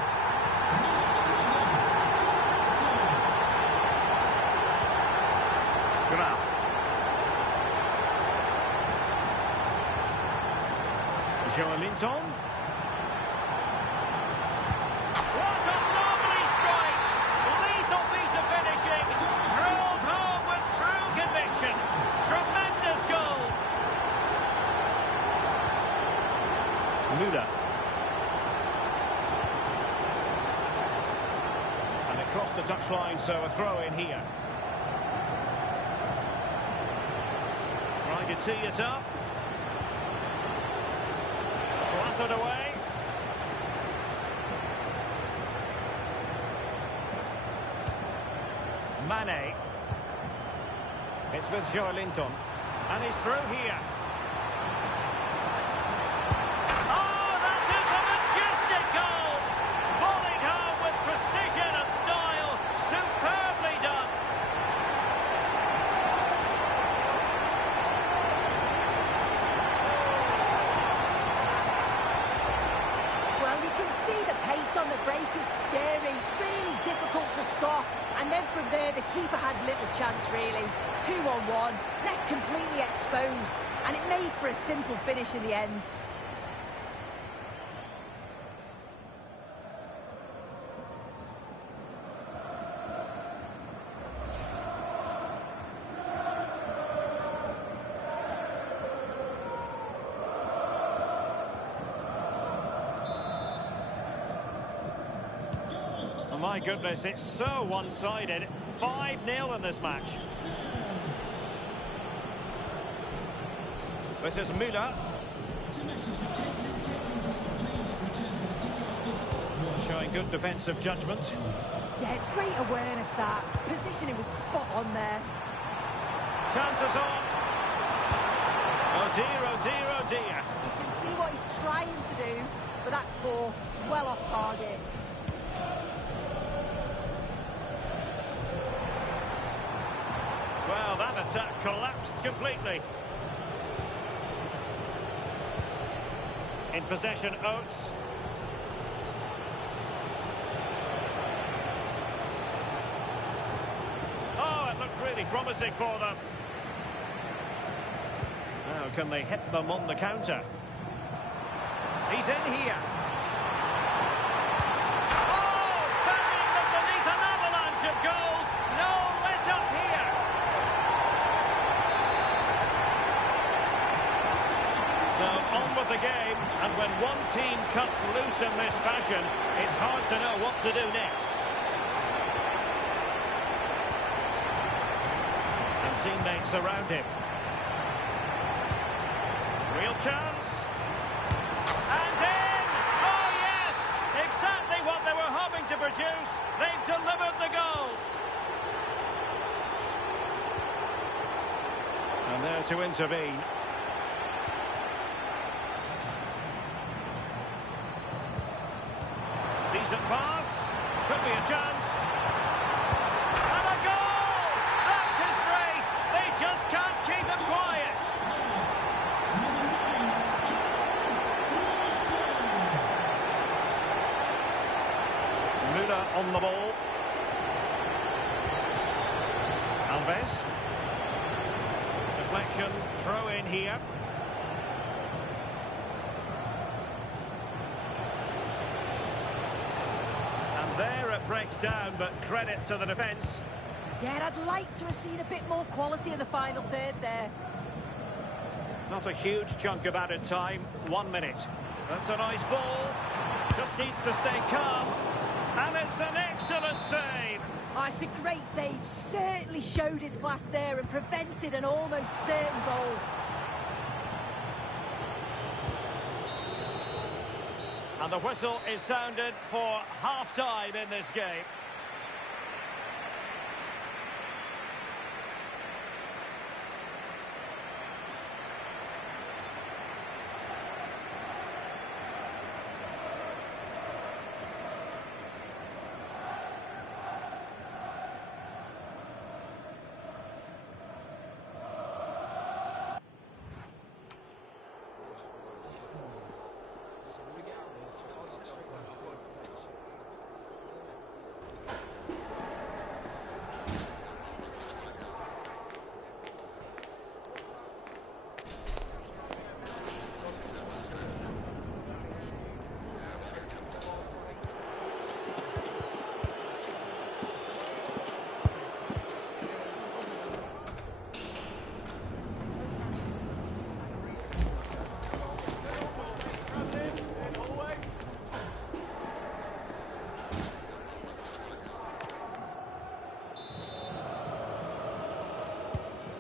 Graf. Joelinton. What a lovely strike. Lethal piece of finishing. Drilled home with true conviction. Tremendous goal. Müller. And across the touchline, so a throw in here. Trying to tee it up. Blasted away. Mane. It's with Joelinton. And he's through here. Oh, that is a majestic goal! Volleyed home with precision and style. Superbly done. Well, you can see the pace on the break is scary. Really difficult to stop. And then from there, the keeper had little chance, really. 2-on-1, left completely exposed. And it made for a simple finish in the end. Oh, my goodness, it's so one-sided. 5-0 in this match. This is Müller. Showing good defensive judgment. Yeah, it's great awareness, that. Positioning was spot on there. Chances on. Oh dear, oh dear, oh dear. You can see what he's trying to do, but that's poor. It's well off target. Well, that attack collapsed completely. In possession, Oates. Oh, it looked really promising for them. Now, can they hit them on the counter? He's in here. Oh, burying them beneath an avalanche of goals. No let up here. So on with the game, and when one team cuts loose in this fashion, it's hard to know what to do next. And teammates around him. Real chance. produce. They've delivered the goal. And there to intervene. Decent pass. Could be a chance. And a goal! That's his brace. They just can't keep him quiet. Müller on the ball. Alves. Deflection, throw in here. And there it breaks down, but credit to the defence. Yeah, I'd like to have seen a bit more quality in the final third there. Not a huge chunk of added time, 1 minute. That's a nice ball. Just needs to stay calm. And it's an excellent save. Oh, it's a great save. Certainly showed his class there and prevented an almost certain goal. And the whistle is sounded for half-time in this game.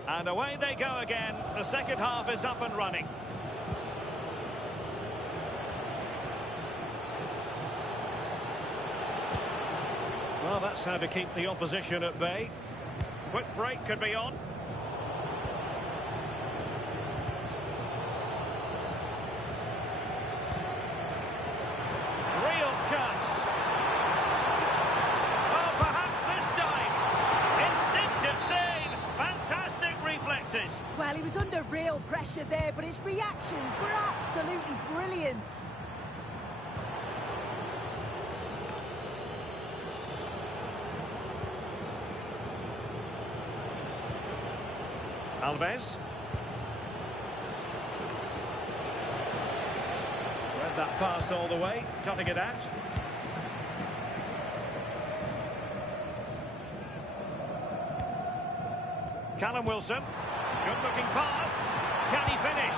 And away they go again. The second half is up and running. Well, that's how to keep the opposition at bay. Quick break could be on. Real chance. Oh, perhaps this time. Instinctive save. Fantastic reflexes. Well, he was under real pressure there, but his reactions were absolutely brilliant. Alves. Read that pass all the way, cutting it out. Callum Wilson. Good-looking pass. Can he finish?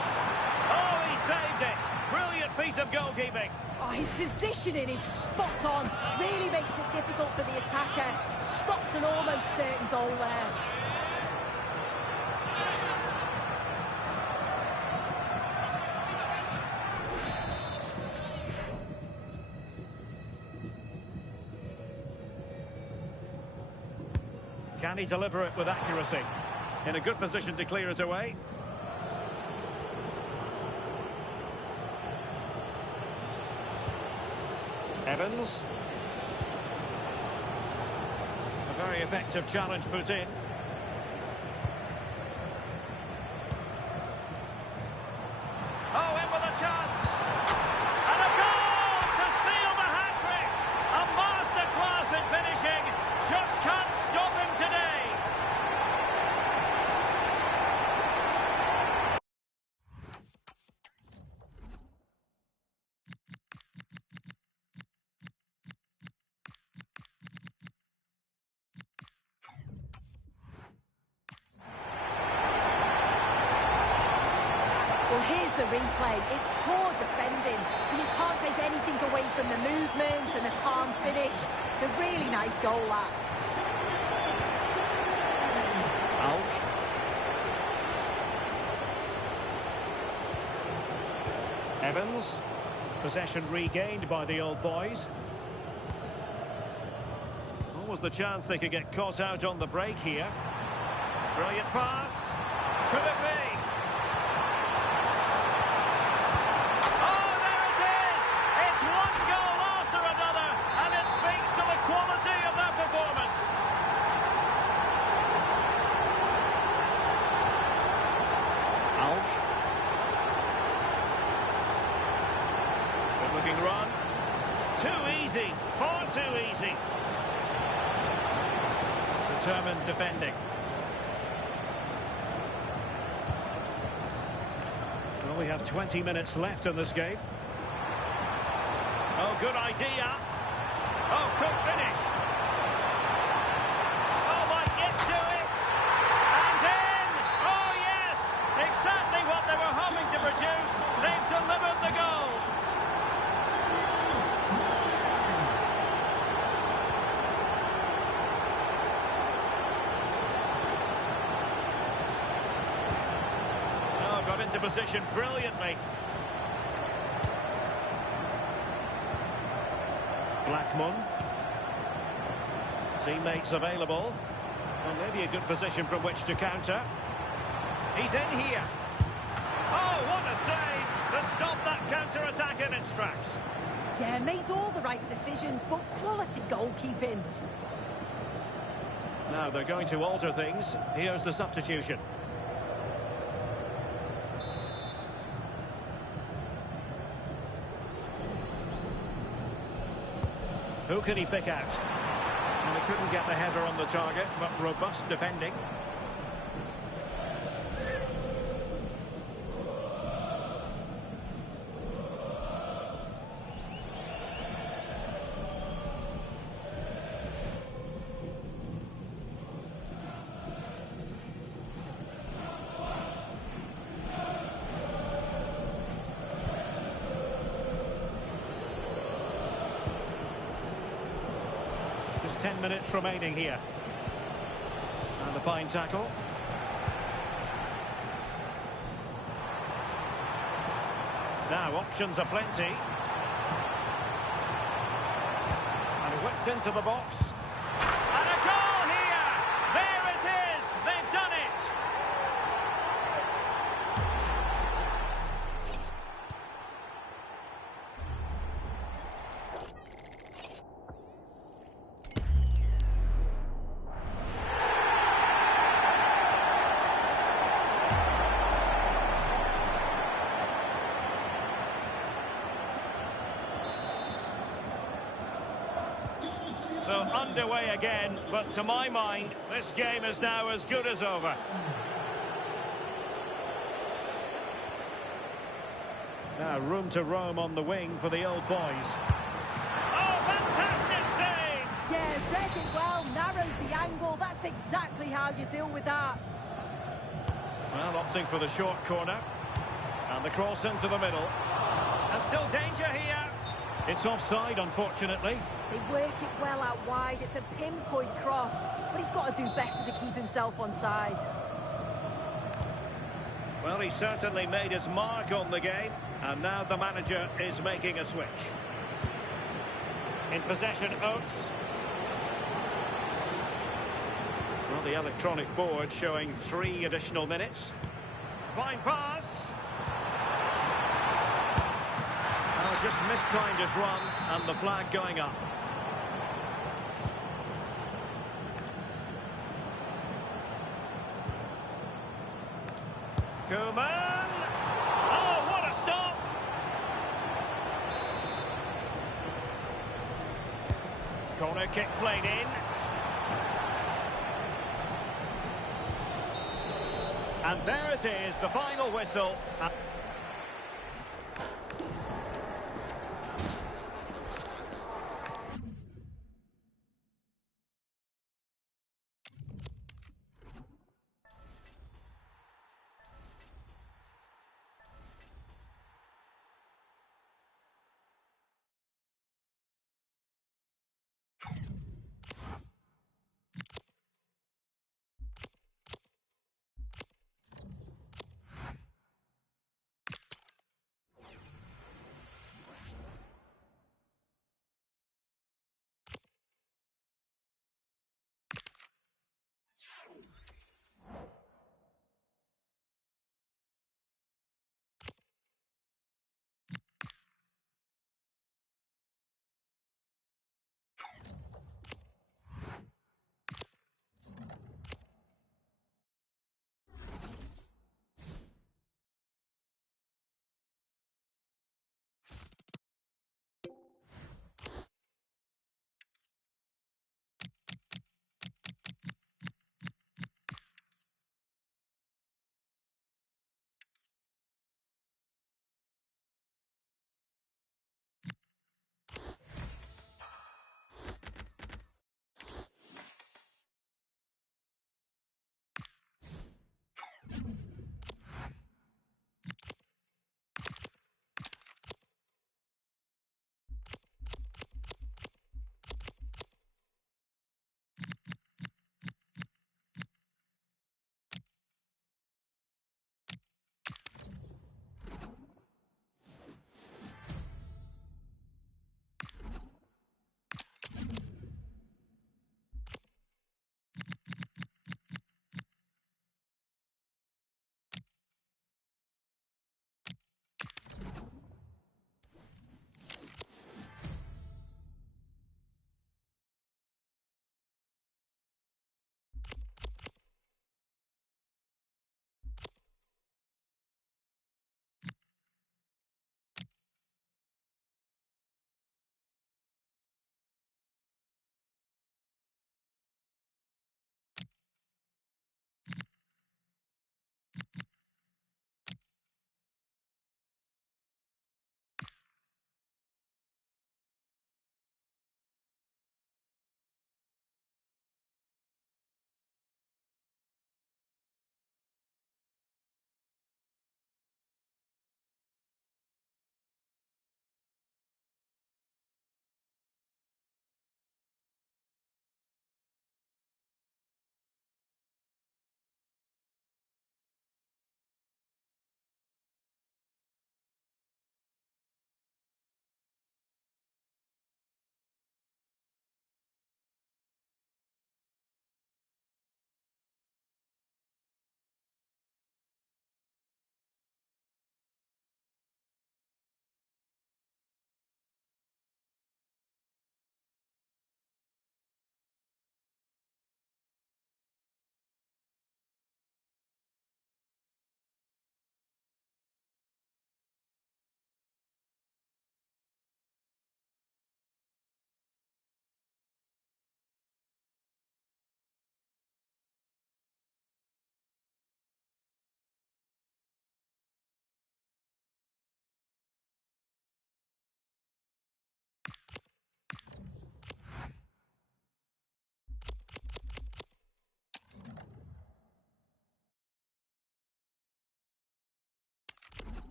Oh, he saved it. Brilliant piece of goalkeeping. Oh, his positioning is spot on. Really makes it difficult for the attacker. Stops an almost certain goal there. Can he deliver it with accuracy? In a good position to clear it away. Evans. A very effective challenge put in. Oh, in with a chance. And a goal to seal the hat-trick. A masterclass in finishing. Just can't stop him today. Well, here's the replay. It's poor defending, but you can't take anything away from the movements and the calm finish. It's a really nice goal, that. Alf. Evans. Possession regained by the old boys. was the chance they could get caught out on the break here. Brilliant pass. Could it be? Oh, there it is! It's one goal after another, and it speaks to the quality of their performance. Alf. Good looking run. Too easy, far too easy. Determined defending. Well, we have 20 minutes left in this game. Oh, good idea. Oh, quick finish. Oh, might get to it. And in. Oh, yes. Exactly what they were hoping to produce. They've delivered the goal. Got into position brilliantly. Blackman. Teammates available. Well, maybe a good position from which to counter. He's in here. Oh, what a save to stop that counter-attack in its tracks. Yeah, made all the right decisions, but quality goalkeeping. Now they're going to alter things. Here's the substitution. Who can he pick out? And he couldn't get the header on the target, but robust defending. Just 10 minutes remaining here. And a fine tackle. Now options are plenty. And whipped into the box. And a goal here! There it is! They've done it! So underway again, but to my mind, this game is now as good as over. Now room to roam on the wing for the old boys. Oh, fantastic save! Yeah, read it well, narrowed the angle. That's exactly how you deal with that. Well, opting for the short corner. And the cross into the middle. And still danger here. It's offside, unfortunately. They work it well out wide. It's a pinpoint cross, but he's got to do better to keep himself on side. Well, he certainly made his mark on the game, and now the manager is making a switch. In possession, Oates. Well, the electronic board showing 3 additional minutes. Fine pass. Oh, just mistimed his run, and the flag going up. Koeman! Oh, what a stop! Corner kick played in. And there it is, the final whistle.